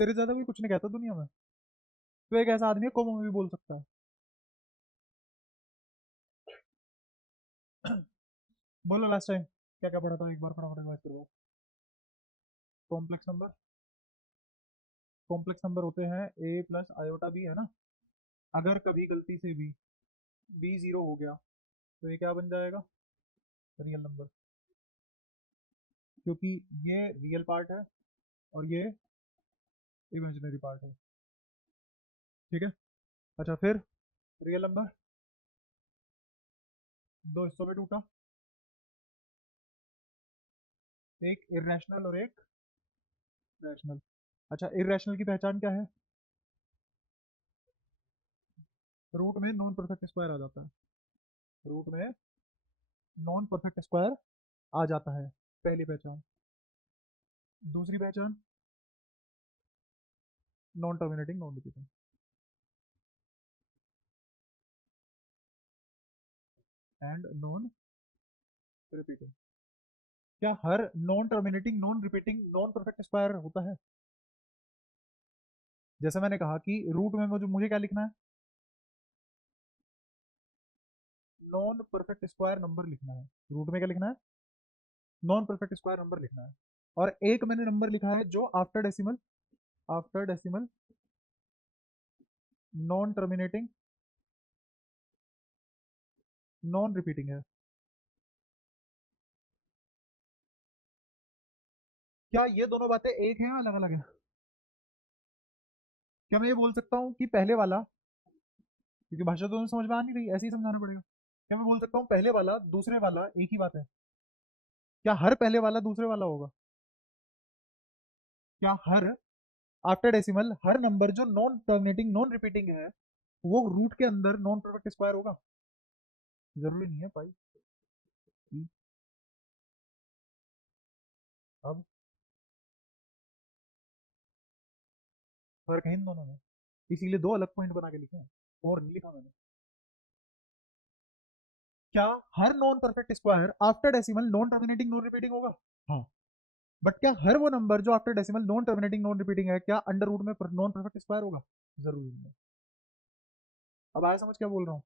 तेरे ज्यादा कोई कुछ नहीं कहता दुनिया में। तो एक ऐसा आदमी है कोमा में भी बोल सकता है। बोलो लास्ट टाइम क्या क्या पढ़ा था, एक बार फटाफट रिवाइज करो। कॉम्प्लेक्स नंबर, कॉम्प्लेक्स नंबर होते हैं ए प्लस आयोटा बी, है ना। अगर कभी गलती से भी बी जीरो हो गया तो ये क्या बन जाएगा, रियल नंबर, क्योंकि ये रियल पार्ट है और ये इमेजिनरी पार्ट है। ठीक है। अच्छा फिर रियल नंबर दो हिस्सों में टूटा, एक इरेशनल और एक रैशनल। अच्छा इरेशनल की पहचान क्या है, रूट में नॉन परफेक्ट स्क्वायर आ जाता है, रूट में नॉन परफेक्ट स्क्वायर आ जाता है, पहली पहचान। दूसरी पहचान non terminating non repeating, and non repeating. क्या हर non terminating non repeating non perfect square होता है? जैसे मैंने कहा कि रूट में मुझे मुझे क्या लिखना है, नॉन परफेक्ट स्क्वायर नंबर लिखना है। रूट में क्या लिखना है, नॉन परफेक्ट स्क्वायर नंबर लिखना है। और एक मैंने नंबर लिखा है जो after decimal non terminating non repeating है। क्या ये दोनों बातें एक हैं या अलग अलग है? क्या मैं ये बोल सकता हूँ कि पहले वाला, क्योंकि भाषा तो समझ में आ नहीं रही, ऐसे ही समझाना पड़ेगा, क्या मैं बोल सकता हूँ पहले वाला दूसरे वाला एक ही बात है? क्या हर पहले वाला दूसरे वाला होगा? क्या हर आफ्टर डेसिमल हर नंबर जो नॉन टर्मिनेटिंग नॉन रिपीटिंग है वो रूट के अंदर नॉन परफेक्ट स्क्वायर होगा? जरूरी नहीं है भाई। अब फर्क है इन दोनों में, इसीलिए दो अलग पॉइंट बना के लिखे हैं और नहीं लिखा मैंने। क्या हर non perfect square after decimal non terminating non repeating होगा? हाँ। बट क्या हर वो नंबर जो after decimal non terminating non repeating है क्या अंडर रूट में नॉन परफेक्ट स्क्वायर होगा? जरूरी नहीं है। अब आया समझ क्या बोल रहा हूँ?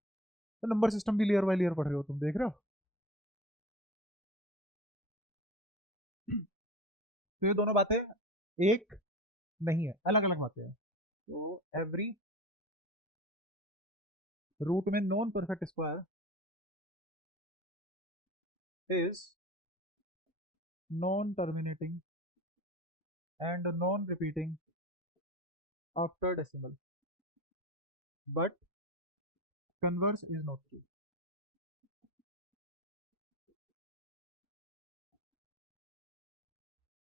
तो नंबर सिस्टम भी लेयर बाय लेयर पढ़ रहे हो, तुम देख रहे हो। तो ये दोनों बातें एक नहीं है, अलग अलग बातें हैं। तो एवरी रूट में non perfect square is non terminating and non repeating after decimal, but converse is not true.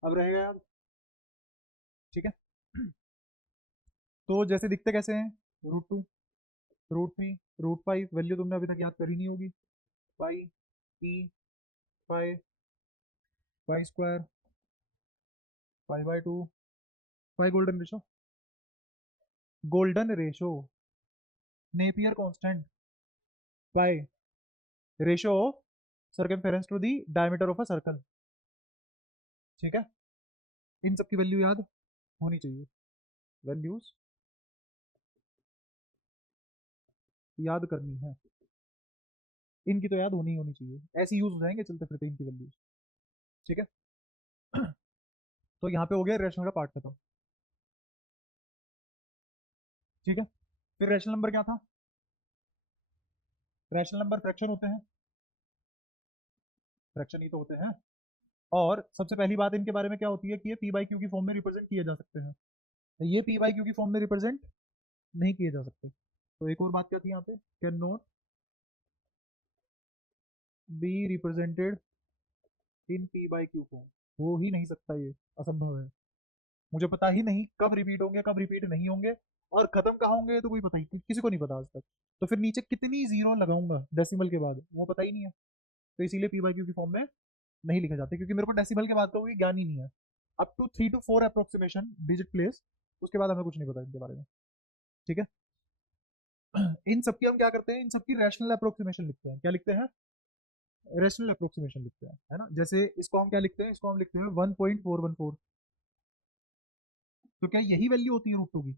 अब रहेगा याद, ठीक है। तो जैसे दिखते कैसे हैं, root two, root three, root five, value तुमने अभी तक याद करी नहीं होगी। Pi, E, pi, pi square, pi by two, pi golden ratio, golden ratio, Napier constant, pi ratio of circumference to the diameter of a circle. ठीक है। इन सब की वैल्यू याद होनी चाहिए, वैल्यूज याद करनी है, इनकी तो याद होनी होनी चाहिए, ऐसे यूज हो जाएंगे चलते फिरते इनकी वैल्यूज। ठीक है। तो यहाँ पे हो गया रेशनल का पार्ट खत्म। ठीक है। फिर रेशनल नंबर क्या था, रैशनल नंबर फ्रैक्शन होते हैं, फ्रैक्शन ही तो होते हैं। और सबसे पहली बात इनके बारे में क्या होती है कि ये पी बाई क्यू की फॉर्म में रिप्रेजेंट किए जा सकते हैं, ये पी बाई क्यू की फॉर्म में रिप्रेजेंट नहीं किए जा सकते। तो एक और बात क्या थी यहाँ पे, can not be represented in P by Q form, हो ही नहीं सकता, ये असंभव है। मुझे पता ही नहीं कब रिपीट होंगे कब रिपीट नहीं होंगे, और खत्म कहाँ होंगे तो कोई पता ही किसी को नहीं पता आज तक। तो फिर नीचे कितनी जीरो लगाऊंगा डेसिमल के बाद वो पता ही नहीं है, तो इसीलिए पी बाई क्यू की फॉर्म में नहीं लिखे जाते, क्योंकि मेरे को डेसिमल के बाद का कोई ज्ञान ही नहीं है। Up to 3 to 4 approximation digit place, उसके बाद हमें कुछ नहीं पता इनके बारे में। ठीक है। इन सबकी हम क्या करते हैं, इन सबकी रैशनल अप्रोक्सीमेशन लिखते हैं, क्या लिखते हैं, रैशनल अप्रोक्सीमेशन लिखते हैं, है ना। जैसे इसको हम क्या लिखते हैं, इसको हम लिखते हैं 1.414, तो क्या यही वैल्यू होती है √2 की?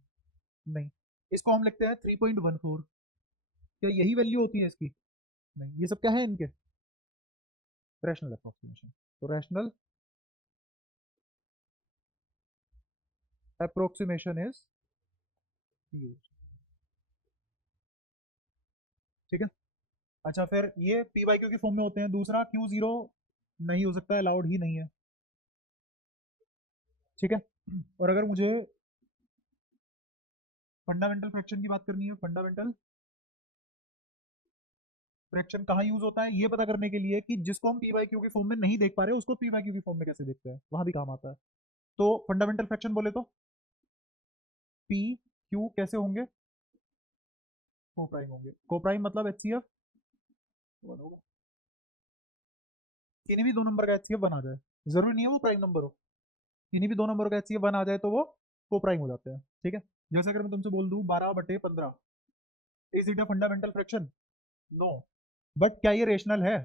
नहीं। इसको हम लिखते हैं 3.14। क्या यही वैल्यू होती है इसकी? नहीं। ये सब क्या है इनके? Rational approximation. तो रैशनल अप्रोक्सीमेशन इज यूज्ड। ठीक है। अच्छा, फिर ये पी बाई क्यू की फॉर्म में होते हैं। दूसरा क्यू जीरो नहीं हो सकता, अलाउड ही नहीं है। ठीक है। और अगर मुझे फंडामेंटल फ्रैक्शन की बात करनी है, फंडामेंटल फ्रैक्शन कहाँ यूज होता है ये पता करने के लिए कि जिसको हम पी बाई क्यू की फॉर्म में नहीं देख पा रहे उसको पी बाई क्यू की फॉर्म में कैसे देखते हैं, वहां भी काम आता है। तो फंडामेंटल फ्रैक्शन बोले तो पी क्यू कैसे होंगे? को प्राइम होंगे। को प्राइम मतलब एच सी एफ वन होगा। किन्हीं भी दो नंबर का एच सी एफ वन आ जाए, जरूरी नहीं है वो प्राइम नंबर हो। किन्हीं भी दो नंबर का एच सी एफ वन आ जाए तो वो को प्राइम हो जाते हैं। ठीक है। जैसे अगर मैं तुमसे बोल दूं 12/15, is it a fundamental fraction? No. But क्या ये रेशनल है?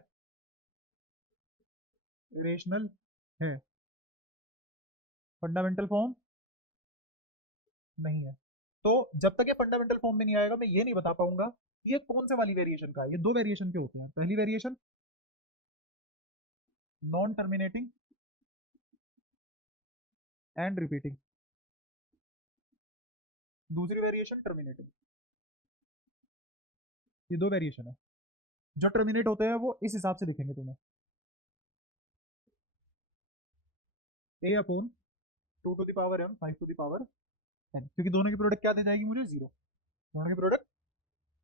रेशनल है। फंडामेंटल फॉर्म नहीं है। तो जब तक ये फंडामेंटल फॉर्म में नहीं आएगा मैं ये नहीं बता पाऊंगा कि ये कौन से वाली वेरिएशन का है। ये दो वेरिएशन के होते हैं। पहली variation non terminating and repeating, दूसरी वेरिएशन टर्मिनेटिंग। ये दो वेरिएशन है। जो टर्मिनेट होते हैं वो इस हिसाब से दिखेंगे तुम्हें, ए upon 2 to the power m 5 to the power n, क्योंकि दोनों की प्रोडक्ट क्या दे जाएगी मुझे? जीरो। दोनों की प्रोडक्ट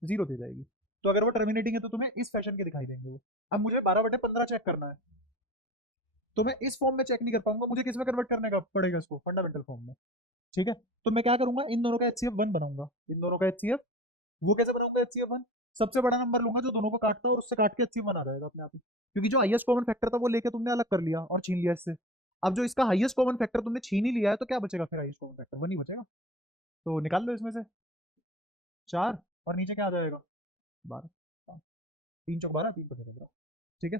जीरो दे जाएगी। तो अगर वो टर्मिनेटिंग है तो तुम्हें इस फैशन के दिखाई देंगे वो। अब मुझे 12/15 चेक करना है, तो मैं इस फॉर्म में चेक नहीं कर पाऊंगा, मुझे किस में कन्वर्ट करने का पड़ेगा इसको? फंडामेंटल फॉर्म में। ठीक है। तो मैं क्या करूंगा, इन दोनों का एच सी एफ वन बनाऊंगा। इन दोनों का एच सी एफ, वो कैसे बनाऊंगा एच सी एफ वन? सबसे बड़ा नंबर लूंगा जो दोनों को काटता है और उससे काट के एच सी एफ वन आ जाएगा अपने आप ही, क्योंकि जो हाईएस्ट कॉमन फैक्टर था वो लेके तुमने अलग कर लिया और छीन लिया इससे। अब जो इसका हाईएस्ट कॉमन फैक्टर तुमने छीन ही लिया है तो क्या बचेगा फिर? हाईएस्ट कॉमन फैक्टर वन ही बचेगा। तो निकाल लो इसमें से 4, और नीचे क्या आ जाएगा? 12। 3 × 4 = 12, 3 × 15। ठीक है।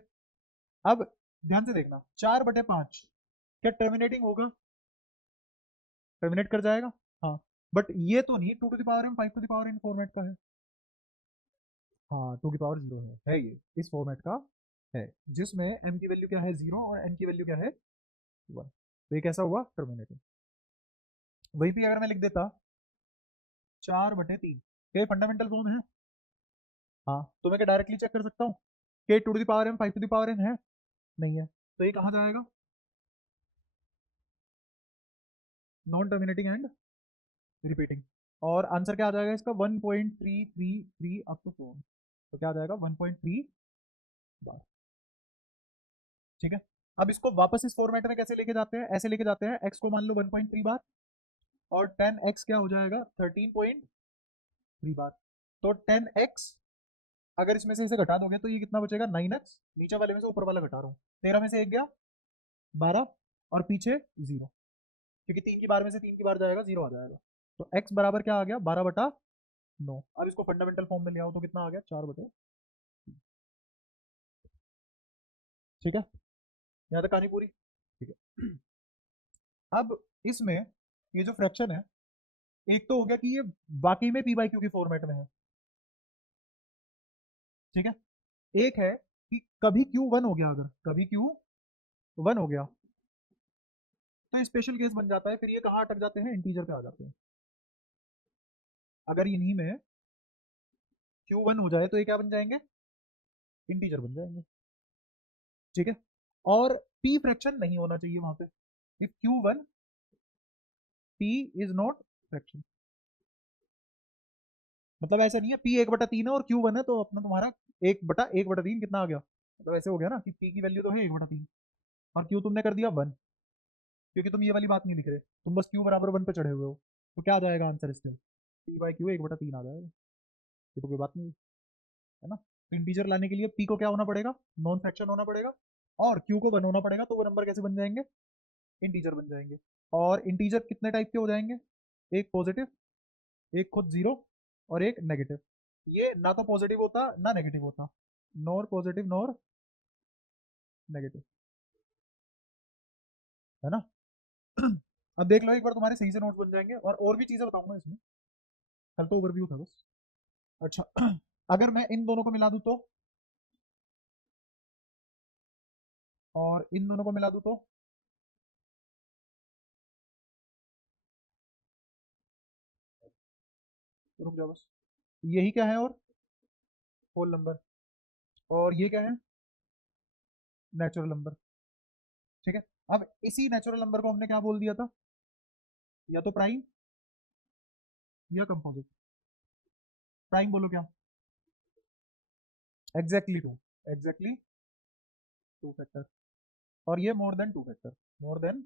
अब ध्यान से देखना, 4/5 क्या टर्मिनेटिंग होगा? टर्मिनेट कर जाएगा। हाँ। बट ये तो नहीं 2 to the power m 5 to the power n format का है। हाँ, 2 की पावर 0 है ये इस फॉर्मेट का है, जिसमें m की वैल्यू क्या है? 0 और n की वैल्यू क्या है? 1। तो ये कैसा हुआ? टर्मिनेटिंग। वहीं पे अगर मैं लिख देता 4/3, क्या फंडामेंटल फॉर्म है? हाँ। तो मैं क्या डायरेक्टली चेक कर सकता हूँ कि 2 to the power m 5 to the power n है? नहीं है। तो ये कहाँ जाएगा? Non terminating and repeating. और आंसर क्या आ जाएगा इसका? 1.333 अप टू 4। तो क्या आ जाएगा? 1.3 बार। ठीक है। अब इसको वापस इस फॉर्मेट में कैसे लेके जाते हैं? ऐसे लेके जाते हैं, x को मान लो 1.3 बार और 10x क्या हो जाएगा? 13.3 बार। तो 10x अगर इसमें से इसे घटा दोगे तो ये कितना बचेगा? 9x। नीचे वाले में से ऊपर वाला घटा रहा हूँ, 13 में से एक गया 12 और पीछे 0, क्योंकि 3 की बार में से 3 की बार जाएगा 0 आ जाएगा। तो x बराबर क्या आ गया? 12/9। अब इसको फंडामेंटल फॉर्म में ले आओ तो कितना आ गया? 4/। ठीक है। यहाँ तक कहानी पूरी। ठीक है। अब इसमें ये जो फ्रैक्शन है, एक तो हो गया कि ये वाकई में पी बाई क्यू की फॉर्मेट में है। ठीक है। एक है कि कभी क्यू वन हो गया, अगर कभी क्यू वन हो गया तो स्पेशल केस बन जाता है, फिर ये कहाँ अटक जाते हैं? इंटीजर पे आ जाते हैं। अगर इन्हीं में क्यू वन हो जाए तो ये क्या बन जाएंगे? इंटीजर बन जाएंगे। ठीक है। और पी फ्रैक्शन नहीं होना चाहिए वहां पे। If Q one P is not fraction, मतलब ऐसा नहीं है पी 1/3 है और क्यू वन है तो अपना तुम्हारा 1/1/3 कितना आ गया? मतलब ऐसे हो गया ना कि पी की वैल्यू तो है 1/3 और क्यू तुमने कर दिया 1, क्योंकि तुम ये वाली बात नहीं लिख रहे, तुम बस क्यू बराबर 1 पे चढ़े हुए हो। तो क्या आ जाएगा आंसर इसके? पी बाई क्यू 1/3 आ जाएगा। ये तो कोई बात नहीं है ना। तो इंटीजर लाने के लिए पी को क्या होना पड़ेगा? नॉन फ्रैक्शन होना पड़ेगा, और क्यू को 1 होना पड़ेगा, तो वो नंबर कैसे बन जाएंगे? इंटीजर बन जाएंगे। और इंटीजर कितने टाइप के हो जाएंगे? एक पॉजिटिव, एक खुद जीरो, और एक नेगेटिव। ये ना तो पॉजिटिव होता ना नेगेटिव होता, नॉर पॉजिटिव नॉर नेगेटिव, है ना। अब देख लो एक बार, तुम्हारे सही से नोट्स बन जाएंगे, और भी चीजें बताऊंगा इसमें। कल तो ओवरव्यू था बस। अच्छा अगर मैं इन दोनों को मिला दूं तो, और इन दोनों को मिला दूं तो, रुक जाओ बस, यही क्या है, और होल नंबर, और ये क्या है, नेचुरल नंबर। ठीक है। अब इसी नेचुरल नंबर को हमने क्या बोल दिया था, या तो प्राइम या कंपोजिट। प्राइम बोलो क्या, exactly two, exactly two factor, और ये more than two factor, more than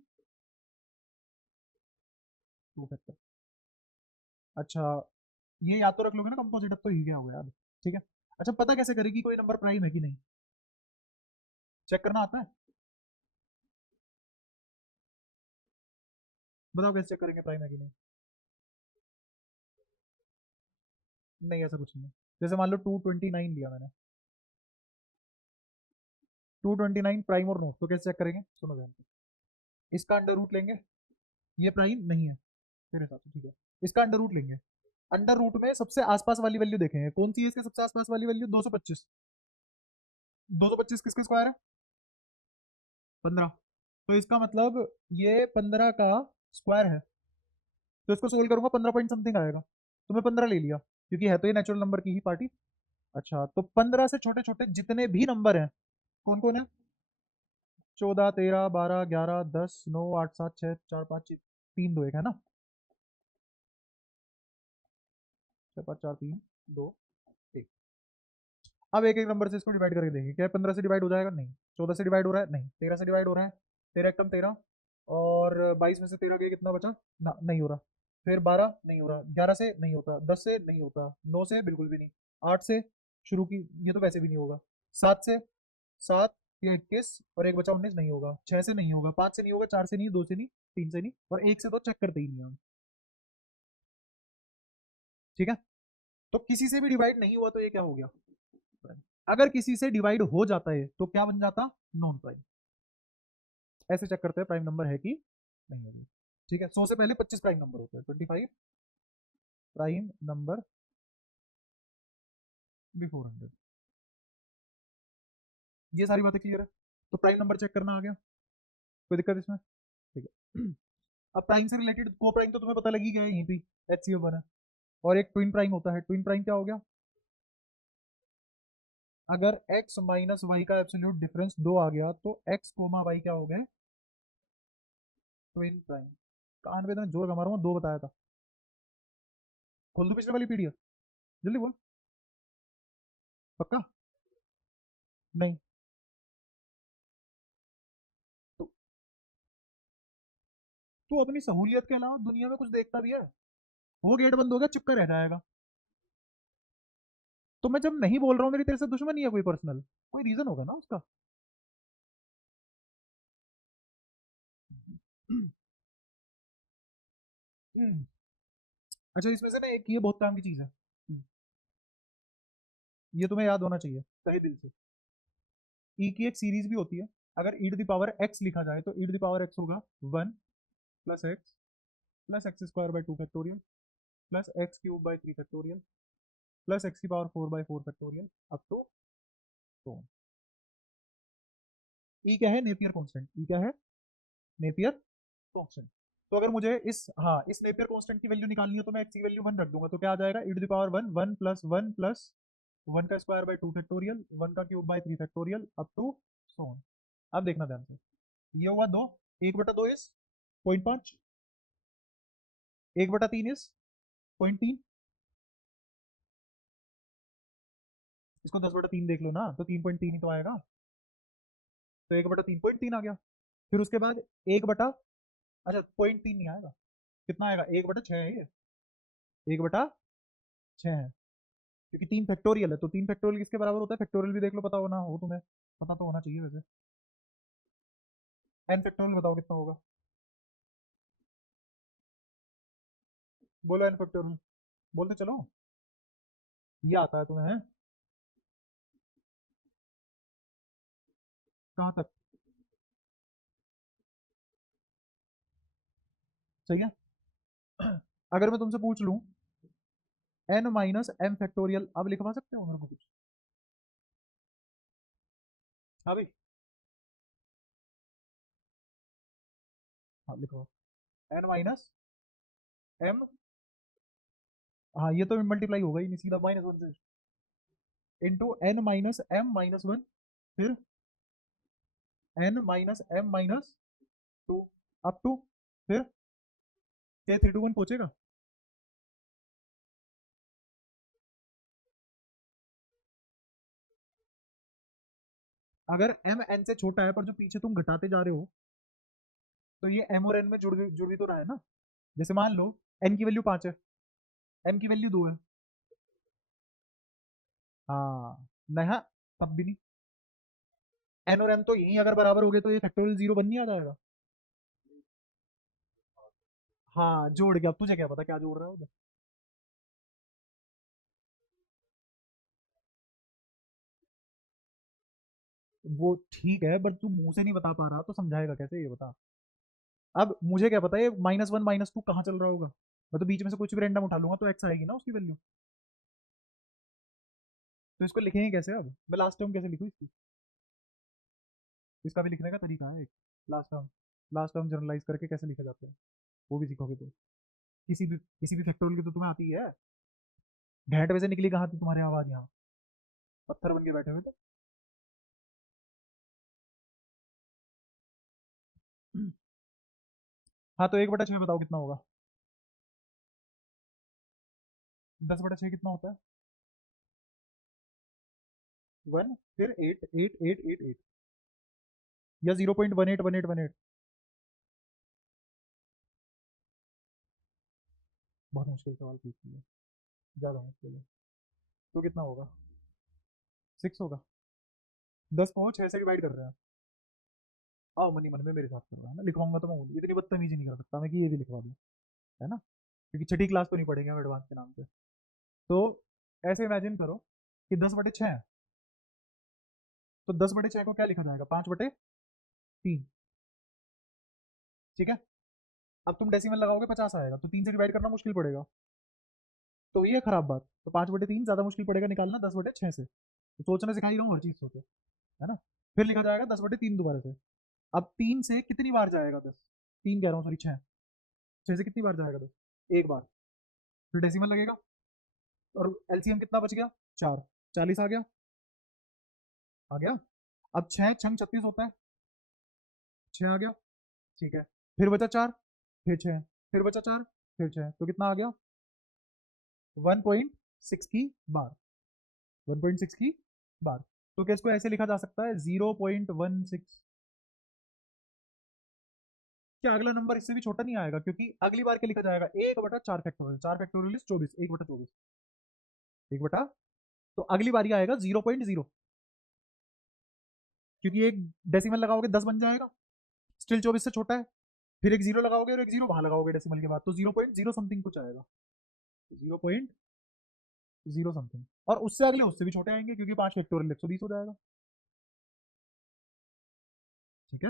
two factor. अच्छा, ये याद तो रख लोगे ना कंपोजिट, अब तो ही क्या हो गया याद। ठीक है। अच्छा, पता कैसे करेगी कोई नंबर प्राइम है कि नहीं, चेक करना आता है, बताओ कैसे चेक करेंगे प्राइम है कि नहीं। नहीं, ऐसा कुछ नहीं है। जैसे मान लो 229 लिया मैंने, 229 प्राइम और नोट, तो कैसे चेक करेंगे, सुनो ध्यान से। इसका अंडर रूट लेंगे, ये प्राइम नहीं है मेरे हिसाब से, ठीक है। इसका अंडर रूट लेंगे, अंडर रूट में सबसे आसपास वाली वैल्यू देखेंगे, कौन सी है इसके सबसे आसपास वाली वैल्यू, 225। 225 किसके स्क्वायर है, 15। तो इसका मतलब ये 15 का स्क्वायर है, तो इसको सोल्व करूंगा 15 पॉइंट समथिंग आएगा, तो मैं 15 ले लिया, क्योंकि है तो ये नेचुरल नंबर की ही पार्टी। अच्छा, तो 15 से छोटे छोटे जितने भी नंबर हैं, कौन कौन है, 14, 13, 12, 11, 10, 9, 8, 7, 6, 4, 5, 3, 2, 1 है ना, 6, 5, 4, 3, 2, 1। अब एक एक नंबर से इसको डिवाइड करके देखेंगे, क्या 15 से डिवाइड हो जाएगा, नहीं। 14 से डिवाइड हो रहा है, नहीं। 13 से डिवाइड हो रहा है, 13 एकम 13, और 22 में से 13 गया, कितना बचा ना, नहीं हो रहा। फिर 12 नहीं हो रहा, 11 से नहीं होता, 10 से नहीं होता, 9 से बिल्कुल भी नहीं, 8 से शुरू की, ये तो वैसे भी नहीं होगा, 7 से, 7 या 21, और एक बचा 19, नहीं होगा, 6 से नहीं होगा, 5 से नहीं होगा, 4 से नहीं, 2 से नहीं, 3 से नहीं, और 1 से तो चेक करते ही नहीं हम। ठीक है। तो किसी से भी डिवाइड नहीं हुआ तो ये क्या हो गया, प्राइम। अगर किसी से डिवाइड हो जाता है तो क्या बन जाता, नॉन प्राइम। ऐसे चेक करते हैं प्राइम नंबर है कि नहीं है। ठीक है, 100 से पहले 25 प्राइम नंबर होते हैं, 25 प्राइम नंबर बिफोर 100। ये सारी बातें क्लियर है, तो प्राइम नंबर चेक करना आ गया, कोई दिक्कत इसमें। ठीक है। अब प्राइम से रिलेटेड को प्राइम तो तुम्हें पता लगी गया है, यहीं पे एच सी बना, और एक ट्विन प्राइम होता है, ट्विन प्राइम क्या हो गया, अगर x माइनस वाई का एब्सोल्यूट डिफरेंस 2 आ गया तो x कोमा वाई क्या हो गए, ट्विन प्राइम। कान पे तो मैं जोर का मारूंगा, 2 बताया था। खोल दो पिछले वाली पीडीएफ, जल्दी बोल, पक्का। नहीं, तो तू अपनी सहूलियत के अलावा दुनिया में कुछ देखता भी है, वो गेट बंद हो गया, चुपका रह जाएगा। तो मैं जब नहीं बोल रहा हूँ, मेरी तेरे से दुश्मनी है कोई पर्सनल, कोई रीजन होगा ना उसका। अच्छा, इसमें से ना एक ये बहुत काम की चीज है, ये तुम्हें याद होना चाहिए तहे दिल से। ई की एक सीरीज भी होती है, अगर E to the power X लिखा जाए तो E to the power X होगा 1 plus X square by 2 factorial, plus X cube by 3 factorial, plus X की power 4 by 4 factorial, up to. तो ई क्या है, नेपियर कांस्टेंट, ई क्या है, नेपियर कांस्टेंट। तो अगर मुझे इस, हाँ, इस नेपियर कांस्टेंट की वैल्यू निकालनी है तो मैं एक्स की वैल्यू 1 रख दूंगा, तो क्या आ जाएगा, E to the power 1, 1 plus 1 plus 1 का स्क्वायर बाई 2 फैक्टोरियल, 1 का cube by 3 factorial, up to so on. अब देखना ध्यान से, ये हुआ 2, 1/2 इस 0.5, 1/3 इस 0.3, इसको 10/3 देख लो ना, तो 3.3 ही तो आएगा, तो 1/3 0.3 आ गया। फिर उसके बाद 1 बटा, अच्छा 0.3 नहीं आएगा, कितना आएगा, 1/6 है ये, 1/6 है, क्योंकि 3 फैक्टोरियल है, तो 3 फैक्टोरियल किसके बराबर होता है, फैक्टोरियल भी देख लो, पता होना हो तुम्हें, पता तो होना चाहिए वैसे। एन फैक्टोरियल बताओ कितना होगा, बोलो एन फैक्टोरियल, बोलते चलो, ये आता है तुम्हें, है कहाँ तक, सही है। अगर मैं तुमसे पूछ लूं n माइनस एम फैक्टोरियल, अब लिखवा सकते हो मेरे को कुछ? हाँ भाई, हाँ लिखो, n माइनस एम, हाँ ये तो मल्टीप्लाई होगा ही नहीं, सीधा -1 से इंटू n माइनस एम -1, फिर n minus M -2 up to, फिर k 3 to 1 पहुंचेगा। अगर m n से छोटा है पर जो पीछे तुम घटाते जा रहे हो, तो ये m और n में जुड़ भी तो रहा है ना। जैसे मान लो n की वैल्यू 5 है, m की वैल्यू 2 है। हाँ नहीं, तब भी नहीं, n और m तो यही अगर बराबर हो गए तो ये फैक्टोरियल 0 बन नहीं आ जाएगा। हाँ जोड़ गया, अब तुझे क्या पता क्या जोड़ रहा है उधर। वो ठीक है, बट तू मुंह से नहीं बता पा रहा तो समझाएगा कैसे, ये बता। अब मुझे क्या पता है -1 -2 कहाँ चल रहा होगा, मैं तो बीच में से कुछ भी रैंडम उठा लूंगा तो एक्स आएगी ना उसकी वैल्यू। तो इसको लिखेंगे कैसे, अब मैं लास्ट टर्म कैसे लिखूँ इसकी? इसका भी लिखने का तरीका है एक, लास्ट टर्म जनरलाइज करके कैसे लिखा जाता है, वो भी सीखोगे तो। किसी भी फैक्टोरियल की तो तुम्हें आती है। घेंट वैसे निकली कहाँ थी तुम्हारे आवाज यहाँ, पत्थर बन के बैठे हुए थे। हाँ तो 1/6 बताओ कितना होगा? 10/6 कितना होता है? 1, फिर 8 8 8 8 8, या 0.181818? बहुत मुश्किल सवाल पूछ लिया, ज़्यादा मुश्किल है। तो कितना होगा? 6 होगा। 10 को 6 से डिवाइड कर रहे हैं। आओ मनी मन में मेरे साथ कर रहा है ना, लिखवाऊंगा तो मैं इतनी बदतमीजी नहीं कर सकता मैं कि ये भी लिखवा दूँ, है ना, क्योंकि छठी क्लास तो नहीं पढ़ेंगे हम एडवांस के नाम पे। तो ऐसे इमेजिन करो कि 10/6 है, तो 10/6 को क्या लिखा जाएगा? 5/3। ठीक है। अब तुम डेसिमल लगाओगे 50 आएगा, तो 3 से डिवाइड करना मुश्किल पड़ेगा, तो ये खराब बात, तो 5/3 ज़्यादा मुश्किल पड़ेगा निकालना 10/6 से, तो सोचना सिखा ही रहा हूँ हर चीज़ सोचो, है ना। फिर लिखा जाएगा 10/3 दोबारा से। अब 3 से कितनी बार जाएगा 10? 3 कह रहा हूँ सॉरी, 6। 6 से कितनी बार जाएगा 10? एक बार। फिर डेसिमल लगेगा, और एलसीएम कितना बच गया? 4, 40 आ गया। आ गया। अब 6 छंग 36 होता है, 6 आ गया। ठीक है। फिर बचा 4, फिर 6, फिर बचा 4, फिर 6, तो कितना आ गया? 1.6 की बार, 1.6 की बार। तो क्या इसको ऐसे लिखा जा सकता है 0.16? क्या अगला नंबर इससे भी छोटा नहीं आएगा? क्योंकि अगली बार क्या लिखा जाएगा? 1/4 फैक्टोरियल, 4 फैक्टोरियल 24, 1/24, 1 बटा, तो अगली बारी आएगा 0.0, क्योंकि एक डेसिमल लगाओगे 10 बन जाएगा, स्टिल 24 से छोटा है। फिर एक जीरो लगाओगे और एक जीरो वहां लगाओगे डेसिमल के बाद, तो 0.0 समथिंग कुछ आएगा, 0.0 समथिंग। और उससे अगले उससे भी छोटे आएंगे, क्योंकि 5 फैक्टोरियल 120 हो जाएगा। ठीक है,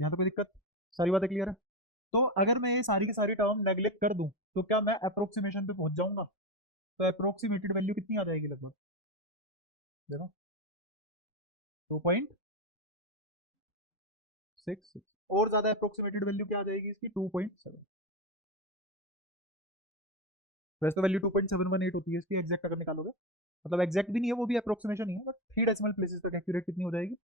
यहाँ तो कोई दिक्कत, सारी बातें क्लियर है। तो अगर मैं ये सारी की सारी टर्म नेग्लेक्ट कर दूं, तो क्या मैं अप्रोक्सीमेशन पे पहुंच जाऊंगा? तो अप्रोक्सीमेटेड वैल्यू कितनी आ जाएगी लगभग? देखो, 2.66, और ज्यादा अप्रोक्सीमेटेड वैल्यू क्या आ जाएगी इसकी? 2.7। वैसे तो वैल्यू 2.718 होती है इसकी एग्जैक्ट अगर निकालोगे, मतलब एग्जैक्ट भी नहीं है, वो भी अप्रोक्सीमेशन ही है, बट 3 डेसिमल प्लेसेस तक एक्यूरेट कितनी हो जाएगी?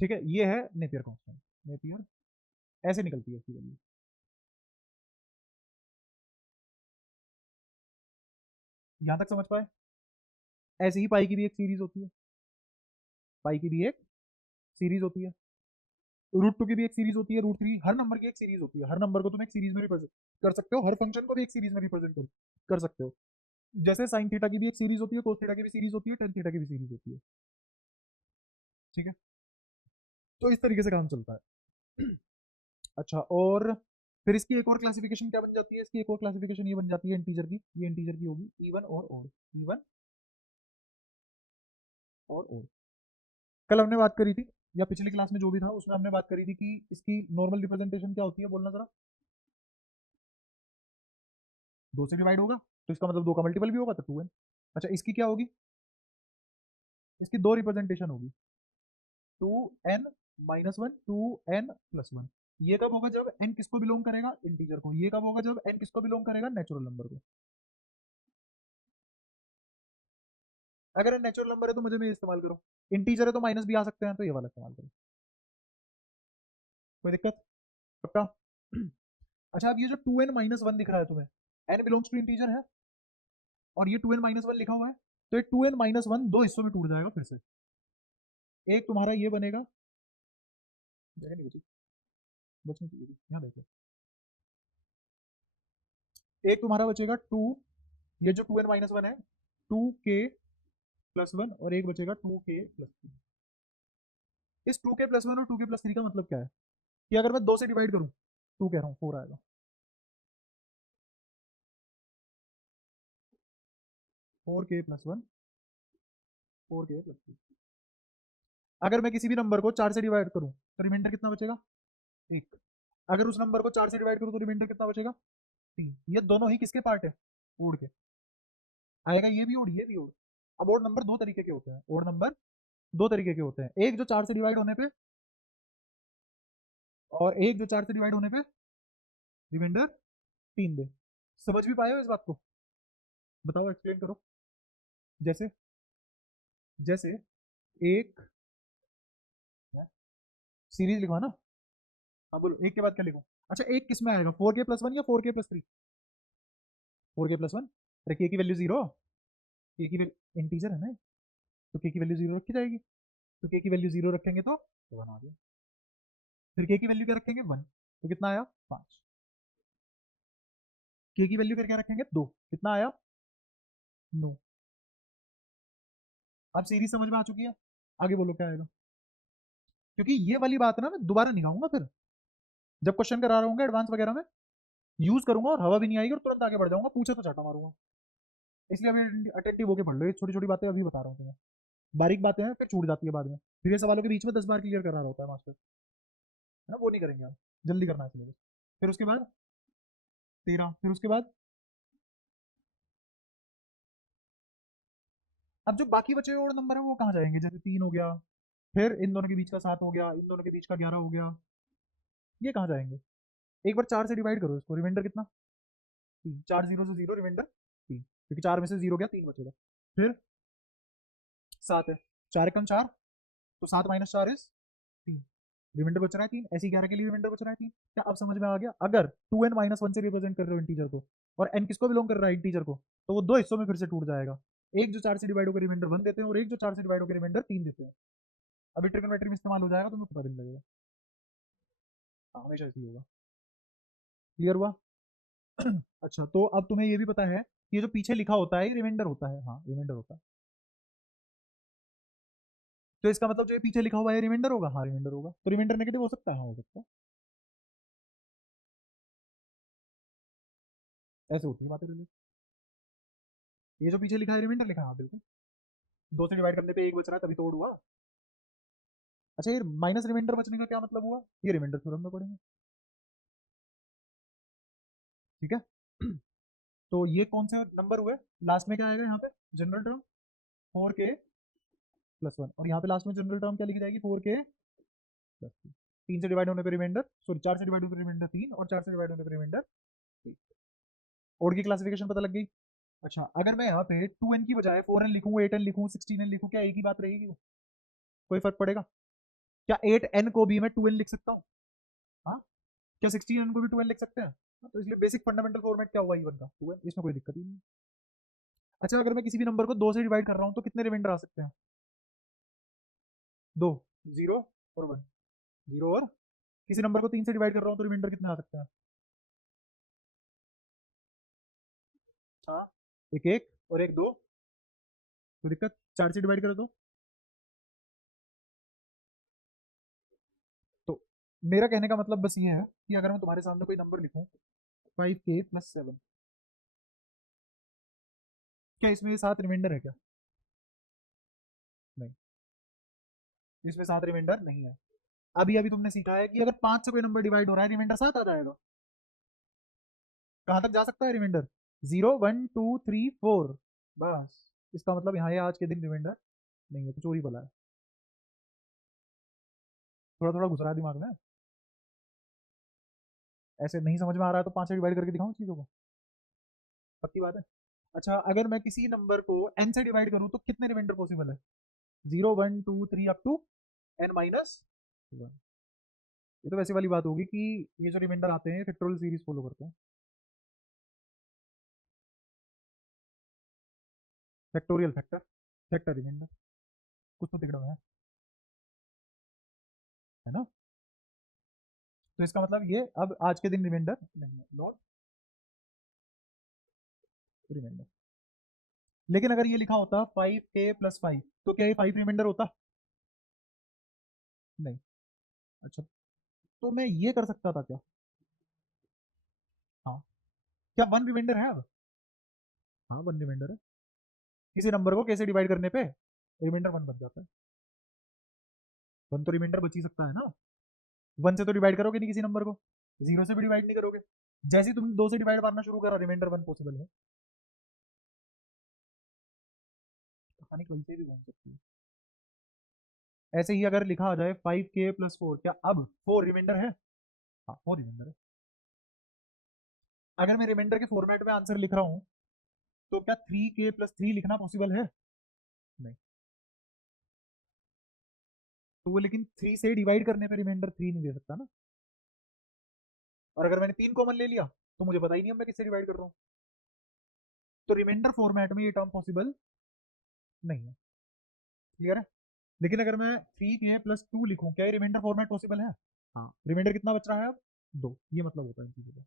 ठीक है, ये है नेपियर कांस्टेंट। नेपियर ऐसे निकलती है इसकी वैल्यू। यहां तक समझ पाए? ऐसे ही पाई की भी एक सीरीज होती है, पाई की भी एक सीरीज होती है, √2 की भी एक सीरीज होती है, √3, हर नंबर की एक सीरीज होती है, हर नंबर को तुम एक सीरीज में रिप्रेजेंट कर सकते हो, हर फंक्शन को भी एक सीरीज में रिप्रेजेंट कर सकते हो। जैसे साइन थीटा की भी एक सीरीज होती है, कोस थीटा की भी सीरीज होती है, टेन थीटा की भी सीरीज होती है। ठीक है, तो इस तरीके से काम चलता है। अच्छा, और फिर इसकी एक और क्लासिफिकेशन क्या बन जाती है? इसकी एक और क्लासिफिकेशन ये बन जाती है इंटीजर की, ये इंटीजर की होगी इवन और ओड, इवन और ओड। कल हमने बात करी थी या पिछली क्लास में जो भी था उसमें हमने बात करी थी कि इसकी नॉर्मल रिप्रेजेंटेशन क्या होती है, बोलना जरा। 2 से डिवाइड होगा तो इसका मतलब 2 का मल्टीपल भी होगा तो 2n। अच्छा इसकी क्या होगी, इसकी 2 रिप्रेजेंटेशन होगी, 2n माइनस वन, 2n+1। ये कब होगा, जब n किसको बिलोंग करेगा, इंटीजर को। ये कब होगा, जब n किसको बिलोंग करेगा, नेचुरल नंबर को। अगर n नेचुरल नंबर है तो मुझे में इस्तेमाल करो, इंटीजर है तो माइनस भी आ सकते हैं, तो ये वाला इस्तेमाल करो। कोई दिक्कत, पक्का। अच्छा अब ये जो 2n-1 दिख रहा है तुम्हें, n बिलोंग्स टू इंटीजर है और ये 2n-1 लिखा हुआ है, तो ये 2n-1 दो हिस्सों में टूट जाएगा फिर से। एक तुम्हारा ये बनेगा, जगह नहीं बची, बचनी चाहिए थी, यहाँ देखो। एक तुम्हारा बचेगा 2, ये जो 2n-1 है, 2k+1, और एक बचेगा 2k+3। इस 2k+1 और 2k+3 का मतलब क्या है कि अगर मैं 2 से डिवाइड करूं, 2 कह रहा हूं, 4 आएगा। 4k+1, 4k+3। अगर मैं किसी भी नंबर को 4 से डिवाइड करूं तो रिमाइंडर कितना बचेगा, 1। अगर उस नंबर को 4 से डिवाइड करूं तो रिमाइंडर कितना बचेगा, 3। ये दोनों ही किसके पार्ट है, ओड के। आएगा ये भी ओड, ये भी ओड। अब ओड नंबर दो तरीके के होते हैं, ओड नंबर दो तरीके के होते हैं, एक जो 4 से डिवाइड होने पे, और एक जो 4 से डिवाइड होने पे रिमाइंडर 3 दे। समझ भी पाए हो इस बात को, बताओ एक्सप्लेन करो। जैसे जैसे एक सीरीज लिखवा ना, हाँ बोलो एक के बाद क्या लिखूं। अच्छा एक किस में आएगा, 4k+1 या 4k+3, 4k+1। अरे के की वैल्यू 0, के की वैल्यू इंटीजर है ना, तो के की वैल्यू 0 रखी जाएगी, तो के की वैल्यू 0 रखेंगे तो 1 आ गया। फिर के की वैल्यू क्या रखेंगे, 1, तो कितना आया, 5। के की वैल्यू फिर क्या रखेंगे, 2, कितना आया, 9। अब सीरीज समझ में आ चुकी है, आगे बोलो क्या आएगा। क्योंकि ये वाली बात ना मैं दोबारा नहीं गाऊंगा, फिर जब क्वेश्चन करा रहा हूँ एडवांस वगैरह में यूज करूंगा और हवा भी नहीं आएगी और तुरंत आगे बढ़ जाऊंगा, पूछे तो चाटा मारूंगा। इसलिए अभी अटेंटिव होकर पढ़ लो, ये छोटी छोटी बातें अभी बता रहा हूँ तुम्हें, बारीक बातें हैं फिर छूट जाती है बाद में, फिर ये सवालों के बीच में 10 बार क्लियर करा रहा होता है मास्टर, है ना, वो नहीं करेंगे आप, जल्दी करना है सिलेबस। फिर उसके बाद 13, फिर उसके बाद अब जो बाकी बचे हुए और नंबर है वो कहाँ जाएंगे, जैसे 3 हो गया, फिर इन दोनों के बीच का 7 हो गया, इन दोनों के बीच का 11 हो गया, ये कहाँ जाएंगे। एक बार 4 से डिवाइड करो इसको, रिमाइंडर कितना, 3, 4 जीरो से 0, रिमाइंडर 3, क्योंकि 4 में से 0 गया 3 बचेगा। फिर 7 है, 4 कम 4, तो 7 - 4 इज 3, रिमाइंडर बच रहा है 3, ऐसे 11 के लिए रिमाइंडर बच रहा है 3। क्या अब समझ में आ गया, अगर 2n-1 से रिप्रेजेंट कर रहे हो इंटीजर को और n किसको बिलोंग कर रहा है, इंटीजर को, तो वो दो हिस्सों में फिर से टूट जाएगा, एक जो 4 से डिवाइड होकर रिमाइंडर 1 देते हैं और एक जो 4 से डिवाइड होकर रिमाइंडर 3 देते हैं। अभी ट्रिग्नोमेट्री में इस्तेमाल हो जाएगा, तुम्हें पता भी नहीं लगेगा। हाँ, हमेशा ऐसे ही होगा। क्लियर हुआ। अच्छा तो अब तुम्हें ये भी पता है कि ये जो पीछे लिखा होता है ये रिमाइंडर होता है, हाँ रिमाइंडर होता है, तो इसका मतलब जो ये पीछे लिखा हुआ है रिमाइंडर होगा, हाँ रिमाइंडर होगा, तो रिमाइंडर नेगेटिव हो सकता है, हाँ हो सकता है। ऐसे होती है बातें रिलेट। ये जो पीछे लिखा है रिमाइंडर लिखा है, हाँ बिल्कुल, 2 से डिवाइड करने पे 1 बच रहा है तभी तोड़ हुआ। अच्छा ये माइनस रिमाइंडर बचने का क्या मतलब हुआ, ये रिमाइंडर थ्योरम में पढ़ेंगे, ठीक है। तो ये कौन से नंबर हुए, लास्ट में क्या आएगा यहाँ पे, जनरल टर्म 4k+1, और यहाँ पे लास्ट में जनरल टर्म क्या लिखी जाएगी, 4k+3। 3 से डिवाइड होने पर रिमाइंडर, सॉरी 4 से डिवाइड होने पर रिमाइंडर 3 और 4 से डिवाइड होने पर रिमाइंडर 3। ओड की क्लासिफिकेशन पता लग गई। अच्छा अगर मैं यहाँ पे 2n की बजाय 4n लिखूँ, 8n लिखूँ, 16n लिखूँ, क्या एक ही बात रहेगी, कोई फर्क पड़ेगा, क्या 8n को भी मैं 2n लिख सकता हूँ, हाँ, क्या 16n को भी 2n लिख सकते हैं, हाँ, तो इसलिए बेसिक फंडामेंटल फॉर्मेट क्या हुआ इवन का, 2n, इसमें कोई दिक्कत ही नहीं। अच्छा अगर मैं किसी भी नंबर को 2 से डिवाइड कर रहा हूँ तो कितने रिमाइंडर आ सकते हैं, 2, 0 और 1, 0 और, किसी नंबर को 3 से डिवाइड कर रहा हूँ तो रिमाइंडर कितने आ सकते हैं, हाँ, एक एक और एक 2, कोई दिक्कत, 4 से डिवाइड करो तो मेरा कहने का मतलब बस ये है कि अगर मैं तुम्हारे सामने कोई नंबर लिखूं 5k+7, क्या इसमें 7 रिमाइंडर है क्या, नहीं, इसमें 7 रिमाइंडर नहीं है। अभी अभी तुमने सीखा है कि अगर 5 से कोई नंबर डिवाइड हो रहा है रिमाइंडर 7 आ जाएगा। कहाँ तक जा सकता है रिमाइंडर? 0 1 2 3 4, बस। इसका मतलब यहाँ ये आज के दिन रिमाइंडर नहीं है, तो चोरी बोला है। थोड़ा थोड़ा घुस रहा है दिमाग में। ऐसे नहीं समझ में आ रहा है तो 5 से डिवाइड करके दिखाऊं चीज़ों को। पक्की बात है। अच्छा, अगर मैं किसी नंबर को n से डिवाइड करूं तो कितने रिमाइंडर पॉसिबल है? 0 1 2 3 अप टू n माइनस 1। ये तो वैसी वाली बात होगी कि ये जो रिमाइंडर आते हैं फैक्टोरियल सीरीज फॉलो करते हैं। फैक्टोरियल फैक्टर, फैक्टर रिमाइंडर, कुछ तो तिकड़ा है ना? तो इसका मतलब ये अब आज के दिन रिमाइंडर नहीं है, नॉट रिमाइंडर। लेकिन अगर ये लिखा होता 5k+5, तो क्या ये 5 रिमाइंडर होता? नहीं। अच्छा, तो मैं ये कर सकता था क्या? हाँ। क्या 1 रिमाइंडर है अब? हाँ, 1 रिमाइंडर है। किसी नंबर को कैसे डिवाइड करने पे रिमाइंडर 1 बन जाता है? 1 तो रिमाइंडर बच ही सकता है ना। 1 से तो डिवाइड करोगे नहीं किसी नंबर को, 0 से भी डिवाइड नहीं करोगे। जैसे ही तुम 2 से डिवाइड मारना शुरू करो रिमाइंडर 1 पॉसिबल है। कहानी कहीं से भी घूम सकती है। ऐसे ही अगर लिखा आ जाए 5k+4, क्या अब 4 रिमाइंडर है? हाँ, 4 रिमाइंडर है। अगर मैं रिमाइंडर के फॉर्मेट में आंसर लिख रहा हूँ तो क्या 3k+3 लिखना पॉसिबल है? नहीं। तो वो लेकिन 3 से डिवाइड करने पे रिमाइंडर 3 नहीं दे सकता ना। और अगर मैंने 3 कॉमन ले लिया तो मुझे पता ही नहीं अब मैं किससे डिवाइड कर रहा हूँ। तो रिमाइंडर फॉर्मेट में ये टर्म पॉसिबल नहीं है। क्लियर है? लेकिन अगर मैं 3k+2 लिखूं, क्या ये रिमाइंडर फॉर्मेट पॉसिबल है? हाँ। रिमाइंडर कितना बच रहा है अब? 2। ये मतलब होता है इन चीजों का।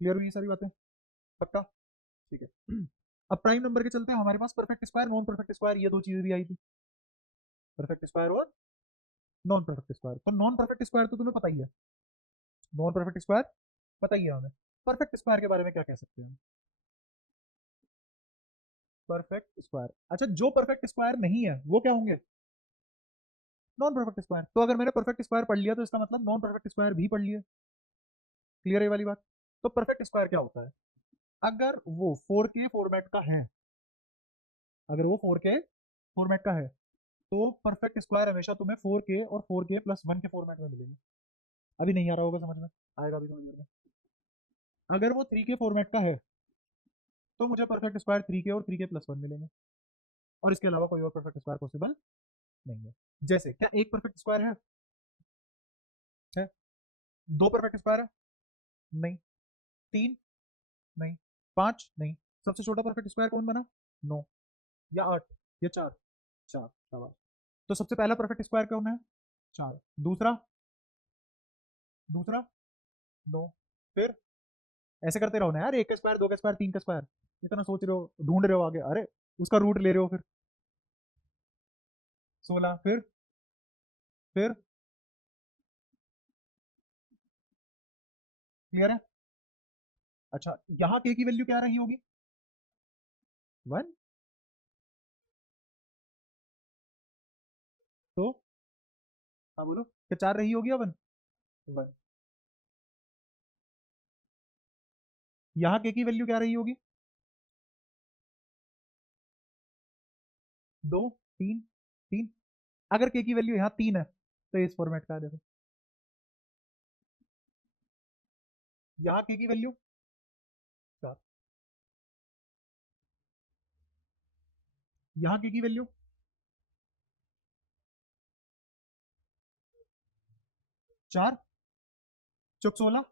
क्लियर हुई ये सारी बातें? पक्का? ठीक है। अब प्राइम नंबर के चलते हैं। हमारे पास perfect square, non perfect square, ये दो चीजें भी आई थी। परफेक्ट स्क्वायर और नॉन परफेक्ट स्क्वायर। तो नॉन परफेक्ट स्क्वायर तो तुम्हें पता ही है, नॉन परफेक्ट स्क्वायर पता ही है हमें। परफेक्ट स्क्वायर के बारे में क्या कह सकते हैं? परफेक्ट स्क्वायर, अच्छा, जो परफेक्ट स्क्वायर नहीं है वो क्या होंगे? Non perfect square. तो अगर मैंने परफेक्ट स्क्वायर पढ़ लिया तो इसका मतलब नॉन परफेक्ट स्क्वायर भी पढ़ लिया। क्लियर है वाली बात? तो परफेक्ट स्क्वायर क्या होता है? अगर वो 4K फॉर्मेट का है, अगर वो 4K फॉर्मेट का है तो परफेक्ट स्क्वायर हमेशा तुम्हें 4K और 4K+1 के फॉर्मेट में मिलेंगे। अभी नहीं आ रहा होगा समझ में, आएगा अभी समझ में। अगर वो 3K फॉर्मेट का है तो मुझे परफेक्ट स्क्वायर 3K और 3K+1 मिलेंगे, और इसके अलावा कोई और परफेक्ट स्क्वायर पॉसिबल नहीं है। जैसे क्या एक परफेक्ट स्क्वायर है? दो परफेक्ट स्क्वायर है? नहीं। तीन? नहीं। पांच? नहीं। सबसे छोटा परफेक्ट स्क्वायर कौन बना? 9 या 8 या 4? 4, शाबाश। तो सबसे पहला परफेक्ट स्क्वायर कौन है? 4। दूसरा? दूसरा? 2। फिर ऐसे करते रहो ना यार, एक का स्क्वायर, दो का स्क्वायर, तीन का स्क्वायर। इतना सोच रहे हो, ढूंढ रहे हो आगे, अरे उसका रूट ले रहे हो। फिर 16। फिर क्लियर है? अच्छा, यहाँ के की वैल्यू क्या रही होगी? 1। तो हाँ बोलो, क्या 4 रही होगी या 1? 1। यहाँ के की वैल्यू क्या रही होगी? 2, 3, 3। अगर के की वैल्यू यहाँ 3 है तो इस फॉर्मेट का है, देखो। यहाँ के की वैल्यू 4, यहाँ के की वैल्यू 4, चुक 16,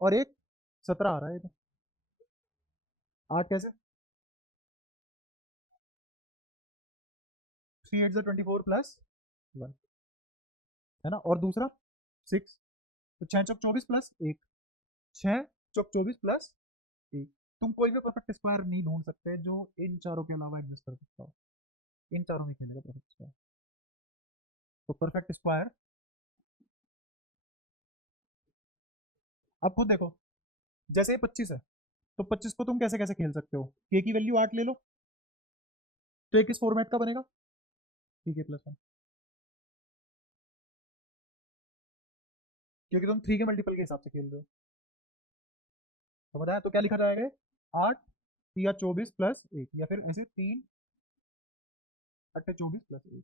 और एक 17 आ रहा है। ये तो 8 कैसे? 3 8 +1 है ना, और दूसरा 6, तो 6 चौक 24 प्लस 1, 6 चौक 24 प्लस 1। तुम कोई भी परफेक्ट स्क्वायर नहीं ढूंढ सकते जो इन चारों के अलावा एग्जिस्ट कर सकता हो। इन चारों में खेलेगा परफेक्ट स्क्वायर। तो परफेक्ट स्क्वायर, अब खुद देखो, जैसे ये 25 है तो 25 को तुम कैसे कैसे खेल सकते हो? के की वैल्यू 8 ले लो तो ये किस फॉर्मेट का बनेगा? ठीक है +1, क्योंकि तुम 3 के मल्टीपल के हिसाब से खेल रहे हो। समझ आया? तो क्या लिखा जाएगा? 8 या 24 प्लस 1, या फिर ऐसे 3 8 24 प्लस 1।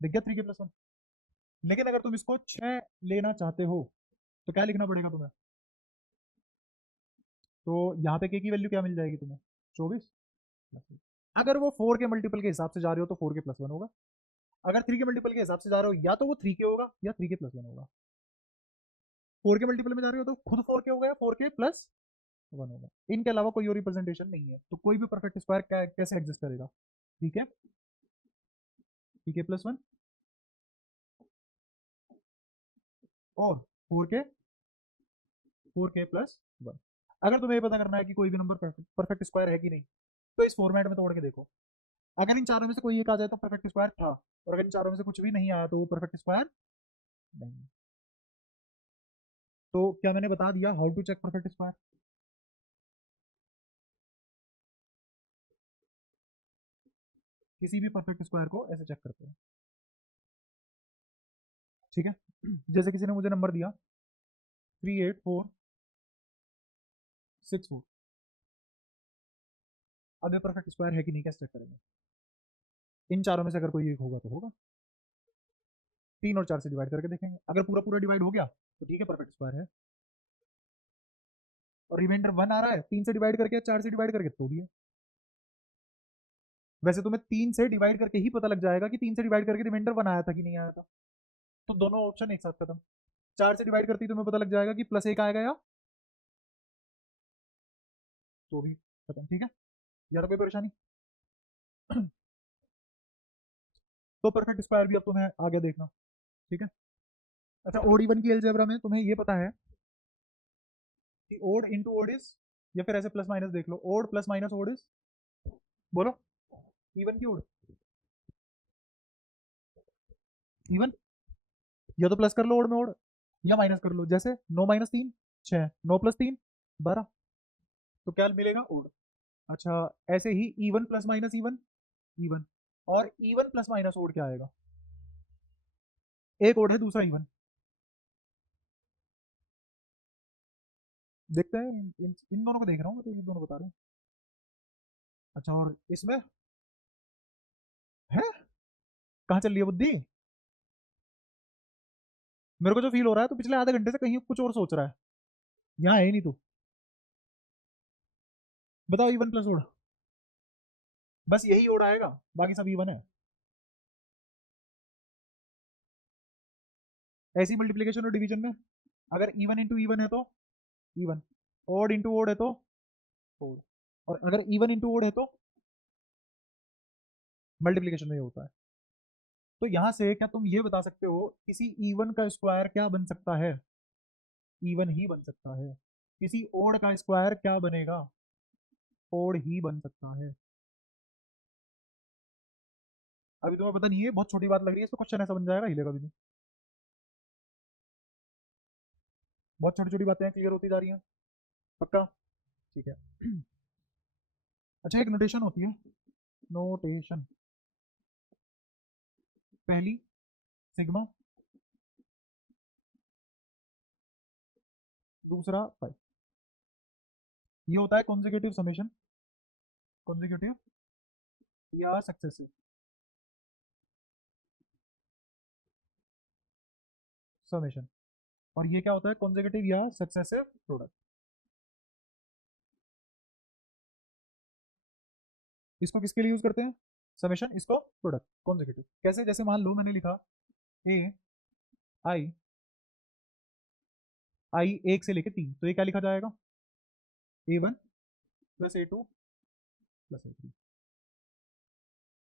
दिख गया 3 के +1। लेकिन अगर तुम इसको 6 लेना चाहते हो तो क्या लिखना पड़ेगा तुम्हें? तो यहाँ पे के की वैल्यू क्या मिल जाएगी तुम्हें? 24 प्लस 1। अगर वो 4 के मल्टीपल के हिसाब से जा रहे हो तो 4 के +1 होगा। अगर 3 के मल्टीपल के हिसाब से जा रहे हो या तो वो 3 के होगा या 3 के +1 होगा। 4 के मल्टीपल में जा रहे हो तो खुद 4 के होगा या 4 के +1 होगा। इनके अलावा कोई और रिप्रेजेंटेशन नहीं है। तो कोई भी परफेक्ट स्क्वायर कैसे एग्जिस्ट करेगा? ठीक है, ठीक है +1 और 4 के +1। अगर तुम्हें ये पता करना है कि कोई भी नंबर परफेक्ट स्क्वायर है कि नहीं, तो इस फॉर्मेट में तोड़ के देखो। अगर इन चारों में से कोई एक आ जाए तो परफेक्ट स्क्वायर था, और अगर इन चारों में से कुछ भी नहीं आया तो वो परफेक्ट स्क्वायर नहीं है। तो क्या मैंने बता दिया how to check perfect square? किसी भी परफेक्ट स्क्वायर को ऐसे चेक करते हैं। ठीक है, जैसे किसी ने मुझे नंबर दिया 38464, अब ये परफेक्ट स्क्वायर है कि नहीं कैसे चेक करेंगे? इन चारों में से अगर कोई एक होगा तो होगा, 3 और 4 से डिवाइड करके देखेंगे। अगर पूरा पूरा डिवाइड हो गया तो ठीक है, परफेक्ट स्क्वायर है। और रिमाइंडर 1 आ रहा है 3 से डिवाइड करके या 4 से डिवाइड करके तो भी है। वैसे तुम्हें 3 से डिवाइड करके ही पता लग जाएगा कि 3 से डिवाइड करके रिमाइंडर 1 आया था कि नहीं आया था। तो दोनों ऑप्शन एक साथ खत्म। 4 से डिवाइड करती तुम्हें पता लग जाएगा कि +1 आएगा या तो भी खत्म। ठीक है, या तो कोई परेशानी? तो परफेक्ट स्क्वायर भी अब तुम्हें आगे देखना। ठीक है, अच्छा ओड इवन की अलजेब्रा में तुम्हें ये पता है कि ओड इंटू ओड इज, या फिर ऐसे प्लस माइनस देख लो, odd plus minus odd is, बोलो इवन की ओड? इवन, या तो प्लस कर लो ओड में ओड, या माइनस कर लो। जैसे 9 - 3 6, 9 + 3 12, तो क्या मिलेगा? ओड। अच्छा, ऐसे ही even plus minus even, even, और इवन प्लस माइनस ओड क्या आएगा? एक ओड है दूसरा इवन, देखते हैं। इन दोनों को देख रहा हूँ, तो ये दोनों बता रहे हैं। अच्छा, और इसमें है, कहाँ चल रही है बुद्धि? मेरे को जो फील हो रहा है तो पिछले आधे घंटे से कहीं कुछ और सोच रहा है, यहाँ है ही नहीं तू। बताओ इवन प्लस ओड, बस यही ओड आएगा, बाकी सब इवन है। ऐसी मल्टीप्लीकेशन और डिवीजन में अगर इवन इंटू इवन है तो इवन, ओड इंटू ओड है तो ओड, और अगर इवन इंटू ओड है तो मल्टीप्लीकेशन में ये होता है। तो यहां से क्या तुम ये बता सकते हो किसी इवन का स्क्वायर क्या बन सकता है? इवन ही बन सकता है। किसी ओड का स्क्वायर क्या बनेगा? ओड ही बन सकता है। अभी तुम्हें पता नहीं है, बहुत छोटी बात लग रही है, इसको क्वेश्चन ऐसा बन जाएगा, हिलेगा भी नहीं। बहुत छोटी छोटी बातें क्लियर होती जा रही हैं, पक्का? ठीक है। अच्छा, एक नोटेशन होती है, नोटेशन, पहली सिग्मा, दूसरा पाई। ये होता है कॉन्जिक्यूटिव समेशन, कॉन्जिक्यूटिव या सक्सेसिव समेशन। और ये क्या होता है? कॉन्जिक्यूटिव या सक्सेसिव प्रोडक्ट। इसको किसके लिए यूज करते हैं? समेशन, इसको प्रोडक्ट कॉन्जिक्यूटिव कैसे? जैसे मान लो मैंने लिखा ए आई, आई 1 से लेके 3, तो ये क्या लिखा जाएगा? A1 + A2 + A3।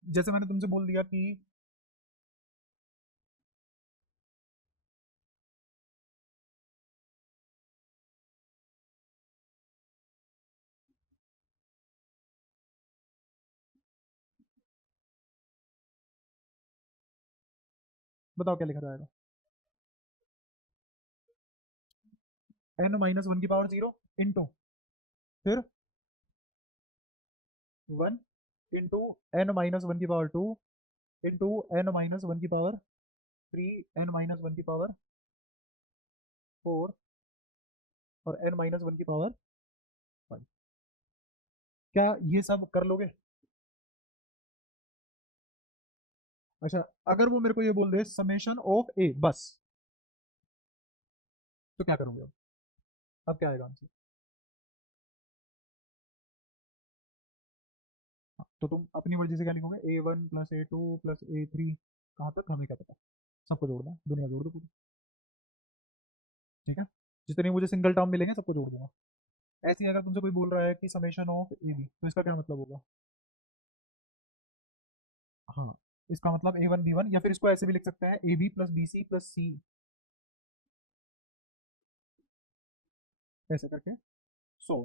जैसे मैंने तुमसे बोल दिया कि बताओ क्या लिखा जाएगा? n-1 इंटू, फिर 1 इंटू n-1 इंटू n-1 की पावर 3 n-1 की पावर 4 और n-1 की पावर 5। क्या ये सब कर लोगे? अच्छा, अगर वो मेरे को ये बोल दे समेशन ऑफ ए बस, तो क्या करूंगे अब क्या आएगा आंसर? तो तुम अपनी मर्जी से क्या लिखोगे? A1 plus A2 plus A3, कहाँ तक हमें क्या पता, सबको जोड़ना है, दुनिया जोड़ दो पूरी। ठीक है, जितने मुझे सिंगल टर्म मिलेंगे सबको जोड़ दूंगा। ऐसे ही अगर तुमसे कोई बोल रहा है कि समेशन ऑफ ए बी, तो इसका क्या मतलब होगा? हाँ, इसका मतलब A1 B1, या फिर इसको ऐसे भी लिख सकते हैं AB plus BC plus C, ऐसे करके। सो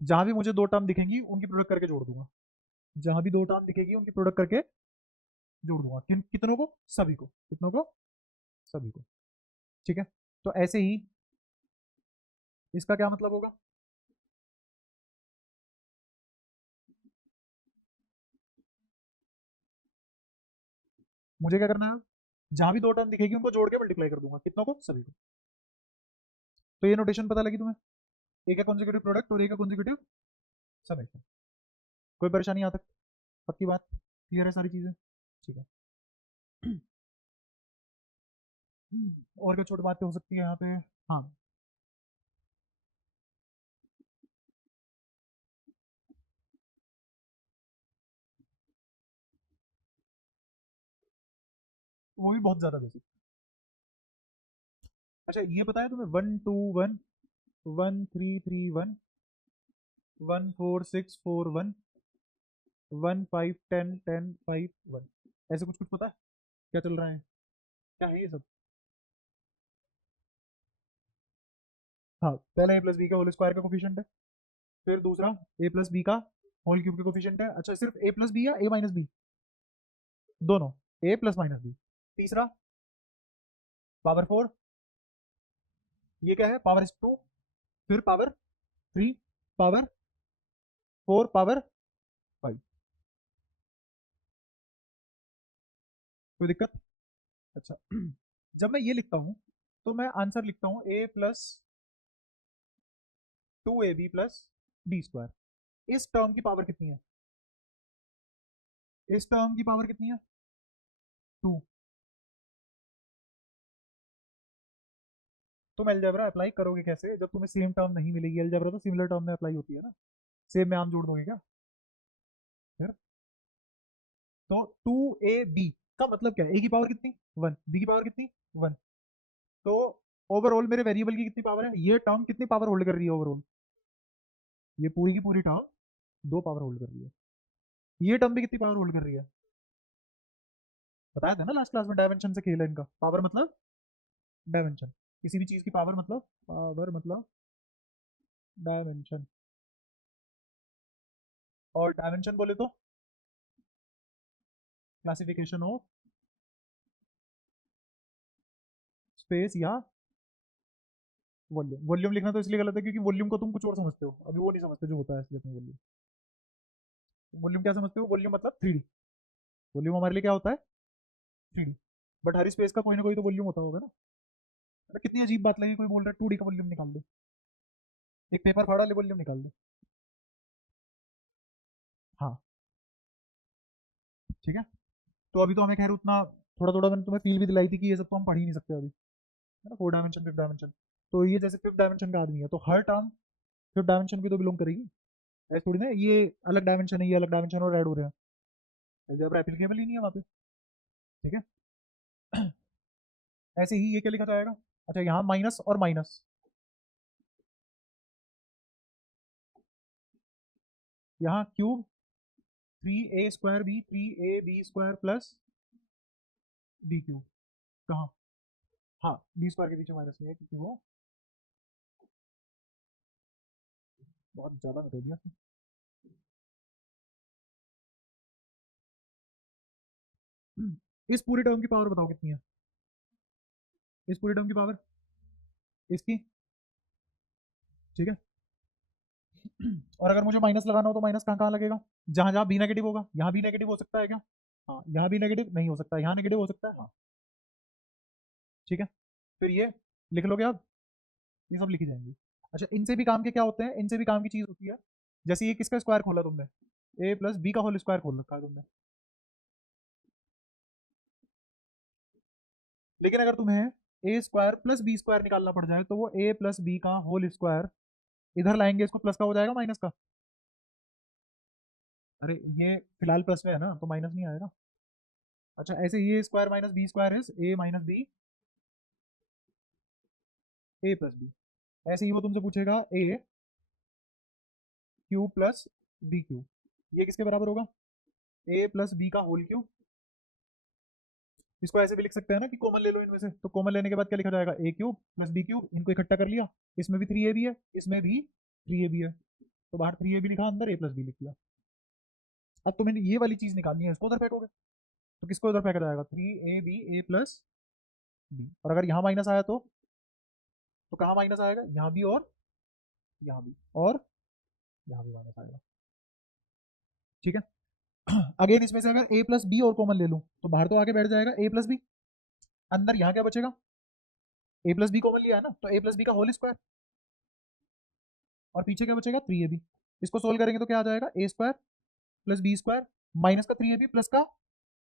जहां भी मुझे दो टर्म दिखेंगी उनकी प्रोडक्ट करके जोड़ दूंगा, जहां भी दो टर्म दिखेगी उनकी प्रोडक्ट करके जोड़ दूंगा। कितनों को? सभी को। कितनों को? सभी को। ठीक है, तो ऐसे ही इसका क्या मतलब होगा? मुझे क्या करना है? जहां भी दो टर्म दिखेगी उनको जोड़ के मल्टीप्लाई कर दूंगा, कितनों को? सभी को। तो ये नोटेशन पता लगी तुम्हें? एक है कॉन्जिक्यूटिव प्रोडक्ट और एक है कॉन्जिक्यूटिव समेशन। कोई परेशानी यहाँ तक? पक्की बात, क्लियर है सारी चीजें? ठीक है। और क्या छोटी बातें हो सकती है यहाँ पे? हाँ, वो भी बहुत ज्यादा बेसिक। अच्छा, ये पता है तुम्हें 1 2 1 1 3 3 1 1 4 6 4 1 1 5 10 10 5 1, ऐसे कुछ कुछ पता है क्या चल रहा है? क्या है ये सब? हाँ, पहला ए प्लस बी का होल स्क्वायर का कोफिशिएंट है, फिर दूसरा ए प्लस बी का होल क्यूब का कोफिशिएंट है। अच्छा, सिर्फ ए प्लस बी या ए माइनस बी? दोनों, ए प्लस माइनस बी। तीसरा पावर 4, ये क्या है? पावर 2, फिर पावर 3, पावर 4, पावर 5। कोई दिक्कत? अच्छा, जब मैं ये लिखता हूँ तो मैं आंसर लिखता हूँ A plus 2AB plus B square. इस टर्म की पावर कितनी है? इस टर्म की पावर कितनी है? 2। तुम अलजेब्रा अप्लाई करोगे कैसे जब तुम्हें सेम टर्म नहीं मिलेगी? अलजेब्रा तो सिमिलर टर्म में अप्लाई होती है ना, सेम में आम जोड़ दोगे क्या फिर? तो 2AB का मतलब क्या है? ए की पावर कितनी? 1, बी की पावर कितनी? 1। तो ओवरऑल मेरे वेरिएबल की कितनी पावर है? ये टर्म कितनी पावर होल्ड कर रही है ओवरऑल? ये पूरी की पूरी टर्म 2 पावर होल्ड कर रही है। ये टर्म भी कितनी पावर होल्ड कर रही है? बताया था ना लास्ट क्लास में, डायमेंशन से खेल है इनका। पावर मतलब डायमेंशन, किसी भी चीज की पावर मतलब डायमेंशन। और डायमेंशन बोले तो क्लासिफिकेशन ऑफ स्पेस या वॉल्यूम। वॉल्यूम लिखना तो इसलिए गलत है क्योंकि वॉल्यूम को तुम कुछ और समझते हो, अभी वो नहीं समझते जो होता है, इसलिए तुम वॉल्यूम। वॉल्यूम क्या समझते हो? वॉल्यूम मतलब 3D। वॉल्यूम हमारे लिए क्या होता है? 3D। बट हर स्पेस का कोई ना कोई तो वॉल्यूम होता होगा ना। अरे कितनी अजीब बात लगी, कोई बोल रहा है 2D का वॉल्यूम निकाल दो, एक पेपर फाड़ा ले वॉल्यूम निकाल दो। हाँ, ठीक है। तो अभी तो हमें खैर उतना, थोड़ा थोड़ा मैंने तुम्हें फील भी दिलाई थी कि ये सब तो हम पढ़ ही नहीं सकते अभी, है ना, 4 डायमेंशन 5 डायमेंशन। तो ये जैसे 5th डायमेंशन का आदमी है तो हर टर्म 5th डायमेंशन भी तो बिलोंग करेगी। ऐसे थोड़ी ना ये अलग डायमेंशन है, ये अलग डायमेंशन और ऐड हो रहे हैं, अलजेब्रा एप्लीकेबल ही नहीं है वहाँ पे। ठीक है। ऐसे ही ये क्या लिखा जाएगा? अच्छा, यहाँ माइनस और माइनस, यहाँ cube 3A² 3AB² plus B cube. कहाँ? हाँ, बी स्क्वायर के पीछे माइनस नहीं है क्योंकि वो बहुत ज्यादा मिटा दिया। इस पूरी टर्म की पावर बताओ कितनी है? इस पूरी टर्म की पावर, इसकी। ठीक है, और अगर मुझे माइनस लगाना हो तो माइनस कहाँ कहाँ लगेगा, जहाँ जहाँ बी नेगेटिव होगा, यहाँ बी नेगेटिव हो सकता है क्या? हाँ, यहाँ भी नेगेटिव नहीं हो सकता, यहाँ नेगेटिव हो सकता है, हाँ। ठीक है, फिर ये लिख लोगे आप, ये सब लिखी जाएंगी। अच्छा, इनसे भी काम के क्या होते हैं, इनसे भी काम की चीज होती है। जैसे ये किसका स्क्वायर खोला तुमने, ए प्लस बी का होल स्क्वायर खोल रखा है तुमने। लेकिन अगर तुम्हें ए स्क्वायर प्लस बी स्क्वायर निकालना पड़ जाए तो वो ए प्लस बी का होल स्क्वायर इधर लाएंगे, इसको प्लस का हो जाएगा माइनस का। अरे ये फिलहाल प्लस में है ना, तो माइनस नहीं आएगा। अच्छा, ऐसे ये square minus B square is A minus B, A plus B. ऐसे ही वो तुमसे पूछेगा A cube plus B cube, ये किसके बराबर होगा, ए प्लस बी का होल क्यूब। इसको ऐसे भी लिख सकते हैं ना कि कॉमन ले लो इनमें से, तो कॉमन लेने के बाद क्या लिखा जाएगा, ए क्यूब प्लस बी क्यूब, इनको इकट्ठा कर लिया, इसमें भी थ्री ए बी है, इसमें भी थ्री ए बी है, तो बाहर थ्री ए बी लिखा, अंदर ए प्लस बी लिख दिया। अब तुम्हें ये वाली चीज निकालनी है, इसको उधर फेंकोगे, तो किसको उधर फेंका जाएगा, three A B A plus B. और अगर यहाँ माइनस आया तो कहाँ माइनस आएगा, यहाँ भी और यहाँ भी, और यहाँ भी माइनस आएगा। ठीक है, अगेन इसमें से अगर ए प्लस बी और कॉमन ले लूँ तो बाहर तो आके बैठ जाएगा ए प्लस बी, अंदर यहाँ क्या बचेगा, ए प्लस बी कॉमन लिया है ना, तो ए प्लस बी का होल स्क्वायर, और पीछे क्या बचेगा, थ्री ए बी। इसको सोल्व करेंगे तो क्या आ जाएगा, A square plus B square minus का थ्री ए बी प्लस का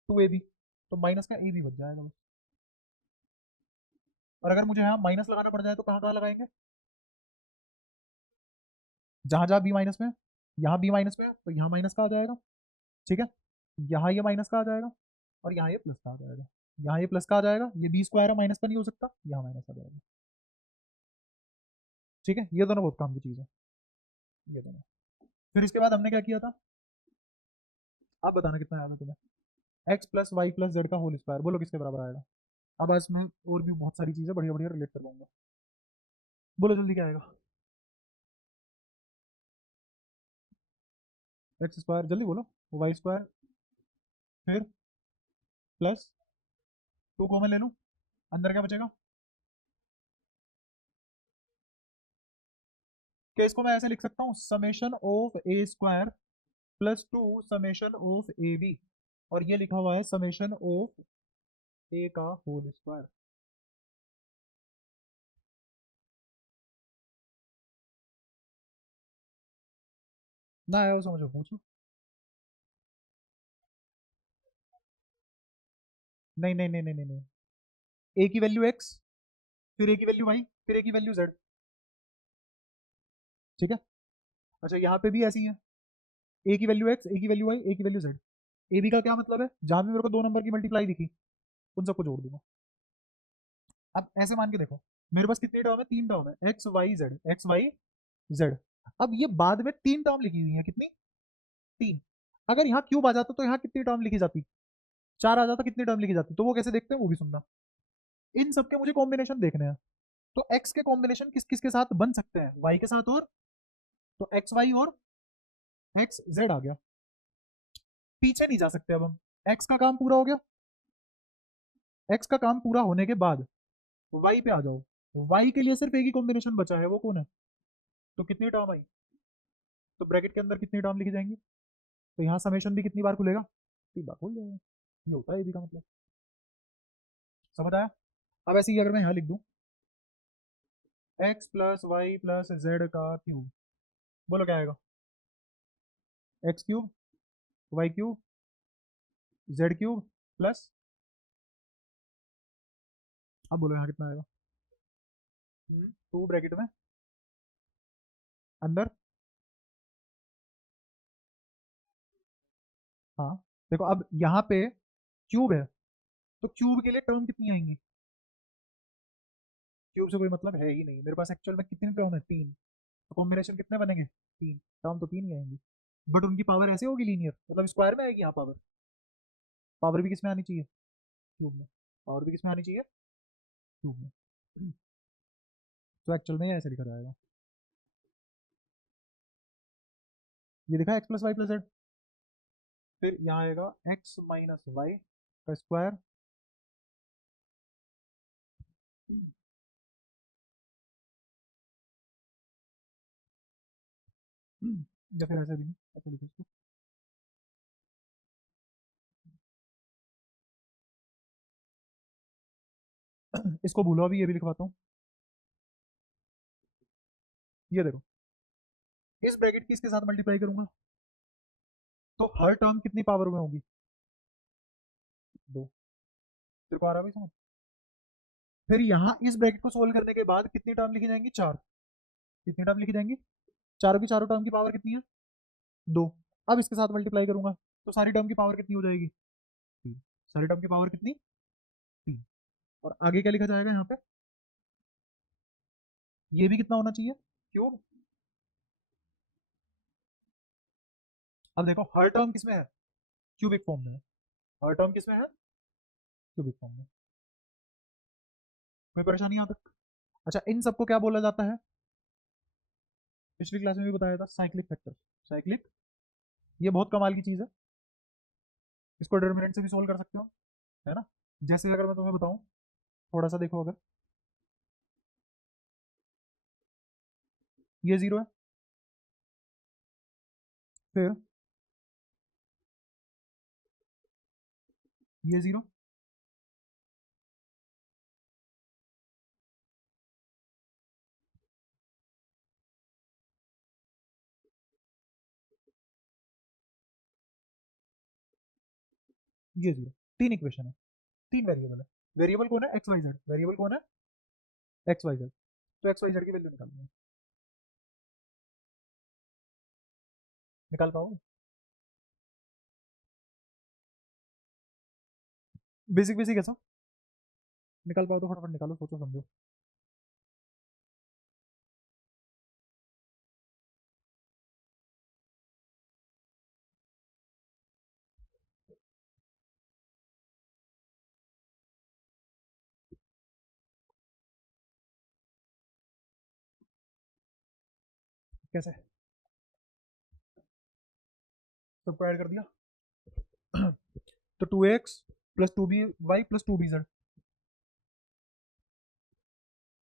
टू ए बी, तो माइनस का ए बी बच जाएगा बस। और अगर मुझे यहाँ माइनस लगाना पड़ जाए तो कहाँ कहाँ लगाएंगे, जहाँ जहाँ बी माइनस में, यहाँ बी माइनस में है, तो यहाँ माइनस का आ जाएगा। ठीक है, यहाँ ये माइनस का आ जाएगा, और यहाँ ये प्लस का आ जाएगा, यहाँ ये प्लस का आ जाएगा, ये बी स्क्वायर है माइनस का नहीं हो सकता, यहाँ माइनस आ जाएगा। ठीक है, ये दोनों बहुत काम की चीज़ है, ये दोनों। फिर इसके बाद हमने क्या किया था, आप बताना कितना याद है तुम्हें, X plus Y plus Z का होल स्क्वायर, बोलो किसके बराबर आएगा। अब आज मैं और भी बहुत सारी चीज़ें बढ़िया बढ़िया रिलेट करवाऊंगा, बोलो जल्दी क्या आएगा, एक्स स्क्वायर, जल्दी बोलो, वाई स्क्वायर, फिर प्लस टू कॉमन ले लूँ, अंदर क्या बचेगा, क्या इसको मैं ऐसे लिख सकता हूँ, summation of A square plus two summation of A B, और ये लिखा हुआ है समेशन ऑफ ए का होल स्क्वायर। ना आया हो समझो, पूछो। नहीं नहीं नहीं नहीं नहीं नहीं, ए की वैल्यू एक्स, फिर ए की वैल्यू वाई, फिर ए की वैल्यू जेड। ठीक है, अच्छा यहाँ पे भी ऐसी है, ए की वैल्यू एक्स, ए की वैल्यू वाई, ए की वैल्यू जेड। ए बी का क्या मतलब है, जहां भी मेरे को दो नंबर की मल्टीप्लाई दिखी उन सबको जोड़ दूंगा। अब ऐसे मान के देखो, मेरे पास कितनी टर्म है, तीन टर्म है, X Y Z, X Y Z. अब ये बाद में तीन टर्म लिखी हुई है, कितनी, तीन। अगर यहाँ क्यूब आ जाता तो यहाँ कितनी टर्म लिखी जाती, चार आ जाता, कितनी टर्म लिखी जाती, तो वो कैसे देखते हैं वो भी सुनना। इन सबके मुझे कॉम्बिनेशन देखने हैं, तो एक्स के कॉम्बिनेशन किस किस के साथ बन सकते हैं, वाई के साथ, और तो एक्स वाई और एक्स जेड आ गया। पीछे नहीं जा सकते अब हम, एक्स का काम पूरा हो गया, एक्स का काम पूरा होने के बाद वाई पे आ जाओ, वाई के लिए सिर्फ एक ही कॉम्बिनेशन बचा है, वो कौन है, तो कितनी टर्म आई, तो ब्रैकेट के अंदर कितनी टर्म लिखी जाएंगी, तो यहाँ समेशन भी कितनी बार खुलेगा, तीन बार खुल जाएगा। ये होता है ए बी का मतलब, समझ आया। अब ऐसे ही अगर मैं यहाँ लिख दूँ, X plus Y plus Z का क्यूब, बोलो क्या आएगा, X cube Y cube Z cube plus, अब बोलो यहाँ कितना आएगा, टू ब्रैकेट में अंदर, हाँ। देखो अब यहाँ पे क्यूब है, तो क्यूब के लिए टर्म कितनी आएंगी, क्यूब से कोई मतलब है ही नहीं, मेरे पास एक्चुअल में कितनी टर्म है, तीन, तो कॉम्बिनेशन कितने बनेंगे, तीन टर्म, तो तीन ही आएंगी। बट उनकी पावर ऐसे होगी लीनियर, मतलब स्क्वायर में आएगी यहाँ पावर, पावर भी किसमें आनी चाहिए, क्यूब में, पावर भी किसमें आनी चाहिए, क्यूब में। तो एक्चुअल में ये ऐसे लिखा जाएगा, ये लिखा X plus Y plus Z, फिर यहाँ आएगा एक्स माइनस वाई का स्क्वायर या फिर ऐसे भी नहीं, ऐसे लिखो इसको। इसको भूलो, अभी ये भी लिखवाता हूँ। ये देखो, इस ब्रैकेट की इसके साथ मल्टीप्लाई करूंगा तो हर टर्म कितनी पावर में होगी? 2। तेरे को आ रहा है भाई समझ? फिर यहाँ इस ब्रैकेट को सोल्व करने के बाद कितनी टर्म लिखी जाएंगी? 4। कितनी टर्म लिखी जाएंगी? चारों की चारों टर्म की पावर कितनी है? 2। अब इसके साथ मल्टीप्लाई करूंगा तो सारी टर्म की पावर कितनी हो जाएगी? 3। सारी टर्म की पावर कितनी? 3। और आगे क्या लिखा जाएगा यहाँ पे? ये भी कितना होना चाहिए? क्यूब। अब देखो हर टर्म किसमें है? क्यूबिक फॉर्म में है। हर टर्म किसमें है? क्यूबिक फॉर्म में। कोई परेशानी यहाँ तक? अच्छा, इन सबको क्या बोला जाता है? पिछली क्लास में भी बताया था, साइक्लिक फैक्टर। साइक्लिक। ये बहुत कमाल की चीज है, इसको डिटरमिनेंट से भी सोल्व कर सकते हो, है ना? जैसे अगर मैं तुम्हें बताऊं, थोड़ा सा देखो, अगर ये 0 है, फिर ये 0, ये 0। 3 इक्वेशन है, 3 वेरिएबल है। वेरिएबल कौन है? X Y Z. वेरिएबल कौन है? X Y Z. तो एक्स वाई जेड की वैल्यू निकालनी है। निकाल पाओगे? बेसिक बेसिक ऐसा निकाल पाओ तो फटाफट निकालो, सोचो समझो। कैसे? सबको ऐड कर दिया। तो 2x plus 2by plus 2bz।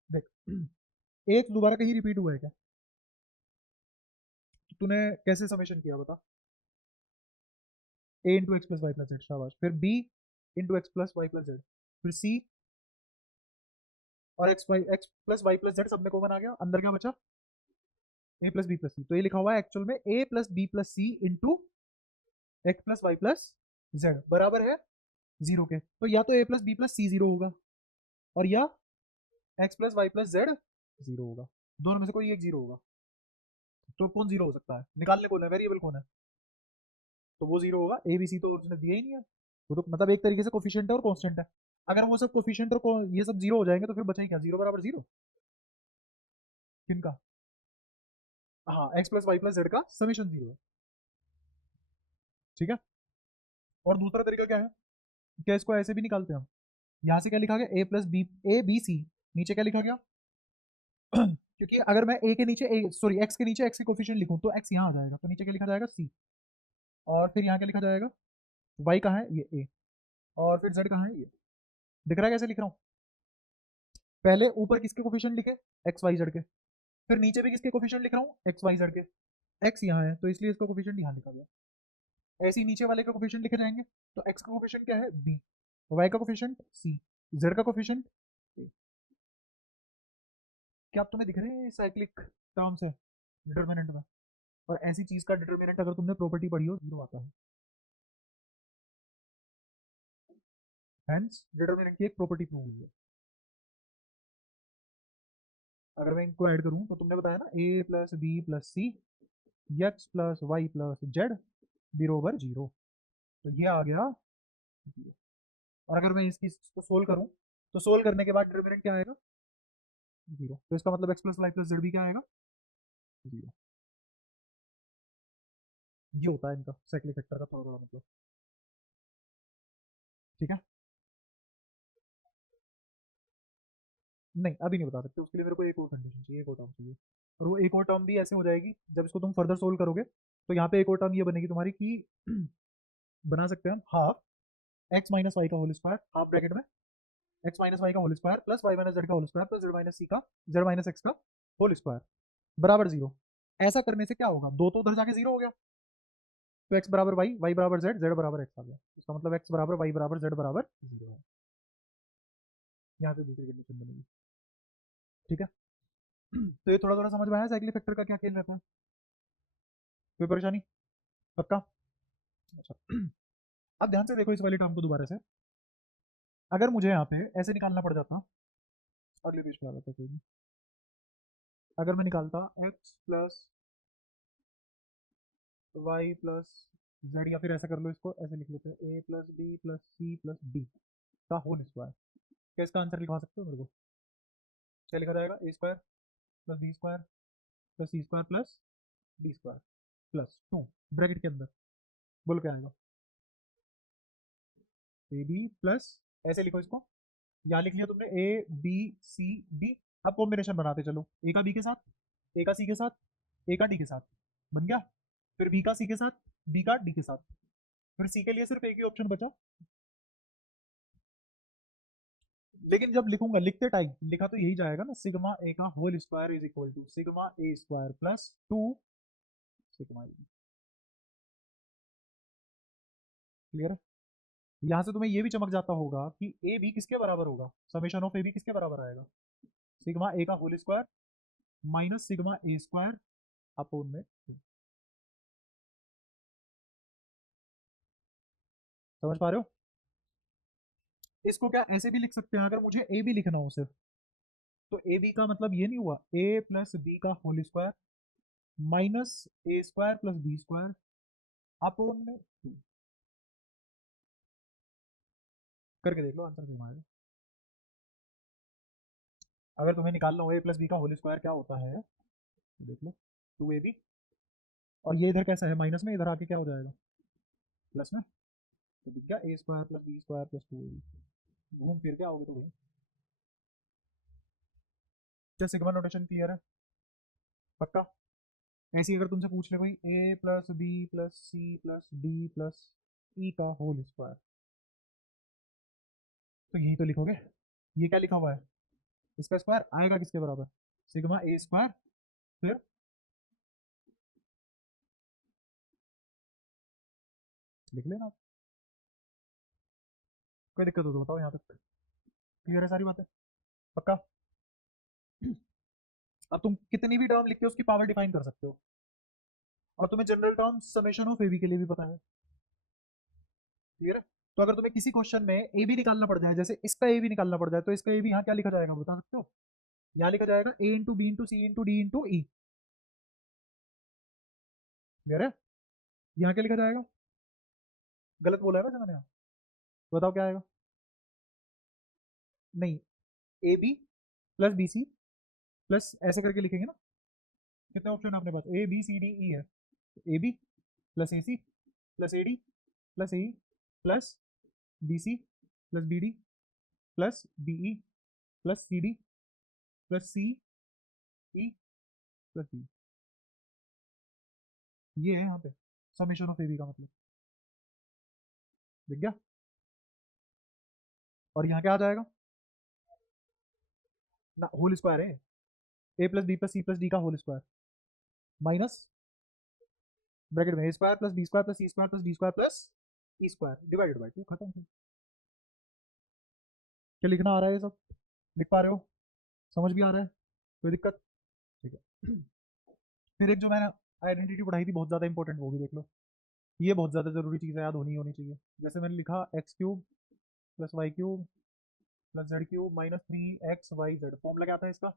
देख, एक दोबारा कहीं रिपीट हुआ है क्या? तो तूने कैसे समेशन किया बता? a into x plus Y plus z, शाबाश। फिर b into x plus Y plus Z, फिर c, और x plus Y plus z सब में कॉमन आ गया, अंदर क्या बचा? a plus B plus c. तो ये लिखा हुआ है एक्चुअल में a plus B plus c into x plus Y plus z बराबर है 0 के। तो या तो a प्लस बी प्लस सी 0 होगा, और या x plus Y plus z 0 होगा। दोनों में से कोई एक 0 होगा। तो कौन 0 हो सकता है? निकालने कौन है? वेरिएबल कौन है? तो वो 0 होगा। ए बी सी तो उसने दिया ही नहीं है। वो तो मतलब एक तरीके से कोफिशिएंट है और कांस्टेंट है। अगर वो सब कोफिशिएंट और ये सब 0 हो जाएंगे तो फिर बचा ही क्या? 0 बराबर 0। किनका? हाँ, x plus Y plus Z का समीशन 0 है। ठीक है। और दूसरा तरीका क्या है? क्या इसको ऐसे भी निकालते हैं हम? यहाँ से क्या लिखा गया? A plus B, A B C. नीचे क्या लिखा गया? क्योंकि अगर मैं ए के नीचे ए सॉरी एक्स के नीचे एक्स के कोफिशिएंट लिखूं तो एक्स यहाँ आ जाएगा, तो नीचे क्या लिखा जाएगा? सी। और फिर यहाँ क्या लिखा जाएगा? वाई कहाँ है? ये ए। और फिर जेड कहाँ है? ये। दिख रहा है कैसे लिख रहा हूँ? पहले ऊपर किसके कोफिशिएंट लिखे? एक्स वाई जेड के। फिर नीचे भी किसके कोफिशिएंट लिख रहा हूँ? एक्स वाई जेड के। एक्स यहाँ है तो इसलिए इसका कोफिशिएंट यहाँ लिखा गया। ऐसे ही नीचे वाले का कोफिशिएंट लिखे जाएंगे। तो एक्स का कोफिशिएंट क्या है? बी। वाई का कोफिशिएंट सी। जेड का कोफिशिएंट ए। क्या आप तुम्हें दिख रहे हैं साइक्लिक टर्म्स है डिटरमिनेंट में? और ऐसी चीज का डिटरमिनेंट अगर तुमने प्रॉपर्टी पढ़ी हो, 0 आता है। हेंस डिटरमिनेंट की एक प्रॉपर्टी प्रूव हुई है। अगर मैं इनको ऐड करूं तो तुमने बताया ना A plus B plus C X plus Y plus Z 0/0। तो ये आ गया 0। और अगर मैं इसकी इसको सोल्व करूं तो सोल्व करने के बाद डिटरमिनेंट क्या आएगा? 0। तो इसका मतलब x plus Y plus z भी क्या आएगा? 0। ये होता है इनका साइक्लिक फैक्टर का थोड़ा थोड़ा मतलब। ठीक है। नहीं, अभी नहीं बता सकते, उसके लिए मेरे को एक और कंडीशन चाहिए, एक और टर्म चाहिए। और वो एक और टर्म भी ऐसे हो जाएगी जब इसको तुम फर्दर सोल्व करोगे तो यहाँ पे एक और टर्म ये बनेगी तुम्हारी कि बना सकते हैं हम हाफ एक्स माइनस वाई का होल स्क्वायर, हाफ ब्रैकेट में एक्स माइनस वाई का whole square plus Y minus Z का whole square plus Z minus C का जेड माइनस एक्स का होल स्क्वायर बराबर 0। ऐसा करने से क्या होगा, दो तो उधर जाके जीरो हो गया, तो x बराबर y, y बराबर z, z बराबर x आ गया। इसका मतलब x बराबर y बराबर z बराबर जीरो है। यहाँ से दूसरी कंडीशन बनेगी। ठीक है। तो ये थोड़ा थोड़ा समझ में आया साइक्लिक फैक्टर का क्या खेल रहता है, कोई परेशानी? पक्का? अच्छा। अब ध्यान से देखो इस वाली टर्म को दोबारा से, अगर मुझे यहाँ पे ऐसे निकालना पड़ जाता, अगले पेज पे आ जाता कोई नहीं, अगर मैं निकालता x plus Y plus z, या फिर ऐसा कर लो, इसको ऐसे लिख लेते हैं, A plus B plus C plus D का होल स्क्वायर, क्या इसका आंसर लिखवा सकते हो मेरे को? क्या लिखा जाएगा? A square plus B square plus C square plus D square plus two, bracket के अंदर, बोलो क्या आएगा? ए बी प्लस, ऐसे लिखो इसको, यहाँ लिख लिया तुमने ए बी सी डी। अब कॉम्बिनेशन बनाते चलो, ए का बी के साथ, ए का सी के साथ, ए का डी के साथ, बन गया। फिर बी का सी के साथ, बी का डी के साथ, फिर सी के लिए सिर्फ एक ही ऑप्शन बचा। लेकिन जब लिखूंगा, लिखते टाइम लिखा तो यही जाएगा ना, सिग्मा ए का whole square is equal to sigma a square plus two sigma a. Clear है? यहां से तुम्हें ये भी चमक जाता होगा कि ए बी किसके बराबर होगा, समेशन ऑफ ए बी किसके बराबर आएगा, सिग्मा ए का whole square minus sigma a square upon में 2। समझ पा रहे हो? इसको क्या ऐसे भी लिख सकते हैं, अगर मुझे ए बी लिखना हो सिर्फ, तो ए बी का मतलब ये नहीं हुआ ए प्लस बी का whole square minus A square plus B square upon में 2। करके देख लो, आंसर सेम आएगा। अगर तुम्हें निकालना हो ए प्लस बी का होल स्क्वायर क्या होता है, देख लो, टू ए बी, और ये इधर कैसा है माइनस में, इधर आके क्या हो जाएगा प्लस में, तो दिख गया A square plus B square plus two A B. घूम फिर के आओगे तो वही। क्या सिग्मा नोटेशन क्लियर है? पक्का? ऐसी अगर तुमसे पूछ ले कोई A plus B plus C plus D plus E का होल स्क्वायर, तो यही तो लिखोगे। ये क्या लिखा हुआ है, इसका स्क्वायर आएगा किसके बराबर, सिग्मा ए स्क्वायर, फिर लिख लेना। कोई दिक्कत हो तो बताओ, यहाँ तक क्लियर है सारी बातें? पक्का? अब तुम कितनी भी टर्म लिख के उसकी पावर डिफाइन कर सकते हो, और तुम्हें general term summation of A b के लिए भी पता है। क्लियर है? तो अगर तुम्हें किसी क्वेश्चन में ए बी निकालना पड़ जाए, जैसे इसका ए बी निकालना पड़ जाए, तो इसका ए बी यहाँ क्या लिखा जाएगा बता सकते हो? यहाँ लिखा जाएगा ए इंटू बी इंटू सी इंटू डी इंटू ई। क्लियर है? यहाँ क्या लिखा जाएगा? गलत बोला है ना मैंने यहाँ? बताओ क्या आएगा? नहीं, a B plus b c plus ऐसे करके लिखेंगे ना, कितने ऑप्शन है अपने पास, ए बी सी डी ई है, a B plus a c plus a d plus a e plus b c plus b d plus b e plus c d plus c e plus d. ये है यहाँ पे summation of A B का मतलब, दिख गया? और यहाँ क्या आ जाएगा ना, होल स्क्वायर है, A plus B plus C plus D का होल स्क्वायर माइनस ब्रैकेट में A square plus B square plus C square plus D square plus E square divided by 2, खत्म। क्या लिखना आ रहा है ये सब, लिख पा रहे हो? समझ भी आ रहा है? कोई दिक्कत? ठीक है। फिर एक जो मैंने आइडेंटिटी पढ़ाई थी बहुत ज़्यादा इंपॉर्टेंट, वो भी देख लो, ये बहुत ज़्यादा जरूरी चीज़ है, याद होनी होनी चाहिए। जैसे मैंने लिखा x cube plus y cube plus z cube minus 3xyz, formula क्या आता है इसका,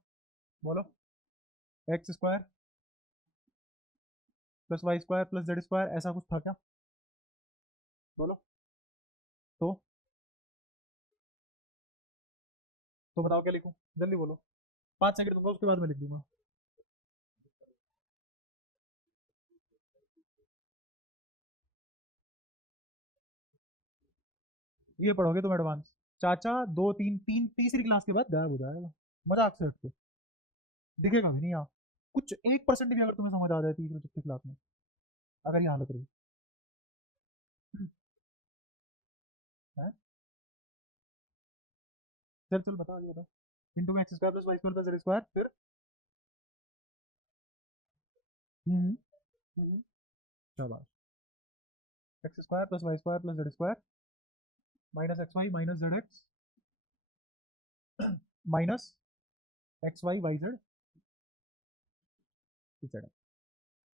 बोलो? X square plus Y square plus Z square, ऐसा कुछ था क्या, बोलो? तो तो बताओ क्या लिखूं, जल्दी बोलो, 5 सेकंड दूंगा उसके बाद मैं लिख दूंगा। ये पढ़ोगे तुम एडवांस, चाचा दो तीन तीन तीसरी क्लास के बाद गायब हो जाएगा, मजाक से हटके, दिखेगा भी नहीं यहाँ। कुछ 1% भी अगर तुम्हें समझ आ जाए तीसरी चौथी क्लास में, अगर ये हालत रही है। चल चल बताओ, ये बताओ, इंटू में x square plus Y square plus Z square, फिर हम्म हम्म, शाबाश। X square plus Y square plus Z square minus x y minus z x minus x y y z z.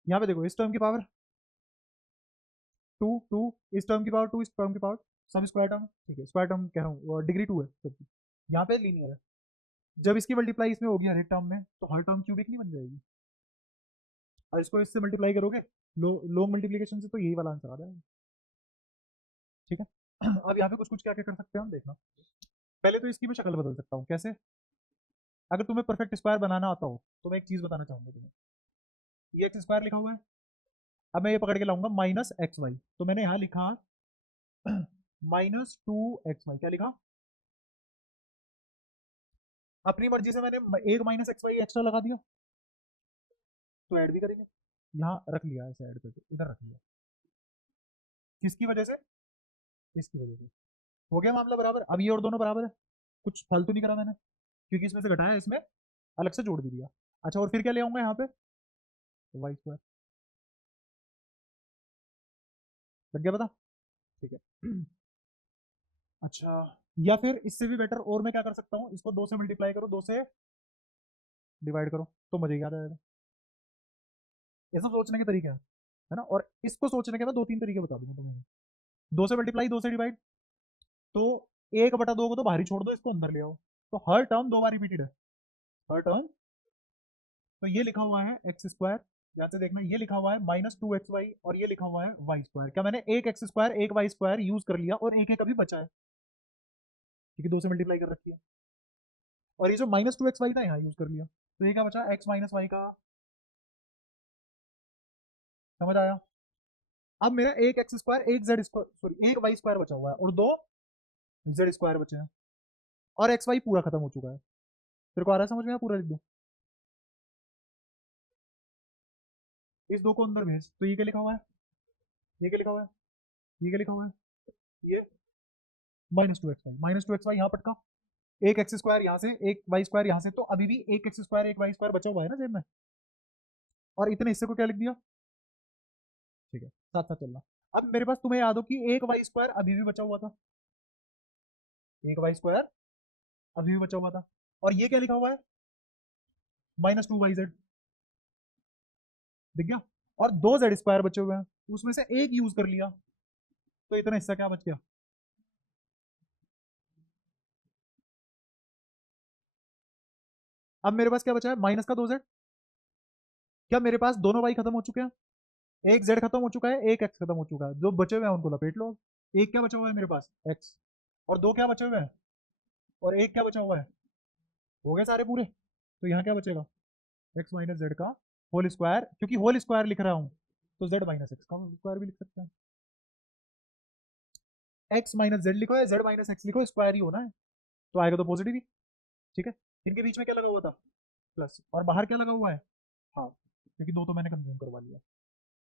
यहाँ पे देखो इस टर्म की पावर टू टू, इस टर्म की पावर टू, इस टर्म की पावर, सब स्क्वायर टर्म, ठीक है स्क्वायर टर्म कह रहा हूँ, डिग्री टू है सबकी। यहाँ पे लीनियर है, जब इसकी मल्टीप्लाई इसमें होगी हर एक टर्म में तो हर टर्म क्यूबिक नहीं बन जाएगी। और इसको इससे मल्टीप्लाई करोगे लॉन्ग मल्टीप्लीकेशन से तो यही वाला आंसर आ जाएगा। ठीक है अब यहाँ पे कुछ कुछ क्या क्या कर सकते हैं हम देखना। पहले तो इसकी मैं शक्ल बदल सकता हूँ, कैसे? अगर तुम्हें परफेक्ट स्क्वायर बनाना आता हो तो मैं एक चीज बताना चाहूंगा तुम्हें। ये एक्स स्क्वायर लिखा हुआ है, अब मैं ये पकड़ के लाऊंगा माइनस एक्स वाई, तो मैंने यहाँ लिखा माइनस टू एक्स वाई, क्या लिखा? अपनी मर्जी से मैंने एक माइनस एक्स वाई एक्स्ट्रा लगा दिया, तो ऐड भी करेंगे। यहाँ रख लिया, ऐसे ऐड करके इधर रख लिया, किसकी वजह से? इसकी वजह से। हो गया मामला बराबर। अब ये और दोनों बराबर है, कुछ फालतू नहीं करा मैंने, क्योंकि इसमें से घटाया, इसमें अलग से जोड़ भी दिया। अच्छा, और फिर क्या ले आऊंगा यहाँ पे? Y square. लग गया पता? ठीक है अच्छा, या फिर इससे भी बेटर और मैं क्या कर सकता हूँ, इसको दो से मल्टीप्लाई करो, दो से डिवाइड करो, तो मुझे याद आएगा। ये सब सोचने के तरीके हैं, है ना? और इसको सोचने के मैं दो तीन तरीके बता दूंगा तुम्हें। दो से मल्टीप्लाई, दो से डिवाइड, तो एक बटा दो को तो बाहर ही छोड़ दो, इसको अंदर ले आओ, तो हर टर्म दो बार रिपीटेड है, हर टर्म। तो ये लिखा हुआ है एक्स स्क्वायर, ध्यान से देखना, ये लिखा हुआ है माइनस टू एक्स वाई, और ये लिखा हुआ है वाई स्क्वायर। क्या मैंने एक एक्स स्क्वायर एक वाई स्क्वायर यूज कर लिया और एक एक अभी बचा है, क्योंकि दो से मल्टीप्लाई कर रखी है। और ये जो माइनस टू एक्स वाई था यहाँ यूज कर लिया, तो ये क्या बचा? एक्स माइनस वाई का। समझ आया? अब मेरा एक एक्स स्क्वायर एक जेड स्क्वायर, सॉरी एक वाई स्क्वायर बचा हुआ है और दो जेड स्क्वायर बचे हैं, और एक्स वाई पूरा खत्म हो चुका है। तेरे को आ रहा है समझ में? पूरा लिख दो, इस दो को अंदर भेज, तो ये क्या लिखा हुआ है? ये क्या लिखा हुआ है? ये क्या लिखा हुआ है? ये minus two x y, minus two x y यहाँ पटका, एक एक्स स्क्वायर यहाँ से एक वाई स्क्वायर यहाँ से, तो अभी भी एक एक्स स्क्वायर एक वाई स्क्वायर बचा हुआ है ना जेब में, और इतने हिस्से को क्या लिख दिया? ठीक है, साथ साथ चलना। अब मेरे पास, तुम्हें याद हो कि एक वाई स्क्वायर अभी भी बचा हुआ था, एक वाई स्क्वायर अभी भी बचा हुआ था, और ये क्या लिखा हुआ है? माइनस टू वाई जेड, दिख गया? और दो जेड स्क्वायर बचे हुए हैं, उसमें से एक यूज कर लिया, तो इतना हिस्सा क्या बच गया? अब मेरे पास क्या बचा है? माइनस का दो जेड। क्या मेरे पास दोनों वाई खत्म हो चुके हैं? एक जेड खत्म हो चुका है, एक एक्स खत्म हो चुका है, जो बचे हुए हैं उनको लपेट लो। एक क्या बचा हुआ है मेरे पास? एक्स। और दो क्या बचे हुए हैं? और एक क्या बचा हुआ है? हो गए सारे पूरे। तो यहाँ क्या बचेगा? एक्स माइनस जेड का होल स्क्वायर, क्योंकि होल स्क्वायर लिख रहा हूँ तो जेड माइनस एक्स का होल स्क्वायर भी लिख सकते हैं। एक्स माइनस जेड लिखो या जेड माइनस एक्स लिखो, स्क्वायर ही होना है, तो आएगा तो पॉजिटिव ही। ठीक है, इनके बीच में क्या लगा हुआ था? प्लस, और बाहर क्या लगा हुआ है? हाँ, क्योंकि दो तो मैंने कंज्यूम करवा लिया।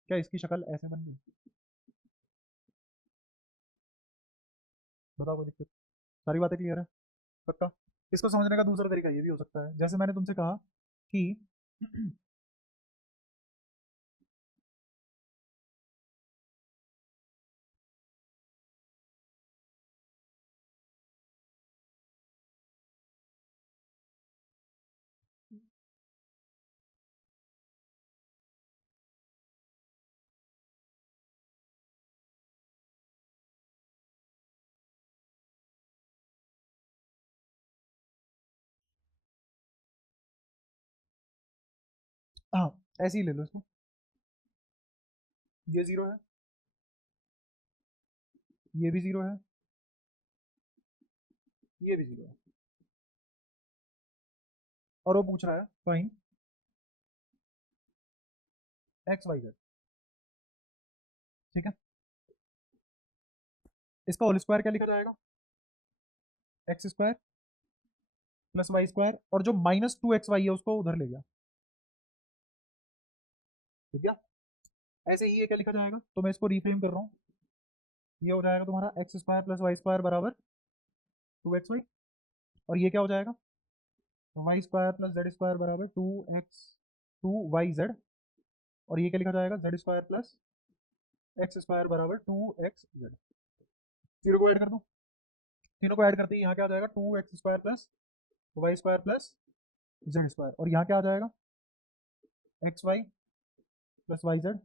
क्या इसकी शक्ल ऐसे बन गई? बताओ कोई दिक्कत? सारी बातें क्लियर है? पक्का? इसको समझने का दूसरा तरीका ये भी हो सकता है, जैसे मैंने तुमसे कहा कि हाँ, ऐसे ही ले लो इसको, ये जीरो है, ये भी जीरो है, ये भी जीरो है, और वो पूछ रहा है फाइन एक्स वाई जेड। ठीक है, इसका होल स्क्वायर क्या लिखा जाएगा? X square plus Y square, और जो माइनस टू एक्स वाई है उसको उधर ले गया। ठीक है, ऐसे ही ये क्या लिखा जाएगा, तो मैं इसको रिफ्रेम कर रहा हूँ, ये हो जाएगा तुम्हारा X square plus Y square बराबर टू एक्स वाई, और ये क्या हो जाएगा? Y square plus Z square बराबर two X two Y Z, और ये क्या लिखा जाएगा, Z square plus X square बराबर 2xz। जीरो को ऐड कर दूं, तीनों को ऐड करते ही यहाँ क्या आ जाएगा, 2x square plus Y square plus Z square, और यहाँ क्या आ जाएगा, x y plus y z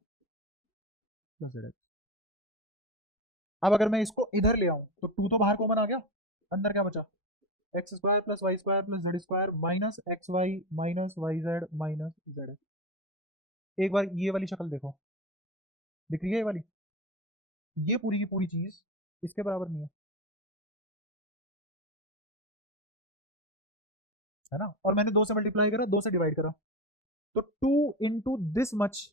plus z x. अब अगर मैं इसको इधर ले आऊं तो 2 तो बाहर कॉमन आ गया, अंदर क्या बचा, x square plus Y square plus Z square minus x y minus y z minus z x. एक बार ये वाली शक्ल देखो, दिख रही है ये वाली, ये पूरी की पूरी चीज इसके बराबर नहीं है ना, और मैंने 2 से मल्टीप्लाई करा, 2 से डिवाइड करा, तो 2 into दिस मच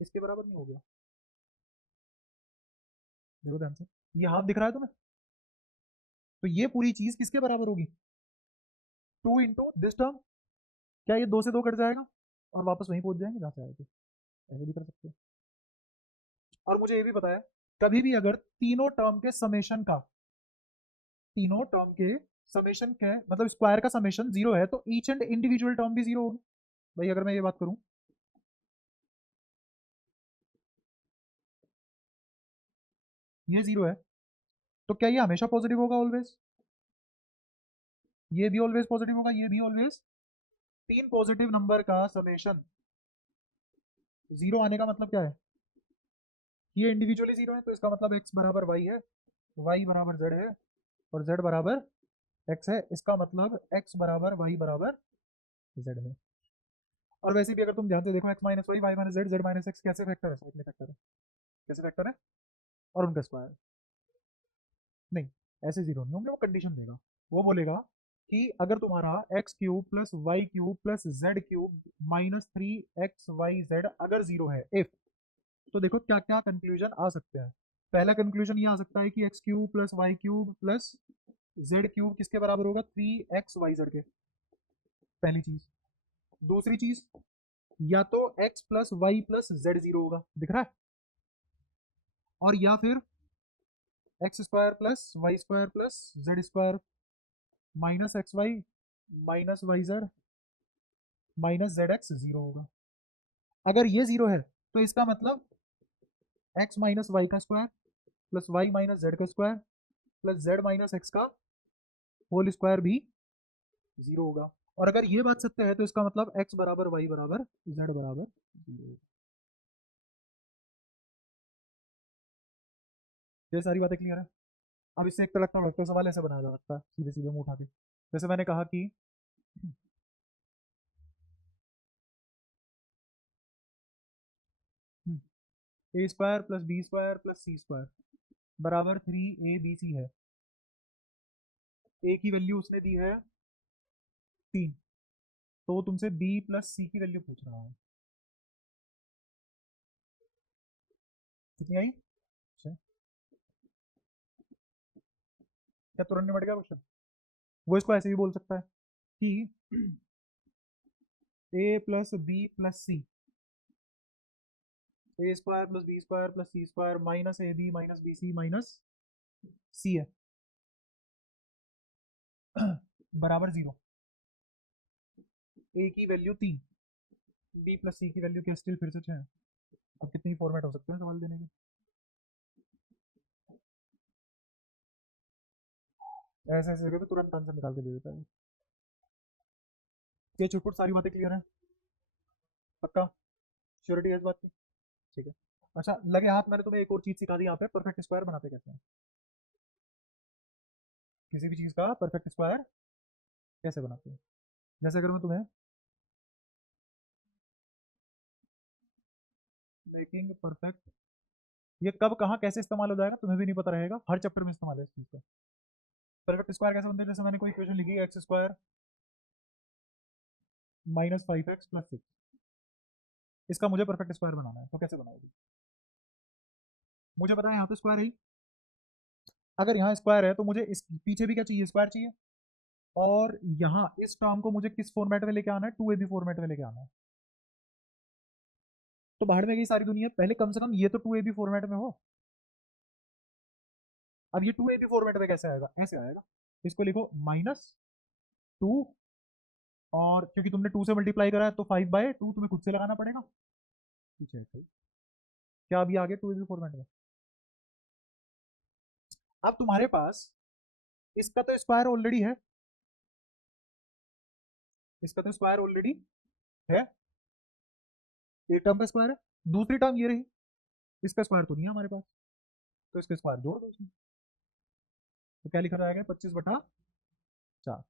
इसके बराबर नहीं हो गया। देखो ध्यान से, ये हाफ दिख रहा है तुम्हें, तो ये पूरी चीज किसके बराबर होगी, 2 into दिस टर्म। क्या ये 2 से 2 कट जाएगा और वापस वहीं पहुंच जाएंगे जहाँ से आए थे, ऐसे भी कर सकते हैं। और मुझे ये भी पता है, कभी भी अगर तीनों टर्म के समेशन का, तीनों टर्म के समेशन क्या है, मतलब स्क्वायर का समेशन 0 है, तो ईच एंड इंडिविजुअल टर्म भी 0 होगी। भाई अगर मैं ये बात करूं, ये 0 है, तो क्या ये हमेशा पॉजिटिव होगा ऑलवेज, ये भी ऑलवेज पॉजिटिव होगा, ये भी ऑलवेज। तीन पॉजिटिव नंबर का समेशन 0 आने का मतलब क्या है, ये इंडिविजुअली 0 है, तो इसका मतलब x बराबर y है, y बराबर z है, और z बराबर x है, इसका मतलब x बराबर y बराबर z है। और वैसे भी अगर तुम ध्यान से देखो, x minus y, y minus z, z minus x कैसे फैक्टर है, साइड में फैक्टर है, कैसे फैक्टर है, और उनका स्क्वायर नहीं, ऐसे 0 नहीं होंगे, वो कंडीशन देगा, वो बोलेगा कि अगर तुम्हारा x cube plus y cube plus z cube minus 3xyz अगर 0 है, इफ, तो देखो क्या क्या कंक्लूजन आ सकते हैं। पहला कंक्लूजन ये आ सकता है कि x cube plus y cube plus z cube किसके बराबर होगा, 3xyz के, पहली चीज। दूसरी चीज, या तो x plus Y plus z 0 होगा, दिख रहा है, और या फिर x square plus Y square plus Z square minus x y minus y z minus z x 0 होगा। अगर ये 0 है तो इसका मतलब x माइनस वाई का square plus Y minus Z का square plus Z minus X का होल स्क्वायर भी 0 होगा। और अगर ये बात सत्य है तो इसका मतलब x बराबर वाई बराबर जेड बराबर 0। ये सारी बातें क्लियर है। अब इससे एक तड़कता सवाल ऐसे बनाया जा सकता है, सीधे सीधे मुंह उठा के, जैसे मैंने कहा कि A square plus B square plus C square बराबर 3abc है। ए की वैल्यू उसने दी है 3, तो वो तुमसे बी प्लस सी की वैल्यू पूछ रहा है, कितनी आई, अच्छा, क्या तुरंत निपट गया क्वेश्चन। वो इसको ऐसे भी बोल सकता है कि A plus B plus C, A square plus B square plus C square minus A B minus B C minus C है बराबर 0। ए की वैल्यू 3, बी प्लस सी की वैल्यू क्या स्टिल फिर से 6। अब कितनी फॉर्मेट हो सकते हैं सवाल देने के, ऐसे ऐसे करके तुरंत आंसर निकाल के दे देता है। ये छुटपुट सारी बातें क्लियर है, पक्का, श्योरिटी है इस बात की, ठीक है। अच्छा लगे हाथ, मैंने तुम्हें एक और चीज सिखा दी यहाँ पे, परफेक्ट स्क्वायर बनाते कैसे हैं, किसी भी चीज का परफेक्ट स्क्वायर कैसे बनाते हैं। जैसे अगर मैं तुम्हें मेकिंग परफेक्ट, ये कब कहाँ कैसे इस्तेमाल हो जाएगा तुम्हें भी नहीं पता रहेगा, हर चैप्टर में इस्तेमाल है इस चीज का। परफेक्ट स्क्वायर कैसे बनते हैं, जैसे मैंने कोई इक्वेशन लिखी, x square minus 5x plus 6, इसका मुझे परफेक्ट स्क्वायर बनाना है, तो कैसे बनाओगे। मुझे पता है यहाँ पे स्क्वायर है, अगर यहाँ स्क्वायर है तो मुझे इस पीछे भी क्या चाहिए, स्क्वायर चाहिए, और यहाँ इस टर्म को मुझे किस फॉर्मेट में लेके आना है, 2ab फॉर्मेट में लेके आना है। तो बाहर में गई सारी दुनिया, पहले कम से कम ये तो 2ab फॉर्मेट में हो। अब ये 2ab फॉर्मेट में कैसे आएगा, ऐसे आएगा, इसको लिखो -2, और क्योंकि तुमने 2 से मल्टीप्लाई करा है तो 5/2 तुम्हें खुद से लगाना पड़ेगा, पीछे x है। क्या अभी आगे 2 फॉर्मेट में? अब तुम्हारे पास इसका तो स्क्वायर ऑलरेडी है, इसका तो स्क्वायर ऑलरेडी है, एक टर्म का स्क्वायर है, दूसरी टर्म ये रही, इसका स्क्वायर तो नहीं है हमारे पास, तो इसका स्क्वायर जोड़ दो इसमें। तो क्या लिखा जाएगा? 25/4।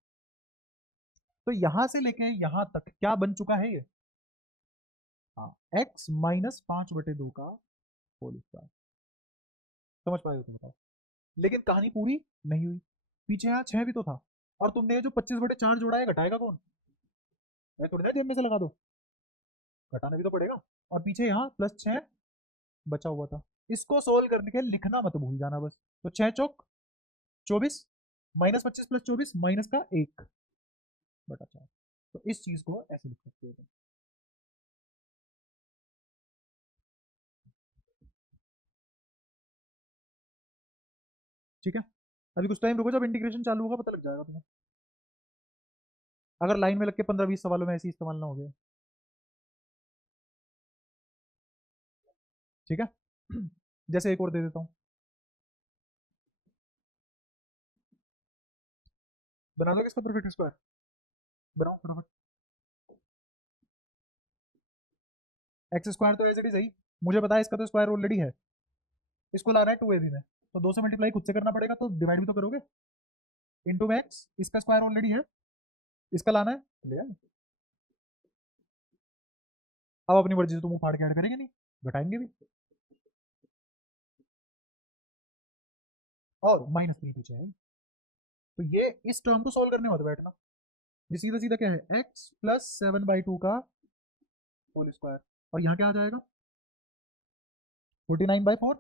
तो यहां से लेके यहां तक क्या बन चुका है ये? हाँ, x माइनस 5/2 का होल स्क्वायर। समझ पाए हो तुम? बताओ। लेकिन कहानी पूरी नहीं हुई, पीछे यहाँ 6 भी तो था, और तुमने ये जो 25/4 जोड़ा है, घटाएगा कौन? मैं थोड़ी ना जेब में से लगा दो, घटाना भी तो पड़ेगा। और पीछे यहाँ +6 बचा हुआ था। इसको सोल्व करने के लिखना मत भूल जाना बस। तो 6 चौक 24, -25 + 24 माइनस का 1/4। तो इस चीज को ऐसे लिख सकते हो तुम। ठीक है, अभी कुछ टाइम रुको, जब इंटीग्रेशन चालू होगा पता लग जाएगा तुम्हें, अगर लाइन में लग के 15-20 सवालों में ऐसे इस्तेमाल ना हो गया। ठीक है जैसे एक और दे देता हूँ, बना दोगे इसका परफेक्ट स्क्वायर? बनाओ फटाफट। एक्स स्क्वायर तो एज इट इज है ही, मुझे पता है इसका तो स्क्वायर ऑलरेडी है, इसको लाना है 2ab में, तो 2 से मल्टीप्लाई खुद से करना पड़ेगा, तो डिवाइड भी तो करोगे। इंटू में एक्स, इसका स्क्वायर ऑलरेडी है, इसका लाना है, ले आए। अब अपनी मर्जी से तुम फाड़ के ऐड करेंगे नहीं, घटाएंगे भी। और -3 पीछे है, तो ये इस टर्म को सोल्व करने मत बैठना, ये सीधा सीधा क्या है? x प्लस 7/2 का होल स्क्वायर, और यहाँ क्या आ जाएगा? 49/4,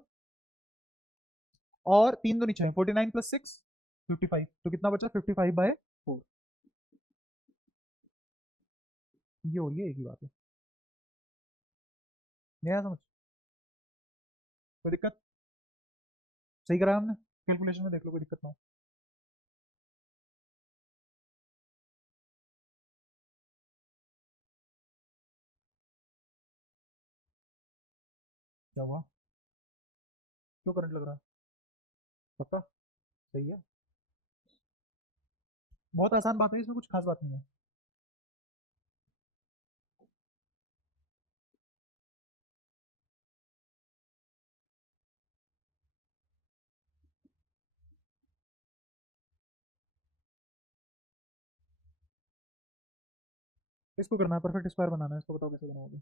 और 3 दो नीचे है, 49 + 6 55, तो कितना बचा? 55/4। ये और ये एक ही बात है, नहीं आया समझ? कोई दिक्कत? सही करा हमने, कैलकुलेशन में देख लो, कोई दिक्कत ना हो। क्या हुआ? क्यों करंट लग रहा है? पक्का? सही है, बहुत आसान बात है, इसमें कुछ खास बात नहीं है। इसको करना है परफेक्ट स्क्वायर बनाना है, इसको बताओ कैसे बनाओगे?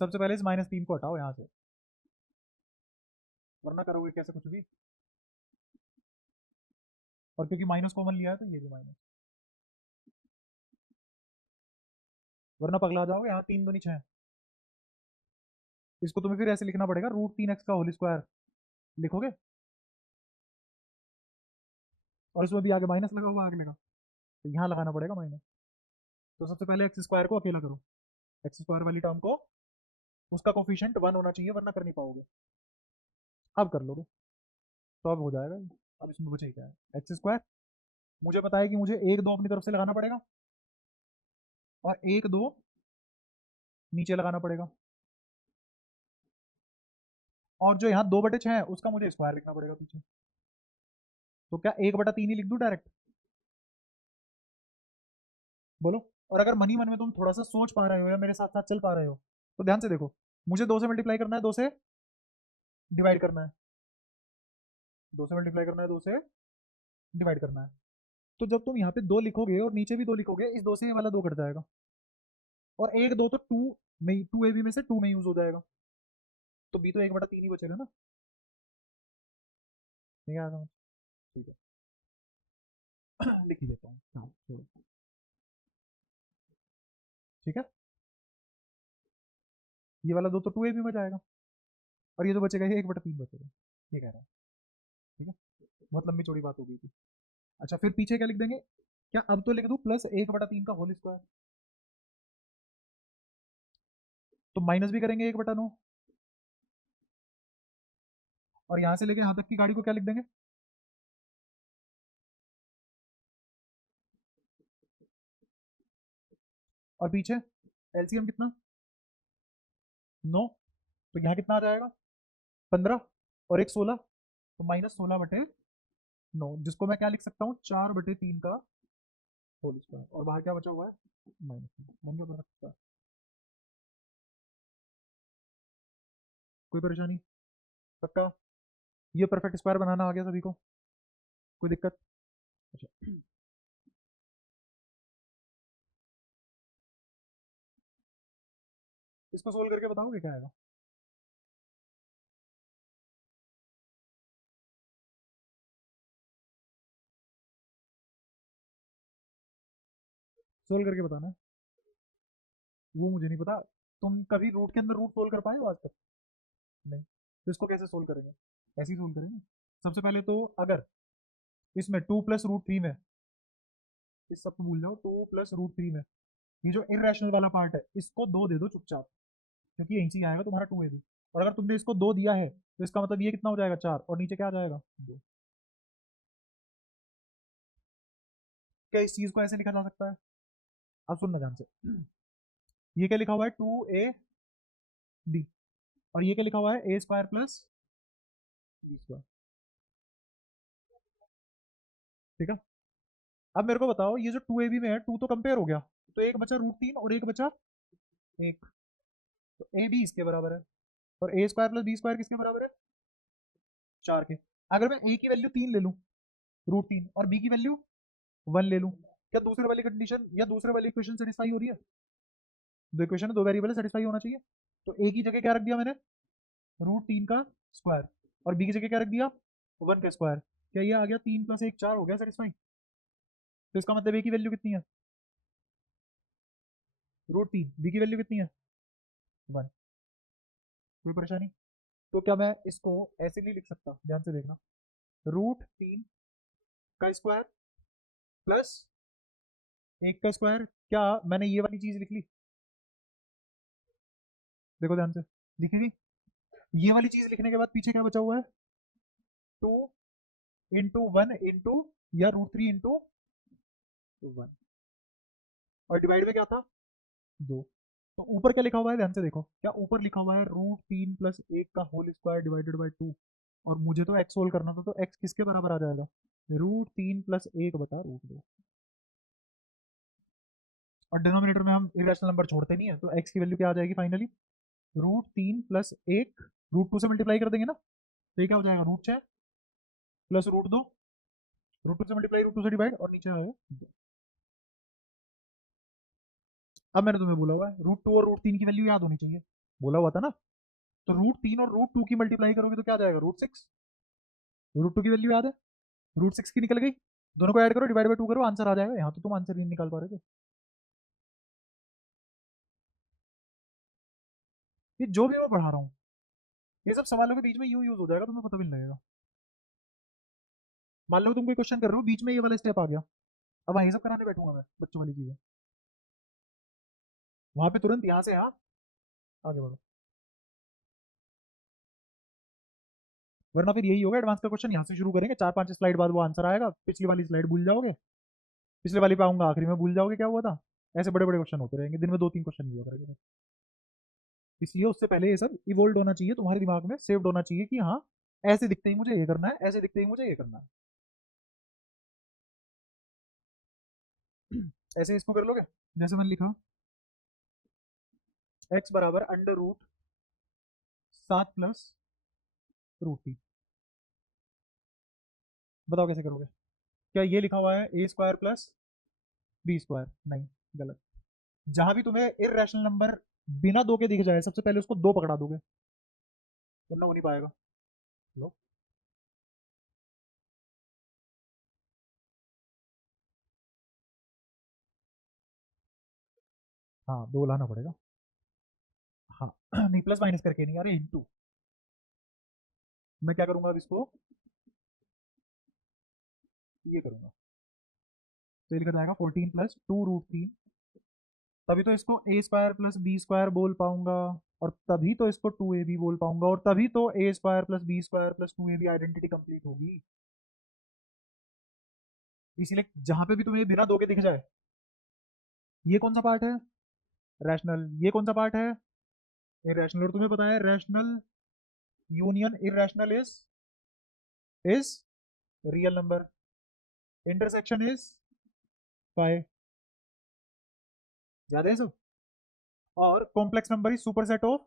सबसे पहले इस -3 को हटाओ यहाँ से, वरना करोगे कैसे कुछ भी। और क्योंकि माइनस कॉमन लिया है, तो ये भी माइनस, वरना पगला जाओगे। यहाँ 3 दूनी 6, इसको तुम्हें फिर ऐसे लिखना पड़ेगा, √3x का होल स्क्वायर लिखोगे, और इसमें भी आगे माइनस लगा हुआ, आगे लगा, तो यहाँ लगाना पड़ेगा माइनस। तो सबसे पहले एक्स स्क्वायर को अकेला करो, एक्स स्क्वायर वाली टर्म को, उसका कोफिशिएंट 1 होना चाहिए, वरना कर नहीं पाओगे। अब कर लोगे तो अब हो जाएगा ये। अब इसमें बचे क्या है? एक्स स्क्वायर, मुझे पता है कि मुझे 1 2 अपनी तरफ से लगाना पड़ेगा, और 1 2 नीचे लगाना पड़ेगा, और जो यहाँ 2/6 है उसका मुझे स्क्वायर लिखना पड़ेगा पीछे। तो क्या 1/3 ही लिख दूँ डायरेक्ट? बोलो। और अगर मनी मन में तुम थोड़ा सा सोच पा रहे हो या मेरे साथ साथ चल पा रहे हो, तो ध्यान से देखो, मुझे 2 से मल्टीप्लाई करना है, 2 से डिवाइड करना है, 2 से मल्टीप्लाई करना है, 2 से डिवाइड करना है। तो जब तुम यहाँ पे 2 लिखोगे और नीचे भी 2 लिखोगे, इस 2 से ये वाला 2 कट जाएगा, और 1 2 तो 2 में, 2ab में से 2 में यूज हो जाएगा, तो b तो 1/3 ही बचेगा ना। नहीं आया समझ? ठीक है लिख ही देता हूँ, हाँ छोड़ो। ठीक है, ये वाला 2 तो 2ab में जाएगा, और ये जो बचेगा ये 1/3 बचेगा, ये कह रहा है। ठीक है, बहुत लंबी चौड़ी बात हो गई थी। अच्छा, फिर पीछे क्या लिख देंगे? क्या अब तो लिख दूं +1/3 का होल स्क्वायर, तो माइनस भी करेंगे 1/9, और यहां से लेके यहां तक की गाड़ी को क्या लिख देंगे, और पीछे एलसीएम कितना, 9, तो यहाँ कितना आ जाएगा, 15, और एक 16, तो -16/9, जिसको मैं क्या लिख सकता हूँ, 4/3 का होल स्क्वायर, और बाहर क्या बचा हुआ है, माइनस, बन गया पूरा। कोई परेशानी, पक्का, ये परफेक्ट स्क्वायर बनाना आ गया सभी को, कोई दिक्कत। अच्छा, इसको सोल्व करके बताओगे क्या आएगा, सोल्व करके बताना, वो मुझे नहीं पता। तुम कभी रूट के अंदर रूट सोल्व कर पाए हो आज तक, नहीं, तो इसको कैसे सोल्व करेंगे, ऐसे ही सोल्व करेंगे। सबसे पहले तो अगर इसमें 2 + √3 में, इस सब को भूल जाओ, 2 + √3 में ये जो इरेशनल वाला पार्ट है इसको 2 दे दो चुपचाप, क्योंकि यहीं से ही आएगा तुम्हारा 2ab, और अगर तुमने इसको 2 दिया है तो इसका मतलब ये कितना हो जाएगा, 4, और नीचे क्या आ जाएगा, 2। क्या इस चीज को ऐसे लिखा जा सकता है, अब सुनना ध्यान से, ये क्या लिखा हुआ है, 2ab, और ये क्या लिखा हुआ है, a² + b², ठीक है। अब मेरे को बताओ, ये जो 2ab में है, 2 तो कंपेयर हो गया, तो एक बचा √3 और एक बचा 1, तो ab इसके बराबर है, और a² + b² किसके बराबर है, 4 के। अगर मैं a की वैल्यू 3 ले लूं, √3, और b की वैल्यू 1 ले लूं, क्या दूसरे वाली कंडीशन या दूसरे वाली इक्वेशन सेटिस्फाई हो रही है, दो इक्वेशन है, दो वेरिएबल है, सेटिस्फाई होना चाहिए। तो a की जगह क्या रख दिया मैंने, √3 का स्क्वायर, और b की जगह क्या रख दिया, 1 का स्क्वायर, क्या ये आ गया, 3 + 1 4 हो गया सेटिस्फाई, तो इसका मतलब a की वैल्यू कितनी है, √3, b की वैल्यू कितनी है, 1, कोई परेशानी। तो क्या मैं इसको ऐसे नहीं लिख सकता, ध्यान से देखना, √3 का स्क्वायर प्लस 1 का स्क्वायर, क्या मैंने ये वाली चीज लिख ली, देखो ध्यान से, लिखी हुई, ये वाली चीज लिखने के बाद पीछे क्या बचा हुआ है, 2 × 1 इंटू, या √3 × 1, और डिवाइड में क्या था, 2, तो ऊपर क्या लिखा हुआ है, ध्यान से देखो, क्या ऊपर लिखा हुआ है, √3 + 1 का होल स्क्वायर डिवाइडेड बाई 2, और मुझे तो एक्स सोल्व करना था, तो एक्स किसके बराबर आ जाएगा, √3 + 1/√2, और डिनोमिनेटर में हम इरेशनल नंबर छोड़ते नहीं है, तो एक्स की वैल्यू क्या आ जाएगी फाइनली, √3 + 1, √2 से मल्टीप्लाई कर देंगे ना, तो ये क्या हो जाएगा, √6 प्लस √2, √2 से मल्टीप्लाई, √2 से डिवाइड, और नीचे आएगा 2। अब मैंने तुम्हें बोला हुआ है, √2 और √3 की वैल्यू याद होनी चाहिए, बोला हुआ था ना, तो √3 और √2 की मल्टीप्लाई करोगे तो क्या आ जाएगा, √6, √2 की वैल्यू याद है, √6 की निकल गई, दोनों को ऐड करो, डिवाइड बाई 2 करो, आंसर आ जाएगा। यहाँ तो तुम आंसर नहीं निकाल पा रहे थे, ये जो भी मैं पढ़ा रहा हूँ, ये सब सवालों के बीच में यूज हो जाएगा, तुम्हें पता भी नहीं लगेगा। मान लो तुम कोई क्वेश्चन कर रहे हो, बीच में ये वाला स्टेप आ गया, अब वहीं सब कराने बैठूंगा मैं बच्चों वाली चीजें, वहां पे तुरंत यहाँ से यहाँ आगे बढ़ो, वरना फिर यही होगा, एडवांस का क्वेश्चन यहाँ से शुरू करेंगे, 4-5 स्लाइड बाद वो आंसर आएगा, पिछली वाली स्लाइड भूल जाओगे, पिछले वाली पे आऊंगा आखिरी में, भूल जाओगे क्या हुआ था, ऐसे बड़े बड़े क्वेश्चन होते रहेंगे, दिन में 2-3 क्वेश्चन ही हुआ करेंगे, इसलिए उससे पहले ये सब इवोल्व होना चाहिए तुम्हारे दिमाग में, सेव्ड होना चाहिए कि हाँ, ऐसे दिखते ही मुझे ये करना है, ऐसे दिखते ही मुझे ये करना है। ऐसे इसको कर लोगे, जैसे मैंने लिखा, x बराबर √7 + √3, बताओ कैसे करोगे, क्या ये लिखा हुआ है a² + b², नहीं, गलत, जहां भी तुम्हें इरेशनल नंबर बिना 2 के दिख जाए, सबसे पहले उसको 2 पकड़ा दोगे, वरना हो नहीं पाएगा, लो, हाँ 2 लाना पड़ेगा, हाँ, नहीं प्लस माइनस करके नहीं, अरे इंटू, मैं क्या करूंगा अब इसको, ये करूंगा, तो ये लिखा जाएगा 14 प्लस 2√3। तभी तो इसको ए स्क्वायर प्लस बी स्क्वायर बोल पाऊंगा, और तभी तो इसको 2ab बोल पाऊंगा, और तभी तो A square plus B square plus 2ab identity complete होगी। इसीलिए जहां पे भी तुम्हें बिना दो के दिख जाए, ये कौन सा पार्ट है, रैशनल, ये कौन सा पार्ट है, इरेशनल। और तुम्हें पता है rational union irrational is real number, intersection is five. ज्यादा है सब। और complex number is super set of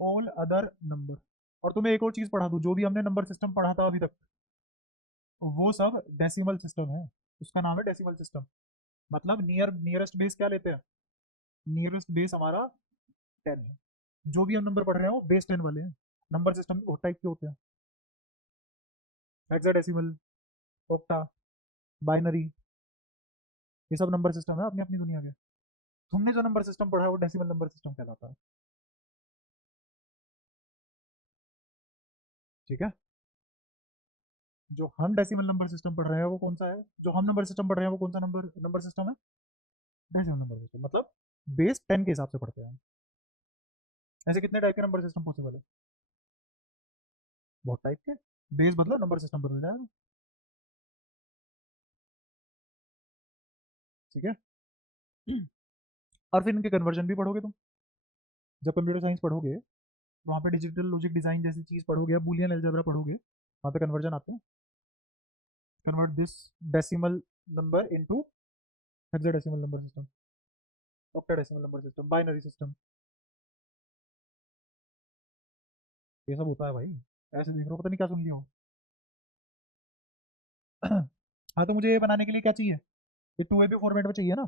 all other number. और तुम्हें एक और चीज पढ़ा दूं, जो भी हमने नंबर सिस्टम पढ़ा था अभी तक, वो सब डेसिमल सिस्टम है। उसका नाम है डेसिमल सिस्टम। मतलब नियरेस्ट बेस क्या लेते हैं, नियरेस्ट बेस हमारा 10 है। जो भी हम नंबर पढ़ रहे हैं वो बेस 10 वाले हैं। नंबर सिस्टम में बहुत टाइप के होते हैं, हेक्साडेसिमल, ऑक्टा, बाइनरी, ये सब नंबर सिस्टम है अपनी अपनी दुनिया के। तुमने जो नंबर सिस्टम पढ़ा है वो डेसिमल नंबर सिस्टम कहलाता है। ठीक है। जो हम डेसिमल नंबर सिस्टम पढ़ रहे हैं वो कौन सा है, जो हम नंबर सिस्टम पढ़ रहे हैं वो कौन सा नंबर नंबर सिस्टम है, डेसिमल नंबर सिस्टम। मतलब बेस 10 के हिसाब से पढ़ते हैं। ऐसे कितने टाइप के नंबर सिस्टम पॉसिबल है, बहुत टाइप के। बेस बदलो नंबर सिस्टम बदल जाएगा। ठीक है। और फिर इनके कन्वर्जन भी पढ़ोगे तुम, जब कंप्यूटर साइंस पढ़ोगे तो वहाँ पे डिजिटल लॉजिक डिजाइन जैसी चीज पढ़ोगे, बूलियन अलजेब्रा पढ़ोगे, वहाँ पे कन्वर्जन आते हैं। Convert this decimal number into hexadecimal number system, octadecimal number system, binary system, ये सब होता है भाई। ऐसे देख रहे हो, पता नहीं क्या सुन लिया हो। हाँ, तो मुझे ये बनाने के लिए क्या चाहिए, ये 2ab फॉर्मेट में चाहिए ना।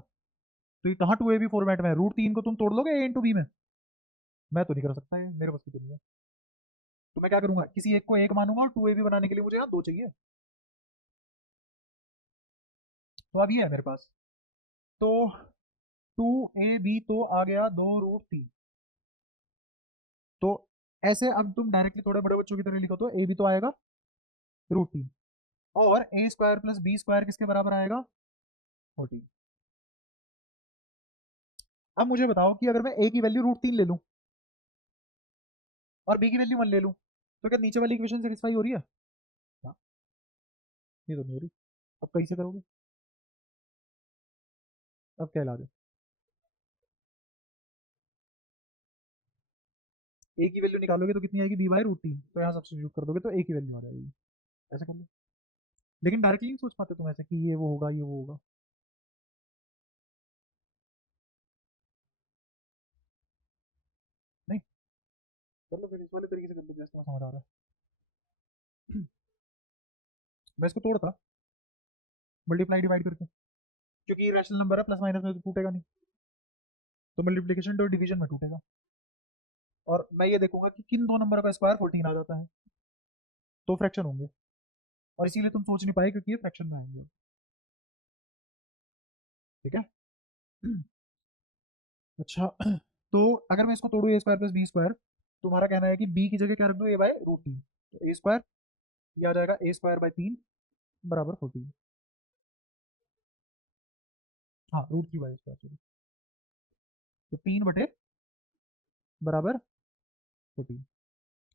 तो ये कहाँ 2ab फॉर्मेट में है, √3 को तुम तोड़ लोगे a इंटू बी में, मैं तो नहीं कर सकता, ये मेरे बस की तो नहीं है। तो मैं क्या करूंगा, किसी एक को एक मानूंगा, और 2ab बनाने के लिए मुझे यहाँ दो चाहिए। तो अब ये है मेरे पास, तो 2ab तो आ गया 2√3। तो ऐसे अब तुम डायरेक्टली थोड़े बड़े बच्चों की तरह लिखो, तो a भी तो आएगा √3, और a square plus B square किसके बराबर आएगा, 14। अब मुझे बताओ कि अगर मैं a की वैल्यू √3 ले लूं और b की वैल्यू 1 ले लूं, तो क्या नीचे वाली इक्वेशन सेटिस्फाई हो रही है, हाँ, ये तो नहीं हो रही। अब कैसे करोगे, अब क्या इलाज है, a की वैल्यू निकालोगे तो कितनी आएगी, b/√3, तो यहाँ सब्स्टिट्यूट कर दोगे तो a की वैल्यू आ जाएगी। ऐसे कर लो, लेकिन डायरेक्टली नहीं सोच पाते तुम ऐसे कि ये वो होगा ये वो होगा। नहीं, कर लो फिर इस वाले तरीके से कर लो जैसे तुम्हें समझ आ रहा है। मैं इसको तोड़ता, मल्टीप्लाई डिवाइड करके, क्योंकि ये रैशनल नंबर है, प्लस माइनस में तो टूटेगा नहीं, तो मल्टीप्लिकेशन तो डिवीजन में टूटेगा। और मैं ये देखूंगा कि किन दो नंबर का स्क्वायर 14 आ जाता है, तो फ्रैक्शन होंगे। और इसीलिए तुम सोच नहीं पाए क्योंकि ये फ्रैक्शन में आएंगे। ठीक है। अच्छा, तो अगर मैं इसको तोड़ू ए स्क्वायर प्लस बी स्क्वायर, तुम्हारा कहना है कि बी की जगह क्या रख दो, a/√3, तो ए स्क्वायर, ये आ जाएगा a² 3 बराबर 14। हाँ, √3/² सॉरी, तो 3 बराबर 14।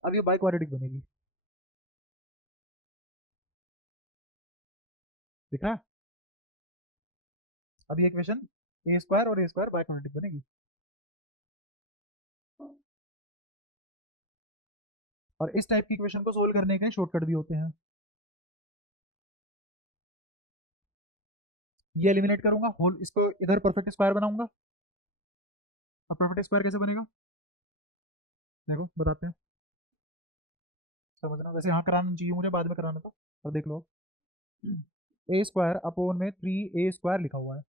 अब ये बाई क्वाड्रेटिक बनेगी, दिख रहा है। अब ये इक्वेशन a² और a² बाई क्वाड्रेटिक बनेगी। और इस टाइप की इक्वेशन को सोल्व करने के शॉर्टकट भी होते हैं। ये एलिमिनेट करूंगा, होल इसको इधर परफेक्ट स्क्वायर बनाऊंगा। अब परफेक्ट स्क्वायर कैसे बनेगा, देखो बताते हैं, समझना। वैसे यहाँ कराना चाहिए मुझे, बाद में कराना था, अब देख लो। a² / 3a² लिखा हुआ है,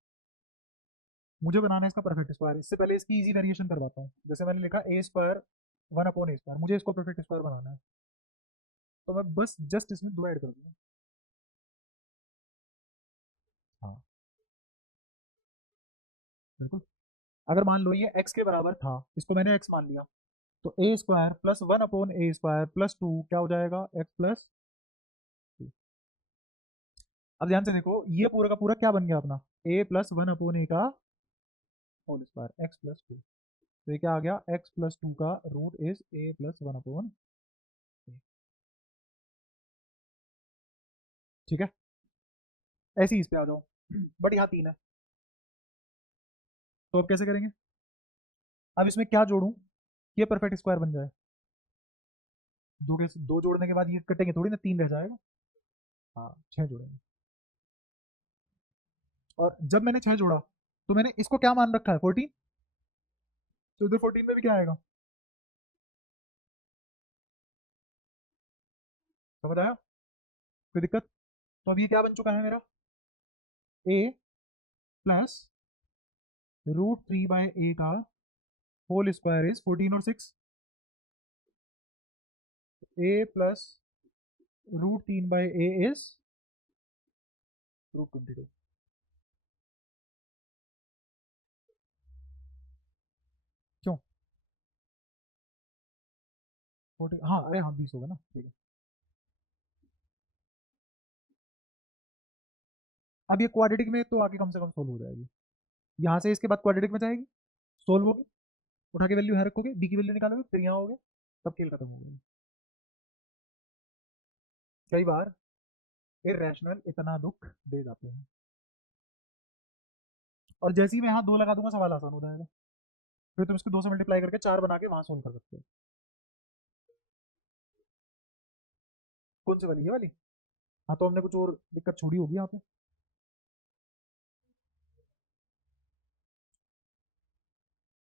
मुझे बनाना है इसका परफेक्ट स्क्वायर। इससे पहले इसकी इजी वेरिएशन करवाता हूँ। जैसे मैंने लिखा a² 1/a², मुझे इसको परफेक्ट स्क्वायर बनाना है, तो मैं बस जस्ट इसमें दो ऐड कर दूंगा। हाँ, बिल्कुल। अगर मान लो ये x के बराबर था, इसको मैंने x मान लिया, तो A square plus 1/a² plus 2 क्या हो जाएगा, एक्स प्लस 2। अब ध्यान से देखो, ये पूरा का पूरा क्या बन गया अपना, a प्लस 1/a का होल स्क्वायर एक्स प्लस 2। तो ये क्या आ गया, एक्स प्लस 2 का root is a plus 1/a। ठीक है, ऐसे ही इस पे आ जाओ। बट यहाँ 3 है, तो अब कैसे करेंगे। अब इसमें क्या जोड़ूं, ये परफेक्ट स्क्वायर बन जाए। दो के दो जोड़ने के बाद ये कटेंगे थोड़ी ना, 3 रह जाएगा। हाँ 6 जोड़ेंगे। और जब मैंने 6 जोड़ा तो मैंने इसको क्या मान रखा है, 14। तो इधर 14 में भी क्या आएगा, समझ आया, कोई दिक्कत। तो अब ये क्या बन चुका है मेरा, a प्लस √3/a का होल स्क्वायर इज 14 और 6। a plus √3/a is √22। क्यों 14, हाँ अरे हाँ 20 होगा ना, ठीक है। अब ये क्वाड्रेटिक में तो आगे कम से कम सोल्व हो जाएगी, यहाँ से इसके बाद क्वाड्रेटिक में जाएगी, सोल्व होगी, उठा के वैल्यू यहाँ रखोगे, डी की वैल्यू निकालोगे, फिर यहाँ होगे, तब खेल खत्म हो गई। कई बार इरेशनल इतना दुख दे जाते हैं, और जैसे ही मैं यहाँ 2 लगा दूंगा सवाल आसान हो जाएगा, फिर तुम इसको 2 से मल्टीप्लाई करके 4 बना के वहां सोल्व कर सकते हो। कौन सी वाली, ये वाली। हाँ तो हमने कुछ और दिक्कत छोड़ी होगी यहाँ पे।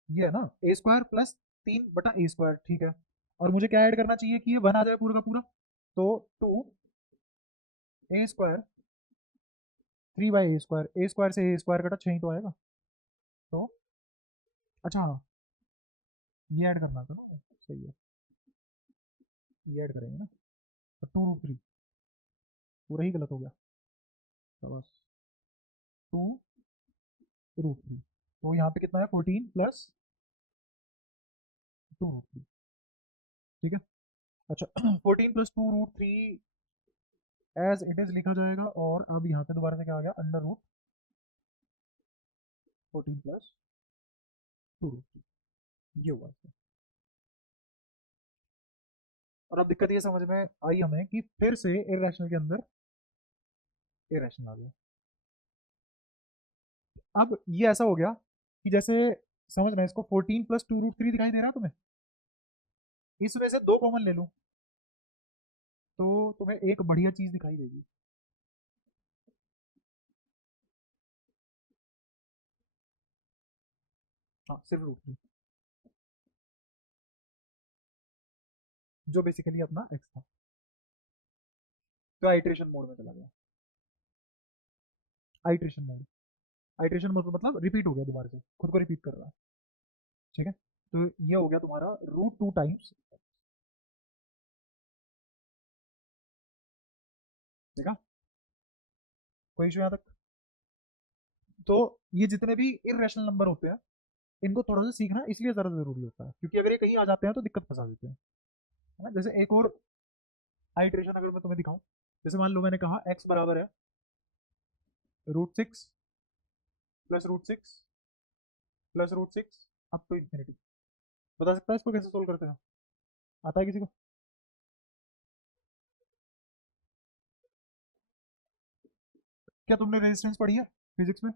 ये है ना a² प्लस 3/a², ठीक है। और मुझे क्या ऐड करना चाहिए कि ये 1 आ जाए पूरा का पूरा, तो 2a² 3/a², a² से a² कटा 6 ही तो आएगा। तो अच्छा हाँ, ये ऐड करना था ना, सही है, ये ऐड करेंगे ना, तो 2√3 पूरा ही गलत हो गया, तो बस 2√3। तो यहाँ पे कितना है, 14 प्लस 2√3, ठीक है। अच्छा 14 प्लस 2√3 एज इट इज लिखा जाएगा, और अब यहाँ पे दोबारा से क्या आ गया, √14 प्लस 2√3, ये हुआ इसका। और अब दिक्कत ये समझ में आई हमें कि फिर से इरेशनल के अंदर इरेशनल आ गया। अब ये ऐसा हो गया कि जैसे समझना, इसको 14 प्लस 2√3 दिखाई दे रहा है तुम्हें, इसमें से 2 कॉमन ले लो तो तुम्हें एक बढ़िया चीज दिखाई देगी। हाँ सिर्फ √3, जो बेसिकली अपना एक्स था, तो आइट्रेशन मोड में चला गया। आइट्रेशन मोड, आइट्रेशन मोड मतलब रिपीट हो गया, दोबारा से खुद को रिपीट कर रहा है, ठीक है। तो ये हो गया तुम्हारा √2 टाइम्स, ठीक है। कोई इशू यहाँ तक। तो ये जितने भी इरेशनल नंबर होते हैं, इनको थोड़ा सा सीखना इसलिए ज़्यादा ज़रूरी होता है, क्योंकि अगर ये कहीं आ जाते हैं तो दिक्कत फंसा देते हैं, है ना। जैसे एक और आइट्रेशन अगर मैं तुम्हें दिखाऊं, जैसे मान लो मैंने कहा x बराबर है √6 plus √6 plus √6 up to infinity. बता सकता है इसको कैसे सोल्व करते हैं, आता है किसी को। क्या तुमने रेजिस्टेंस पढ़ी है फिजिक्स में,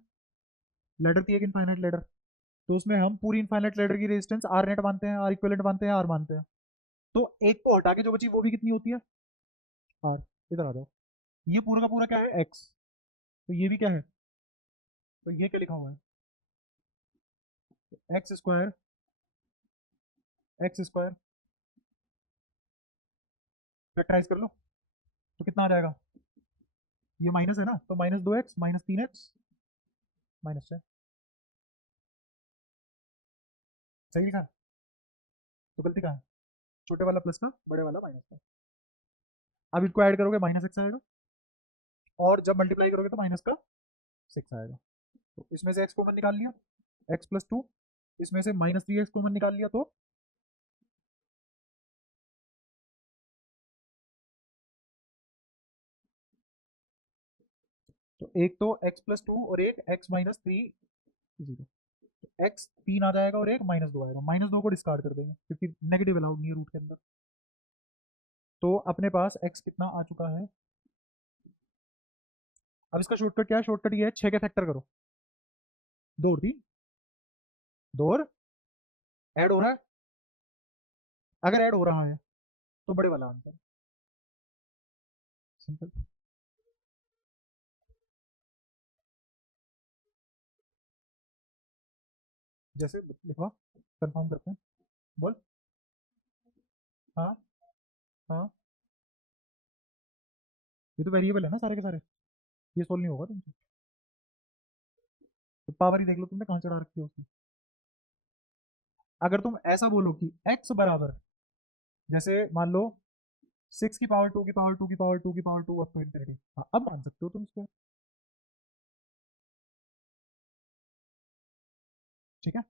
लेडर थी एक इनफाइनाइट लेडर, तो उसमें हम पूरी इनफाइनाइट लेडर की रेजिस्टेंस आर नेट मानते हैं, आर इक्विवेलेंट मानते हैं, आर मानते हैं। तो एक को हटा के जो बची वो भी कितनी होती है, आर। इधर आ जाओ, ये पूरा का पूरा क्या है, एक्स, तो ये भी क्या है, तो ये क्या लिखा हुआ है, x square, x square factorise कर लो, तो कितना आ जाएगा, ये माइनस है ना, तो -2x -3x -6, सही लिखा है। तो गलती कहाँ है, छोटे वाला प्लस का, बड़े वाला माइनस का। अब इनको ऐड करोगे -x आएगा, और जब मल्टीप्लाई करोगे तो माइनस का 6 आएगा। तो इसमें से x कॉमन निकाल लिया, x प्लस 2, इसमें से -3x कॉमन निकाल लिया, तो तो एक तो x+2 और एक x-3 0। तो x 3 आ जाएगा और एक -2 आएगा। -2 को डिस्कार्ड कर देंगे क्योंकि नेगेटिव अलाउड नहीं है रूट के अंदर। तो अपने पास x कितना आ चुका है। अब इसका शॉर्टकट क्या है? शॉर्टकट ये है, 6 के फैक्टर करो। 2 और 3, 2 और ऐड हो रहा है। अगर ऐड हो रहा है तो बड़े वाला आंसर। सिंपल। जैसे लिखवा, कंफर्म करते हैं। बोल। हाँ हाँ, ये तो वेरिएबल है ना सारे के सारे, ये सोल्व नहीं होगा तुमसे। तो पावर ही देख लो तुमने कहाँ चढ़ा रखी है उसमें। अगर तुम ऐसा बोलो कि x बराबर, जैसे मान लो 6 की पावर 2 की पावर 2 की पावर 2 की पावर 2 अप टू इंफिनिटी, हाँ अब मान सकते हो तुम इसको। ठीक है।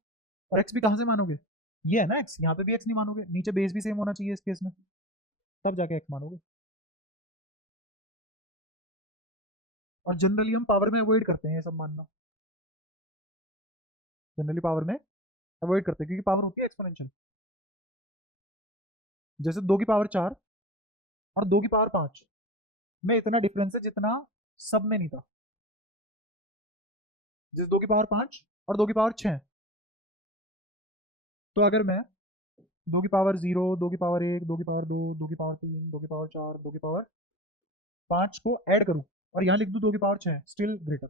और x भी कहाँ से मानोगे? ये है ना x, यहाँ पे भी x नहीं मानोगे, नीचे बेस भी सेम होना चाहिए इस केस में, तब जाके x मानोगे। और जनरली हम पावर में अवॉइड करते हैं ये सब मानना। जनरली पावर में अवॉइड करते हैं क्योंकि पावर होती है एक्सपोनेंशियल। जैसे 2 की पावर 4 और 2 की पावर 5 में इतना डिफरेंस है जितना सब में नहीं था। जैसे 2 की पावर 5 और 2 की पावर 6, तो अगर मैं 2 की पावर 0, 2 की पावर 1, 2 की पावर 2, 2 की पावर 3, 2 की पावर 4, 2 की पावर 5 को ऐड करूं और यहाँ लिख दूं 2 की पावर 6, स्टिल ग्रेटर,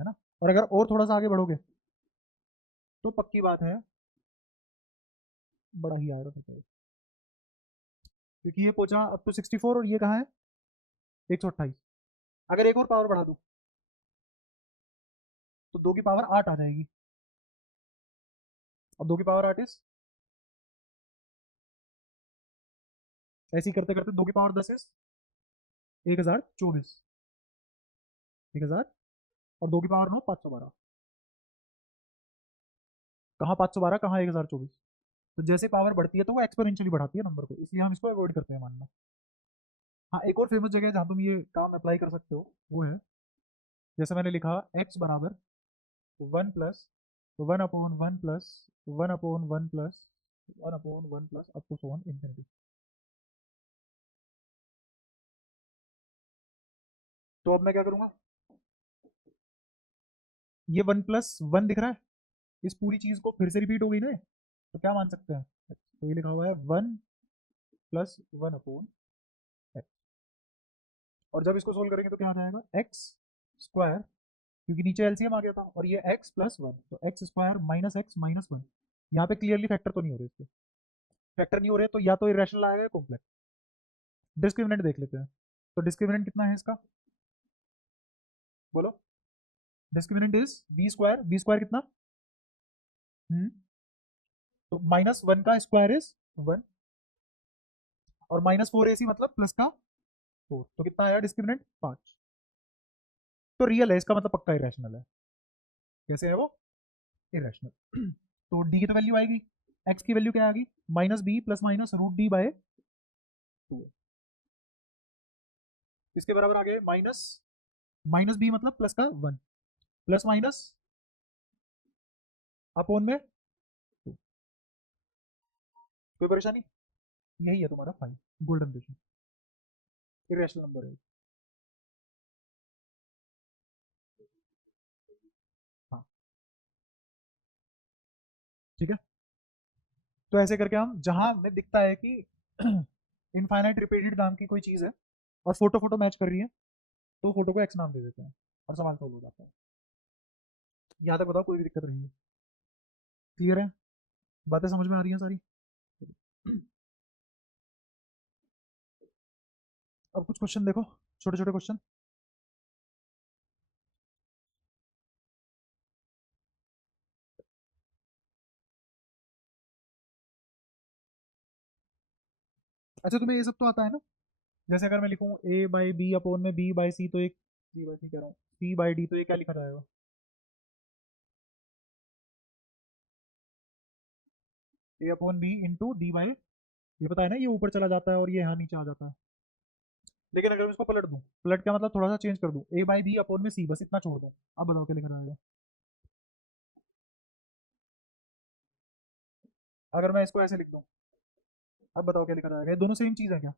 है ना। और अगर और थोड़ा सा आगे बढ़ोगे तो पक्की बात है बड़ा ही आएगा फिर, क्योंकि ये पहुंचा अब तो 64 और ये कहाँ है 128। अगर एक और पावर बढ़ा दूं तो 2 की पावर 8 आ जाएगी। अब 2 की पावर 8 इज, ऐसे ही करते करते 2 की पावर 10 इज 1024, 1000, और 2 की पावर 9 512। कहाँ 512, कहाँ 1024। तो जैसे पावर बढ़ती है तो वो एक्सपोनेंशियली बढ़ाती है नंबर को, इसलिए हम इसको अवॉइड करते हैं मानना। हाँ, एक और फेमस जगह है जहाँ तुम ये काम अप्लाई कर सकते हो, वो है जैसे मैंने लिखा x बराबर 1 plus 1/1 plus 1/1 plus 1/1 plus up to so on infinity. तो अब मैं क्या करूँगा, ये 1 प्लस 1 दिख रहा है, इस पूरी चीज़ को फिर से रिपीट हो गई ना, तो क्या मान सकते हैं, तो ये लिखा हुआ है 1 प्लस 1/x। और जब इसको सोल्व करेंगे तो क्या आ जाएगा एक्स स्क्वायर, क्योंकि नीचे एलसीएम आ गया था, और ये x प्लस 1, तो x square minus x minus 1। यहाँ पे क्लियरली फैक्टर तो नहीं हो रहे इसके, फैक्टर नहीं हो रहे तो या तो इरेशनल आएगा या कॉम्प्लेक्स। डिस्क्रिमिनेंट देख लेते हैं। तो डिस्क्रिमिनेंट कितना है इसका, बोलो। Discriminant is b square, b square कितना, तो -1 का स्क्वायर इज 1, और -4ac मतलब प्लस का 4, तो कितना आया डिस्क्रिमिनेंट 5। तो रियल है इसका मतलब पक्का इरेशनल है। कैसे है वो इरेशनल। तो डी की तो वैल्यू आएगी, एक्स की वैल्यू क्या आ गई, -b प्लस माइनस √d/2। इसके बराबर आ गए माइनस, माइनस बी मतलब प्लस का 1, प्लस माइनस अपोन में 2। कोई परेशानी, यही है तुम्हारा five golden ratio, irrational number है। हाँ ठीक है। तो ऐसे करके हम जहां हमें दिखता है कि इनफाइनाइट रिपीटेड नाम की कोई चीज है और फोटो फोटो मैच कर रही है, तो फोटो को एक्स नाम दे देते हैं और सवाल सोल्व हो जाता है। यहाँ तक बताओ कोई भी दिक्कत नहीं है, क्लियर है, बातें समझ में आ रही हैं सारी। अब कुछ क्वेश्चन देखो, छोटे छोटे क्वेश्चन। अच्छा तुम्हें ये सब तो आता है ना, जैसे अगर मैं लिखूँ ए बाई बी अपोन में बी बाई सी, तो एक सी बाई सी कह रहा हूँ, सी बाई डी, तो ये क्या लिखा जाएगा, A upon B into D by, ये पता है ना, ये ऊपर चला जाता है और ये यहाँ नीचे आ जाता है, लेकिन अगर मैं इसको पलट दूं, पलट क्या मतलब थोड़ा सा चेंज कर दूं, ए बाई बी अपॉन में सी, बस इतना छोड़ दूं, अब बताओ क्या लिखा जाएगा। अगर मैं इसको ऐसे लिख दूं, अब बताओ क्या लिखा जाएगा। ये दोनों सेम चीज है क्या?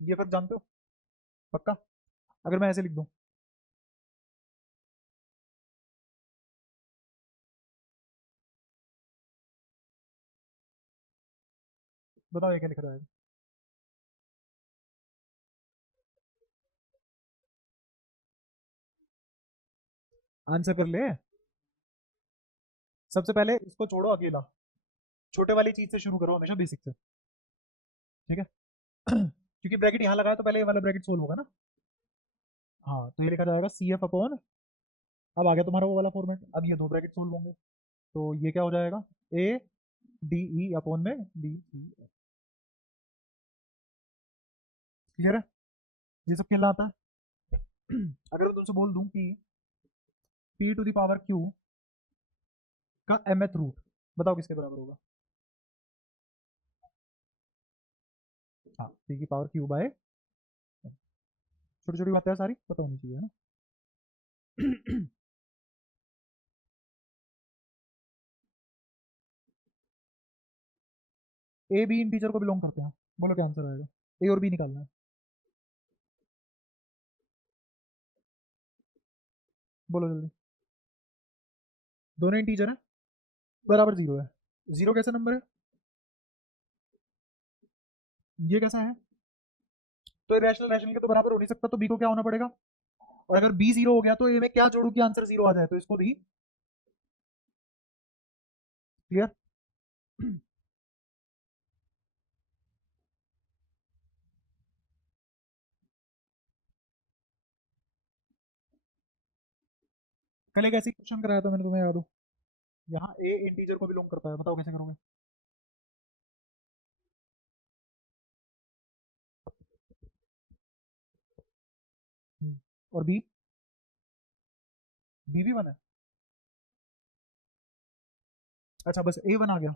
ये फर्क जानते हो पक्का? अगर मैं ऐसे लिख दूं, बताओ ये क्या लिखा जाएगा। आंसर कर ले। सबसे पहले इसको छोड़ो अकेला, छोटे वाली चीज से शुरू करो हमेशा, बेसिक से। ठीक है। क्योंकि ब्रैकेट यहाँ लगाया तो पहले ये वाला ब्रैकेट सोल्व होगा ना। हाँ, तो ये लिखा जाएगा सी एफ अपॉन, अब आ गया तुम्हारा वो वाला फॉर्मेट, अब ये दो ब्रैकेट सोल्व होंगे, तो ये क्या हो जाएगा, ए डी ई अपॉन में डी सी। क्लियर है? ये सब खेलना आता है। अगर मैं तुमसे बोल दूं कि p to the power q का mth रूट, बताओ किसके बराबर होगा। हाँ, पी की पावर क्यू बाय, छोटी छोटी बातें हैं सारी पता होनी चाहिए, है ना। ए बी इंटीजर को बिलोंग करते हैं, बोलो क्या आंसर आएगा। ए और बी निकालना है, बोलो जल्दी। दोनों इंटीजर है, बराबर जीरो है। जीरो कैसा नंबर है, ये कैसा है, तो रैशनल रैशनल के तो बराबर हो नहीं सकता, तो बी को क्या होना पड़ेगा। और अगर बी जीरो हो गया तो ए में क्या जोड़ू कि आंसर जीरो आ जाए, तो इसको भी। क्लियर। कल एक ऐसी क्वेश्चन कराया था मैंने, तुम्हें याद हो। यहाँ ए इंटीजर को बिलोंग करता है, बताओ कैसे करोगे। और बी, बी भी वन है। अच्छा, बस ए वन आ गया,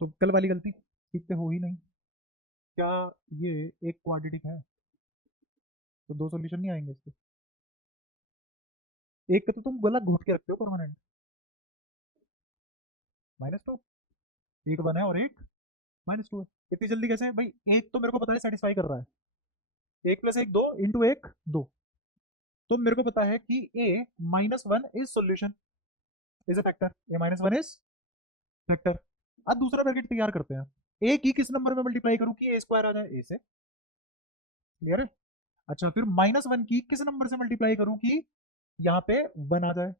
तो कल वाली गलती ठीक से हो ही नहीं। क्या ये एक क्वाड्रेटिक है, तो दो सॉल्यूशन नहीं आएंगे इसके। एक पे तो तुम गला घुट के रखते हो परमानेंट, -2, एक वन है और एक -2 है। इतनी जल्दी कैसे है भाई, एक तो मेरे को पता है सेटिस्फाई कर रहा है, एक प्लस एक दो इंटू एक दो, तो मेरे को पता है कि ए -1 is solution, is a factor, A -1 is factor. अब दूसरा ब्रैकेट तैयार करते हैं, ए की किस नंबर में मल्टीप्लाई करूं कि ए स्क्वायर आ जाए ए से। क्लियर है? अच्छा, फिर -1 की किस नंबर से मल्टीप्लाई करूं कि यहाँ पे वन आ जाए।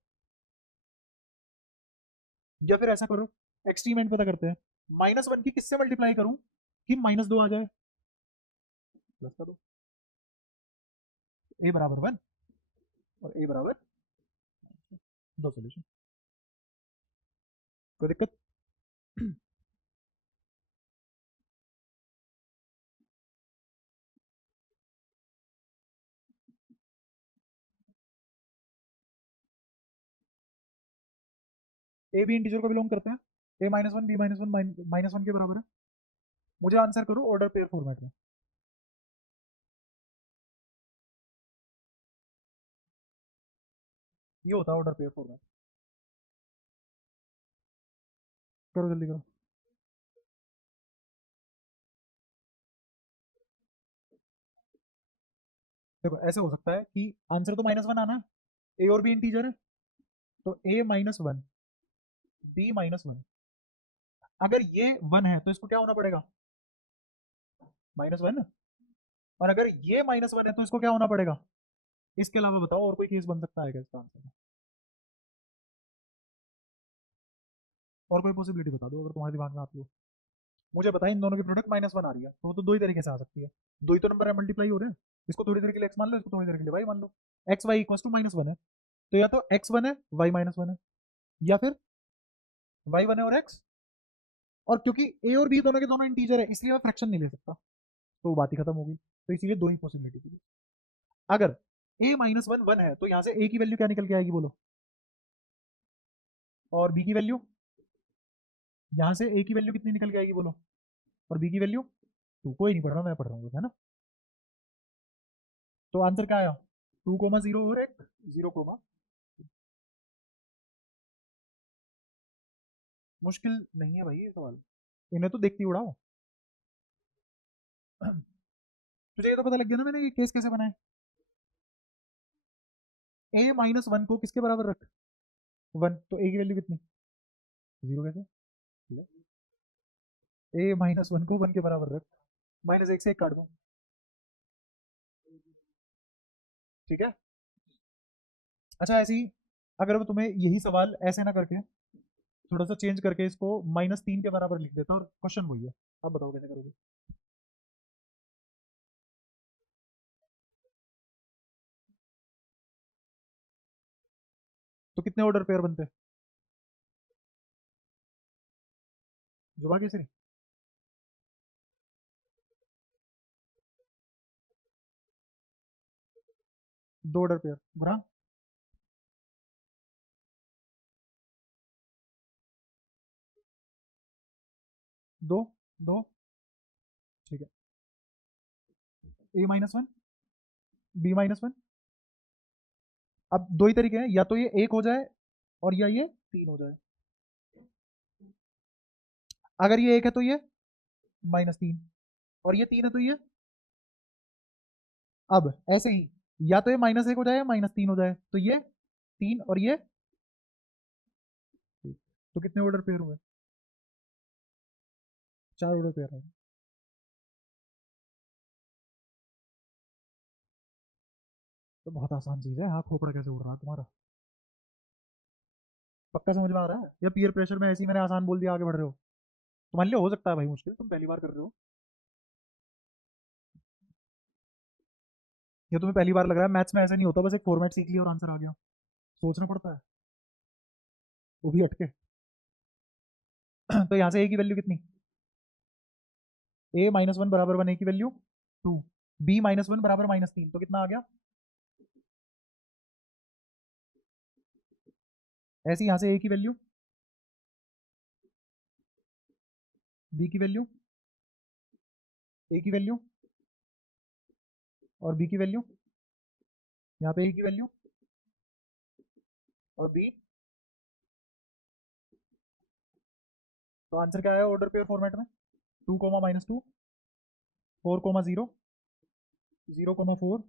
या फिर ऐसा करो, एक्सट्रीम एंड पता करते हैं, -1 की किससे मल्टीप्लाई करूं कि -2 आ जाए, प्लस का दो, ए बराबर वन और ए बराबर दो सोल्यूशन। कोई दिक्कत? ए भी इंटीजर को बिलोंग करते हैं, ए -1 बी -1 -1 के बराबर है। मुझे आंसर करो ऑर्डर पेयर फॉर्मेट में, ये होता है ऑर्डर पेयर फॉर्मेट। करो जल्दी करो। देखो ऐसे हो सकता है कि आंसर तो -1 आना है, ए और बी इंटीजर है, तो ए -1 बी -1, अगर ये वन है तो इसको क्या होना पड़ेगा, -1, और अगर ये -1 है तो इसको क्या होना पड़ेगा। इसके अलावा बताओ और कोई केस बन सकता है क्या इसका आंसर। और कोई पॉसिबिलिटी बता दो अगर तुम्हारे दिमाग में आती हो। मुझे पता है इन दोनों की प्रोडक्ट -1 आ रही है, तो दो ही तरीके से आ सकती है, दो ही तो नंबर है मल्टीप्लाई हो रहे हैं। इसको थोड़ी देर के लिए एक्स मान लो, इसको थोड़ी देर के लिए वाई मान लो। एक्स वाई इक्वल टू -1 है, तो या तो एक्स वन है वाई -1 है, या फिर वाई वन है और एक्स, और क्योंकि ए और बी दोनों के दोनों इंटीजर है इसलिए मैं फ्रैक्शन नहीं ले सकता, तो वो बात ही खत्म होगी, तो इसीलिए दो ही पॉसिबिलिटी थी। अगर ए -1 1 है तो यहाँ से ए की वैल्यू क्या निकल के आएगी बोलो, और बी की वैल्यू, यहाँ से ए की वैल्यू कितनी निकल के आएगी बोलो, और बी की वैल्यू 2। कोई नहीं पढ़ रहा, मैं पढ़ रहा हूँ है ना। तो आंसर क्या आया, 2,0 और एक 0, मुश्किल नहीं है भाई ये सवाल, इन्हें तो देखती उड़ाओ। तुझे ये तो पता लग गया ना मैंने ये केस कैसे बनाया। A-1 को किसके बराबर रख, 1, तो A की वैल्यू कितनी, 0 कैसे, A-1 को 1 के बराबर रख, -1 से 1 काट दो, ठीक है। अच्छा ऐसे ही अगर वो तुम्हें यही सवाल ऐसे ना करके थोड़ा सा चेंज करके इसको -3 के बराबर लिख देता और क्वेश्चन वही है, अब बताओ कैसे करोगे। तो कितने ऑर्डर पेयर बनते हैं, जुबा केसरी, 2 ऑर्डर पेयर बुरा, 2, 2, ठीक है। A-1, B-1, अब दो ही तरीके हैं, या तो ये 1 हो जाए और या ये 3 हो जाए। अगर ये 1 है तो ये -3, और ये 3 है तो ये, अब ऐसे ही या तो ये -1 हो जाए या -3 हो जाए, तो ये 3 और ये 3। तो कितने ऑर्डर पेयर हुए, 4 ऑर्डर पेयर है। तो बहुत आसान चीज है, हाँ खोपड़ा कैसे उड़ रहा है तुम्हारा, पक्का समझ में आ रहा है, या पीयर प्रेशर में ऐसे ही मैंने आसान बोल दिया आगे बढ़ रहे हो। तुम्हारे लिए हो सकता है भाई मुश्किल, तुम पहली बार कर रहे हो, या तुम्हें पहली बार लग रहा है मैथ्स में ऐसा नहीं होता, बस एक फॉर्मेट सीख लिया और आंसर आ गया, सोचना पड़ता है, वो भी हटके। तो यहाँ से ए की वैल्यू कितनी, A-1 बराबर 1, ए की वैल्यू 2, B-1 बराबर -3, तो कितना आ गया, ऐसे यहाँ से ए की वैल्यू, बी की वैल्यू, ए की वैल्यू और बी की वैल्यू, यहाँ पे ए की वैल्यू और बी, तो आंसर क्या आया ऑर्डर पेयर फॉर्मेट में, 2, -2, 4, 0, 0, 4,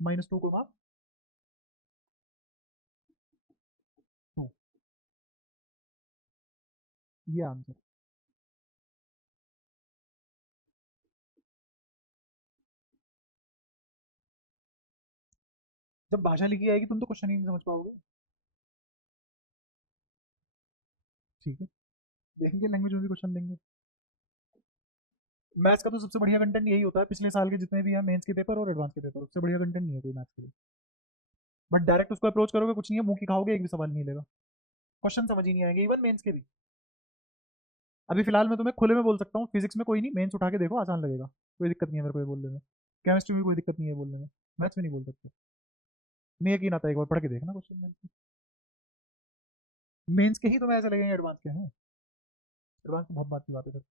-2, 2, ये आंसर। जब भाषा लिखी आएगी तुम तो क्वेश्चन ही नहीं समझ पाओगे, ठीक है, देखेंगे लैंग्वेज में भी क्वेश्चन देंगे। मैथ्स का तो सबसे बढ़िया कंटेंट यही होता है, पिछले साल के जितने भी हैं मेंस के पेपर और एडवांस के पेपर, उससे बढ़िया कंटेंट नहीं है कोई मैथ्स के लिए। बट डायरेक्ट उसको अप्रोच करोगे कुछ नहीं है, मुंह की खाओगे, एक भी सवाल नहीं मिलेगा, क्वेश्चन समझ ही नहीं आएंगे इवन मेंस के भी। अभी फिलहाल मैं तुम्हें खुले में बोल सकता हूँ, फिजिक्स में कोई नहीं, मेंस उठा के देखो आसान लगेगा, कोई दिक्कत नहीं है मेरे को ये बोलने में, केमिस्ट्री में कोई दिक्कत नहीं है बोलने में, मैथ्स में नहीं बोल सकते, नहीं यकीन आता एक बार पढ़ के देखना क्वेश्चन, मेंस के ही तुम्हें ऐसे लगेंगे एडवांस के हैं, एडवांस तो बहुत बात की बात है सर।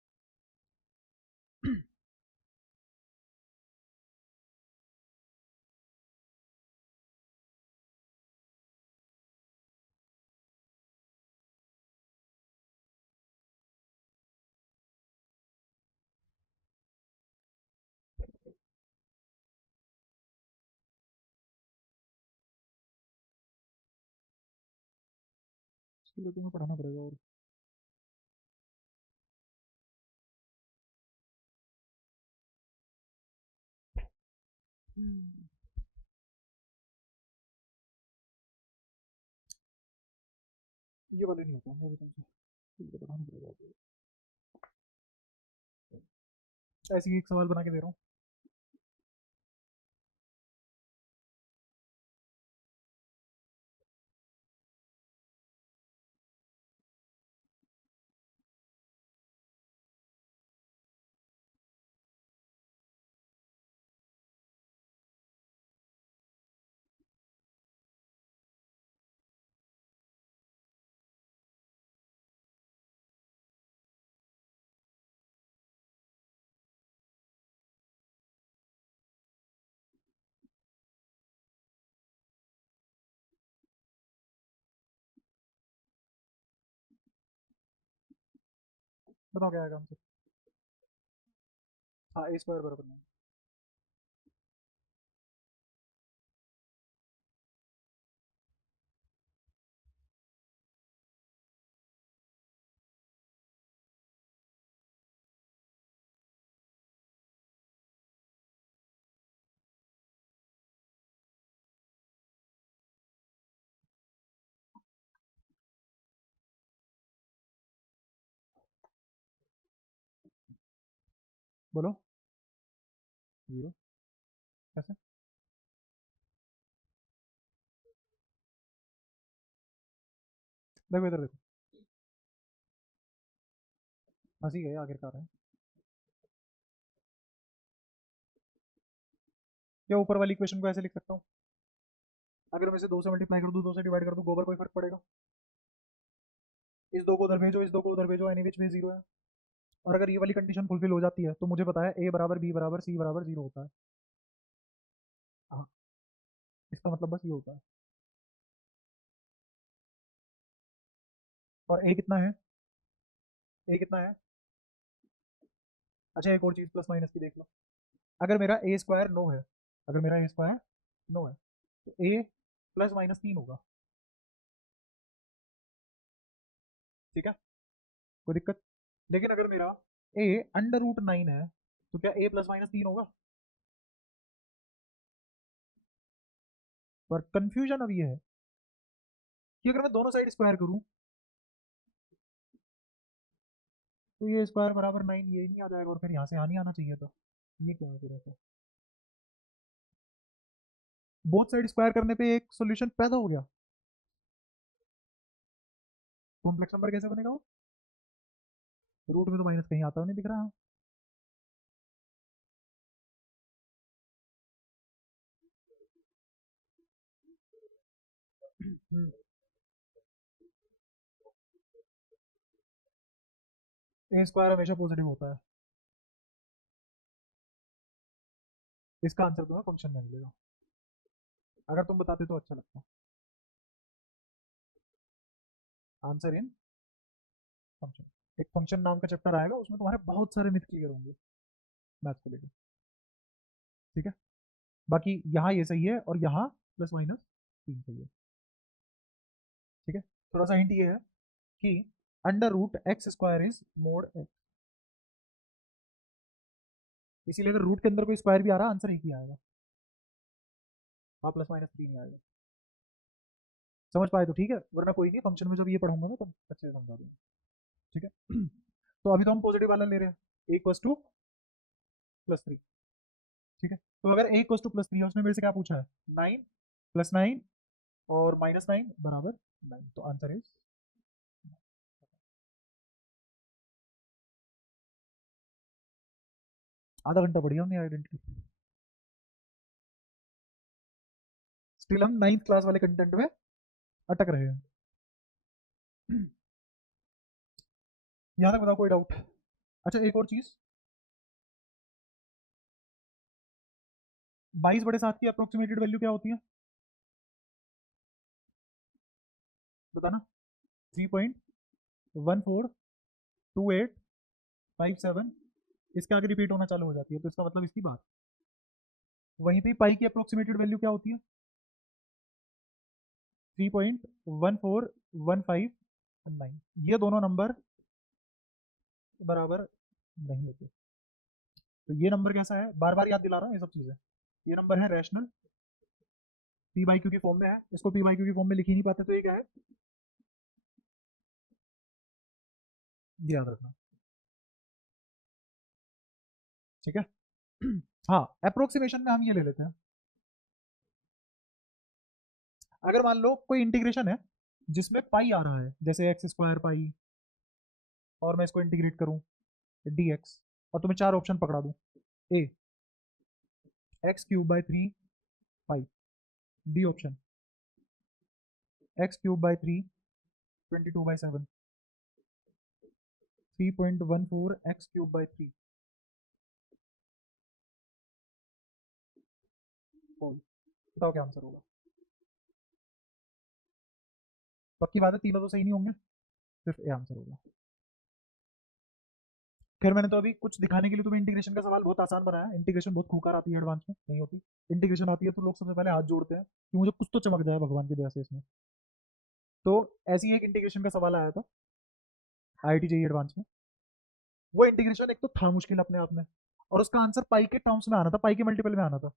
इसके लिए तुम्हें पढ़ाना पड़ेगा और ये वाले नहीं होता है तुमसे, इसलिए पढ़ाना पड़ेगा। ऐसे ही एक सवाल बना के दे रहा हूँ, बताओ क्या आएगा आंसर। हाँ ए स्क्वायर बराबर नहीं। बोलो। जीरो। कैसे? देखो इधर देखो। हंसी गए आखिरकार है। क्या ऊपर वाली इक्वेशन को ऐसे लिख सकता हूँ? अगर मैं इसे दो से मल्टीप्लाई कर दूँ, दो से डिवाइड कर दूँ, गोबर कोई फर्क पड़ेगा? इस दो को उधर भेजो, इस दो को उधर भेजो, एनी विच वे जीरो है। और अगर ये वाली कंडीशन फुलफिल हो जाती है तो मुझे पता है ए बराबर बी बराबर सी बराबर जीरो होता है। हाँ, इसका मतलब बस ये होता है। और ए कितना है? ए कितना है? अच्छा एक और चीज प्लस माइनस की देख लो। अगर मेरा ए स्क्वायर नो है, अगर मेरा ए स्क्वायर नो है तो ए प्लस माइनस तीन होगा। ठीक है, कोई दिक्कत? लेकिन अगर मेरा ए अंडर रूट नाइन है तो क्या ए प्लस माइनस तीन होगा? पर कंफ्यूजन अब ये है कि अगर मैं दोनों साइड स्क्वायर करूं तो ये स्क्वायर बराबर नाइन ये नहीं आ जाएगा, और फिर यहाँ से यहाँ नहीं आना चाहिए था। ये क्या है फिर ऐसा? बोथ साइड स्क्वायर करने पे एक सॉल्यूशन पैदा हो गया। कॉम्प्लेक्स नंबर कैसे बनेगा वो? रूट में तो माइनस कहीं आता हुआ नहीं दिख रहा। हम्म, ए स्क्वायर हमेशा पॉजिटिव होता है। इसका आंसर तुम्हें फंक्शन में मिलेगा। अगर तुम बताते तो अच्छा लगता। Answer in function. एक फंक्शन नाम का चैप्टर आएगा, उसमें तुम्हारे बहुत सारे मिथ क्लियर होंगे मैथ्स को लेकर। ठीक है, बाकी यहाँ ये सही है और यहाँ प्लस माइनस तीन सही है। ठीक है, थोड़ा सा हिंट ये है कि under root x square is mod x, इसीलिए अगर रूट के अंदर कोई स्क्वायर भी आ रहा है आंसर एक ही आएगा। हाँ, प्लस माइनस थ्री नहीं आएगा। समझ पाए तो ठीक है, वरना कोई नहीं, फंक्शन में जब ये पढ़ूंगा ना तो अच्छे से समझा दूंगा। ठीक है तो अभी तो हम पॉजिटिव वाला ले रहे हैं, a equals two plus three. ठीक है, तो अगर a equals two plus three है, उसने मेरे से क्या पूछा है? नाइन प्लस नाइन और माइनस नाइन बराबर नाइन, तो आंसर इज आधा घंटा बढ़िया हमने आइडेंटिटी। स्टिल हम नाइन्थ क्लास वाले कंटेंट में अटक रहे हैं। यहाँ तक बताओ कोई डाउट? अच्छा एक और चीज, 22/7 की अप्रोक्सीमेटेड वैल्यू क्या होती है? बताना। 3.142857 इसके आगे रिपीट होना चालू हो जाती है, तो इसका मतलब इसकी बात। वहीं पे पाई की अप्रोक्सीमेटेड वैल्यू क्या होती है? 3.1415 ये दोनों नंबर बराबर नहीं होते। तो ये नंबर कैसा है, बार बार याद दिला रहा हूँ ये सब चीजें। ये नंबर है रैशनल, पी बाई क्यू की फॉर्म में है, इसको पी बाई क्यू की फॉर्म में लिख ही नहीं पाते, तो ये क्या है? ये याद रखना। ठीक है हाँ, अप्रोक्सीमेशन में हम ये ले लेते हैं। अगर मान लो कोई इंटीग्रेशन है जिसमें पाई आ रहा है, जैसे एक्स स्क्वायर पाई, और मैं इसको इंटीग्रेट करूं डी एक्स, और तुम्हें चार ऑप्शन पकड़ा दूं। A X cube by three pi, B option X cube by three 22/7, 3.14 X cube by three. बताओ क्या आंसर होगा? पक्की बात है तीनों तो सही नहीं होंगे, सिर्फ ए आंसर होगा। खैर मैंने तो अभी कुछ दिखाने के लिए तुम्हें इंटीग्रेशन का सवाल बहुत आसान बनाया है। इंटीग्रेशन बहुत खूंखार आती है, एडवांस में नहीं होती। इंटीग्रेशन आती है तो लोग सबसे पहले हाथ जोड़ते हैं कि मुझे कुछ तो चमक जाए भगवान की दया से इसमें। तो ऐसी ही एक इंटीग्रेशन का सवाल आया था IIT जेईई एडवांस में। वो इंटीग्रेशन एक तो था मुश्किल अपने आप में, और उसका आंसर पाई के टर्म्स में आना था, पाई के मल्टीपल में आना था।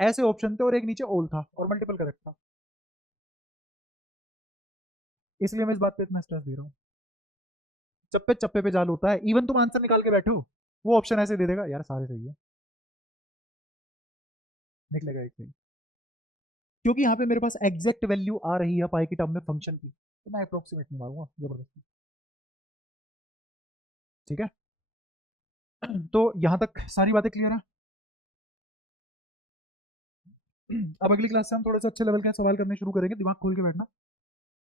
ऐसे ऑप्शन थे और एक नीचे ओल था और मल्टीपल करेक्ट था, इसलिए मैं इस बात पे इतना स्ट्रेस दे रहा हूँ। चप्पे चप्पे पे जाल होता है, इवन तुम आंसर निकाल के बैठो वो ऑप्शन ऐसे दे देगा यार सारे सही है, निकलेगा एक सही। क्योंकि यहाँ पे मेरे पास एग्जैक्ट वैल्यू आ रही है पाई की टर्म में फंक्शन की, तो मैं अप्रोक्सीमेट नहीं मारूंगा जबरदस्ती। ठीक है। तो यहाँ तक सारी बातें क्लियर है। अब अगली क्लास से हम थोड़े से अच्छे लेवल के सवाल करने शुरू करेंगे, दिमाग खोल के बैठना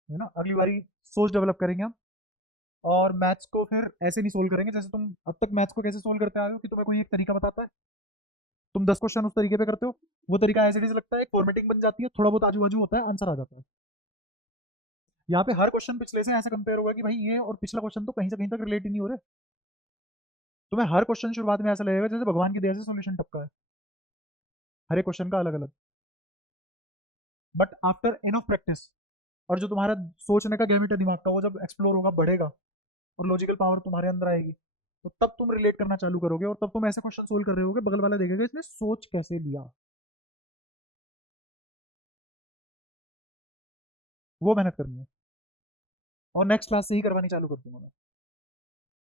है ना। अगली बारी सोच डेवलप करेंगे हम। और मैथ्स को फिर ऐसे नहीं सोल्व करेंगे जैसे तुम अब तक मैथ्स को कैसे सोल्व करते आए हो, कि तुम्हें कोई एक तरीका बताता है, तुम 10 क्वेश्चन उस तरीके पे करते हो, वो तरीका एज इट इज लगता है, एक फॉर्मेटिंग बन जाती है, थोड़ा बहुत आजू बाजू होता है, आंसर आ जाता है। यहाँ पे हर क्वेश्चन पिछले से ऐसे कंपेयर होगा कि भाई ये और पिछला क्वेश्चन तो कहीं से कहीं तक रिलेट ही नहीं हो रहे। तुम्हें हर क्वेश्चन शुरुआत में ऐसा लगेगा जैसे भगवान की दया से सोल्यूशन टपका है, हर एक क्वेश्चन का अलग अलग। बट आफ्टर इनफ प्रैक्टिस, और जो तुम्हारा सोचने का गैमिट है दिमाग का, वो जब एक्सप्लोर होगा, बढ़ेगा, और लॉजिकल पावर तुम्हारे अंदर आएगी, तो तब तुम रिलेट करना चालू करोगे, और तब तुम ऐसे क्वेश्चन सोल्व कर रहे होगे, बगल वाला देखेगा इसने सोच कैसे लिया। वो मेहनत करनी है, और नेक्स्ट क्लास से ही करवानी चालू कर दूंगा मैं।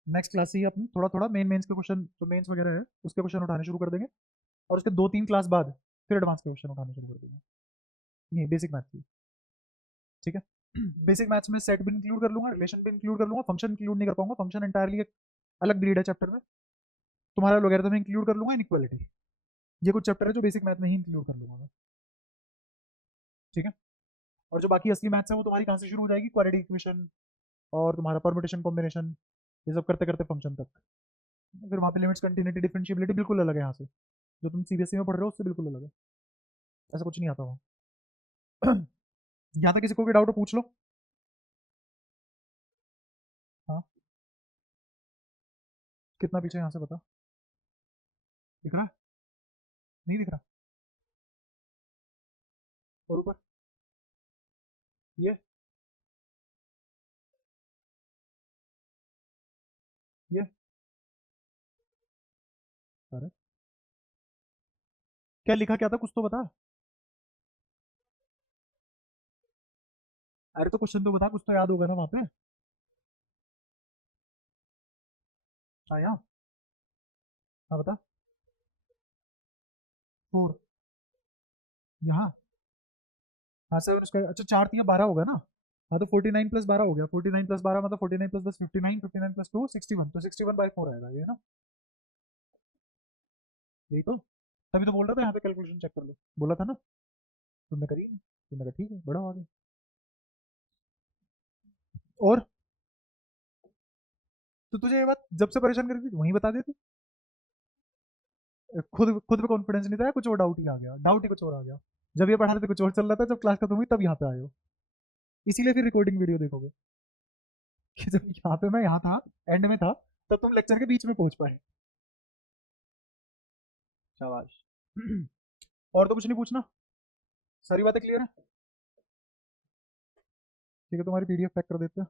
नेक्स्ट क्लास से ही अपन थोड़ा थोड़ा मेंस के क्वेश्चन, जो मेंस वगैरह है उसके क्वेश्चन उठाने शुरू कर देंगे, और उसके 2-3 क्लास बाद फिर एडवांस के क्वेश्चन उठाने शुरू कर देंगे। नहीं, बेसिक मैथ्स की। ठीक है। बेसिक मैथ्स में सेट भी इंक्लूड कर लूंगा, रिलेशन भी इंक्लूड कर लूंगा, फंक्शन इंक्लूड नहीं कर पाऊंगा, फंक्शन एंटायरली एक अलग ब्रीड है चैप्टर में। तुम्हारा लोगैरिथम में इंक्लूड कर लूंगा, इनइक्वालिटी, ये कुछ चैप्टर है जो बेसिक मैथ में ही इंक्लूड कर लूंगा मैं। ठीक है। और जो बाकी असली मैथ्स है वो तुम्हारी कहाँ से शुरू हो जाएगी, क्वाड्रेटिक इक्वेशन और तुम्हारा परम्यूटेशन कॉम्बिनेशन, ये सब करते करते फंक्शन तक। फिर वहाँ पे लिमिट्स, कंटिन्यूटी, डिफरेंशिएबिलिटी बिल्कुल अलग है यहाँ से, जो तुम सीबीएसई में पढ़ रहे हो उससे बिल्कुल अलग है, ऐसा कुछ नहीं आता वहाँ। यहाँ तक किसी को भी डाउट हो पूछ लो। हाँ, कितना पीछे यहाँ से बता, दिख रहा है? नहीं दिख रहा? और ऊपर ये ये अरे क्या लिखा, क्या था, कुछ तो बता। अरे तो क्वेश्चन तो बता, कुछ तो याद होगा ना वहाँ पे। हाँ यहाँ, हाँ बता। 4 यहाँ, हाँ 7 स्क्वायर, अच्छा 4 3 12 होगा ना। हाँ तो 49 + 12 हो गया, 49 + 12 मतलब 49 + 10 59, 59 + 2 61, तो 61/4 आएगा ये ना। यही तो, तभी तो बोल रहा था यहाँ पे कैलकुलेशन चेक कर लो, बोला था ना। तुमने करी नहीं? तुमने कहा ठीक है, बड़ा आगे। और तो तुझे ये बात जब से परेशान करी थी वहीं बता देती। खुद खुद पे कॉन्फिडेंस नहीं था, कुछ और डाउट ही आ गया, डाउट ही कुछ और आ गया। जब ये पढ़ा रहे थे कुछ और चल रहा था, जब क्लास खत्म हुई तब यहाँ पे आए हो। इसीलिए फिर रिकॉर्डिंग वीडियो देखोगे कि जब यहाँ पे मैं यहाँ था, एंड में था, तब तुम लेक्चर के बीच में पहुंच पाए। शाबाश। और तो कुछ नहीं पूछना, सारी बातें क्लियर है। ठीक है, तुम्हारी PDF पैक कर देते हैं।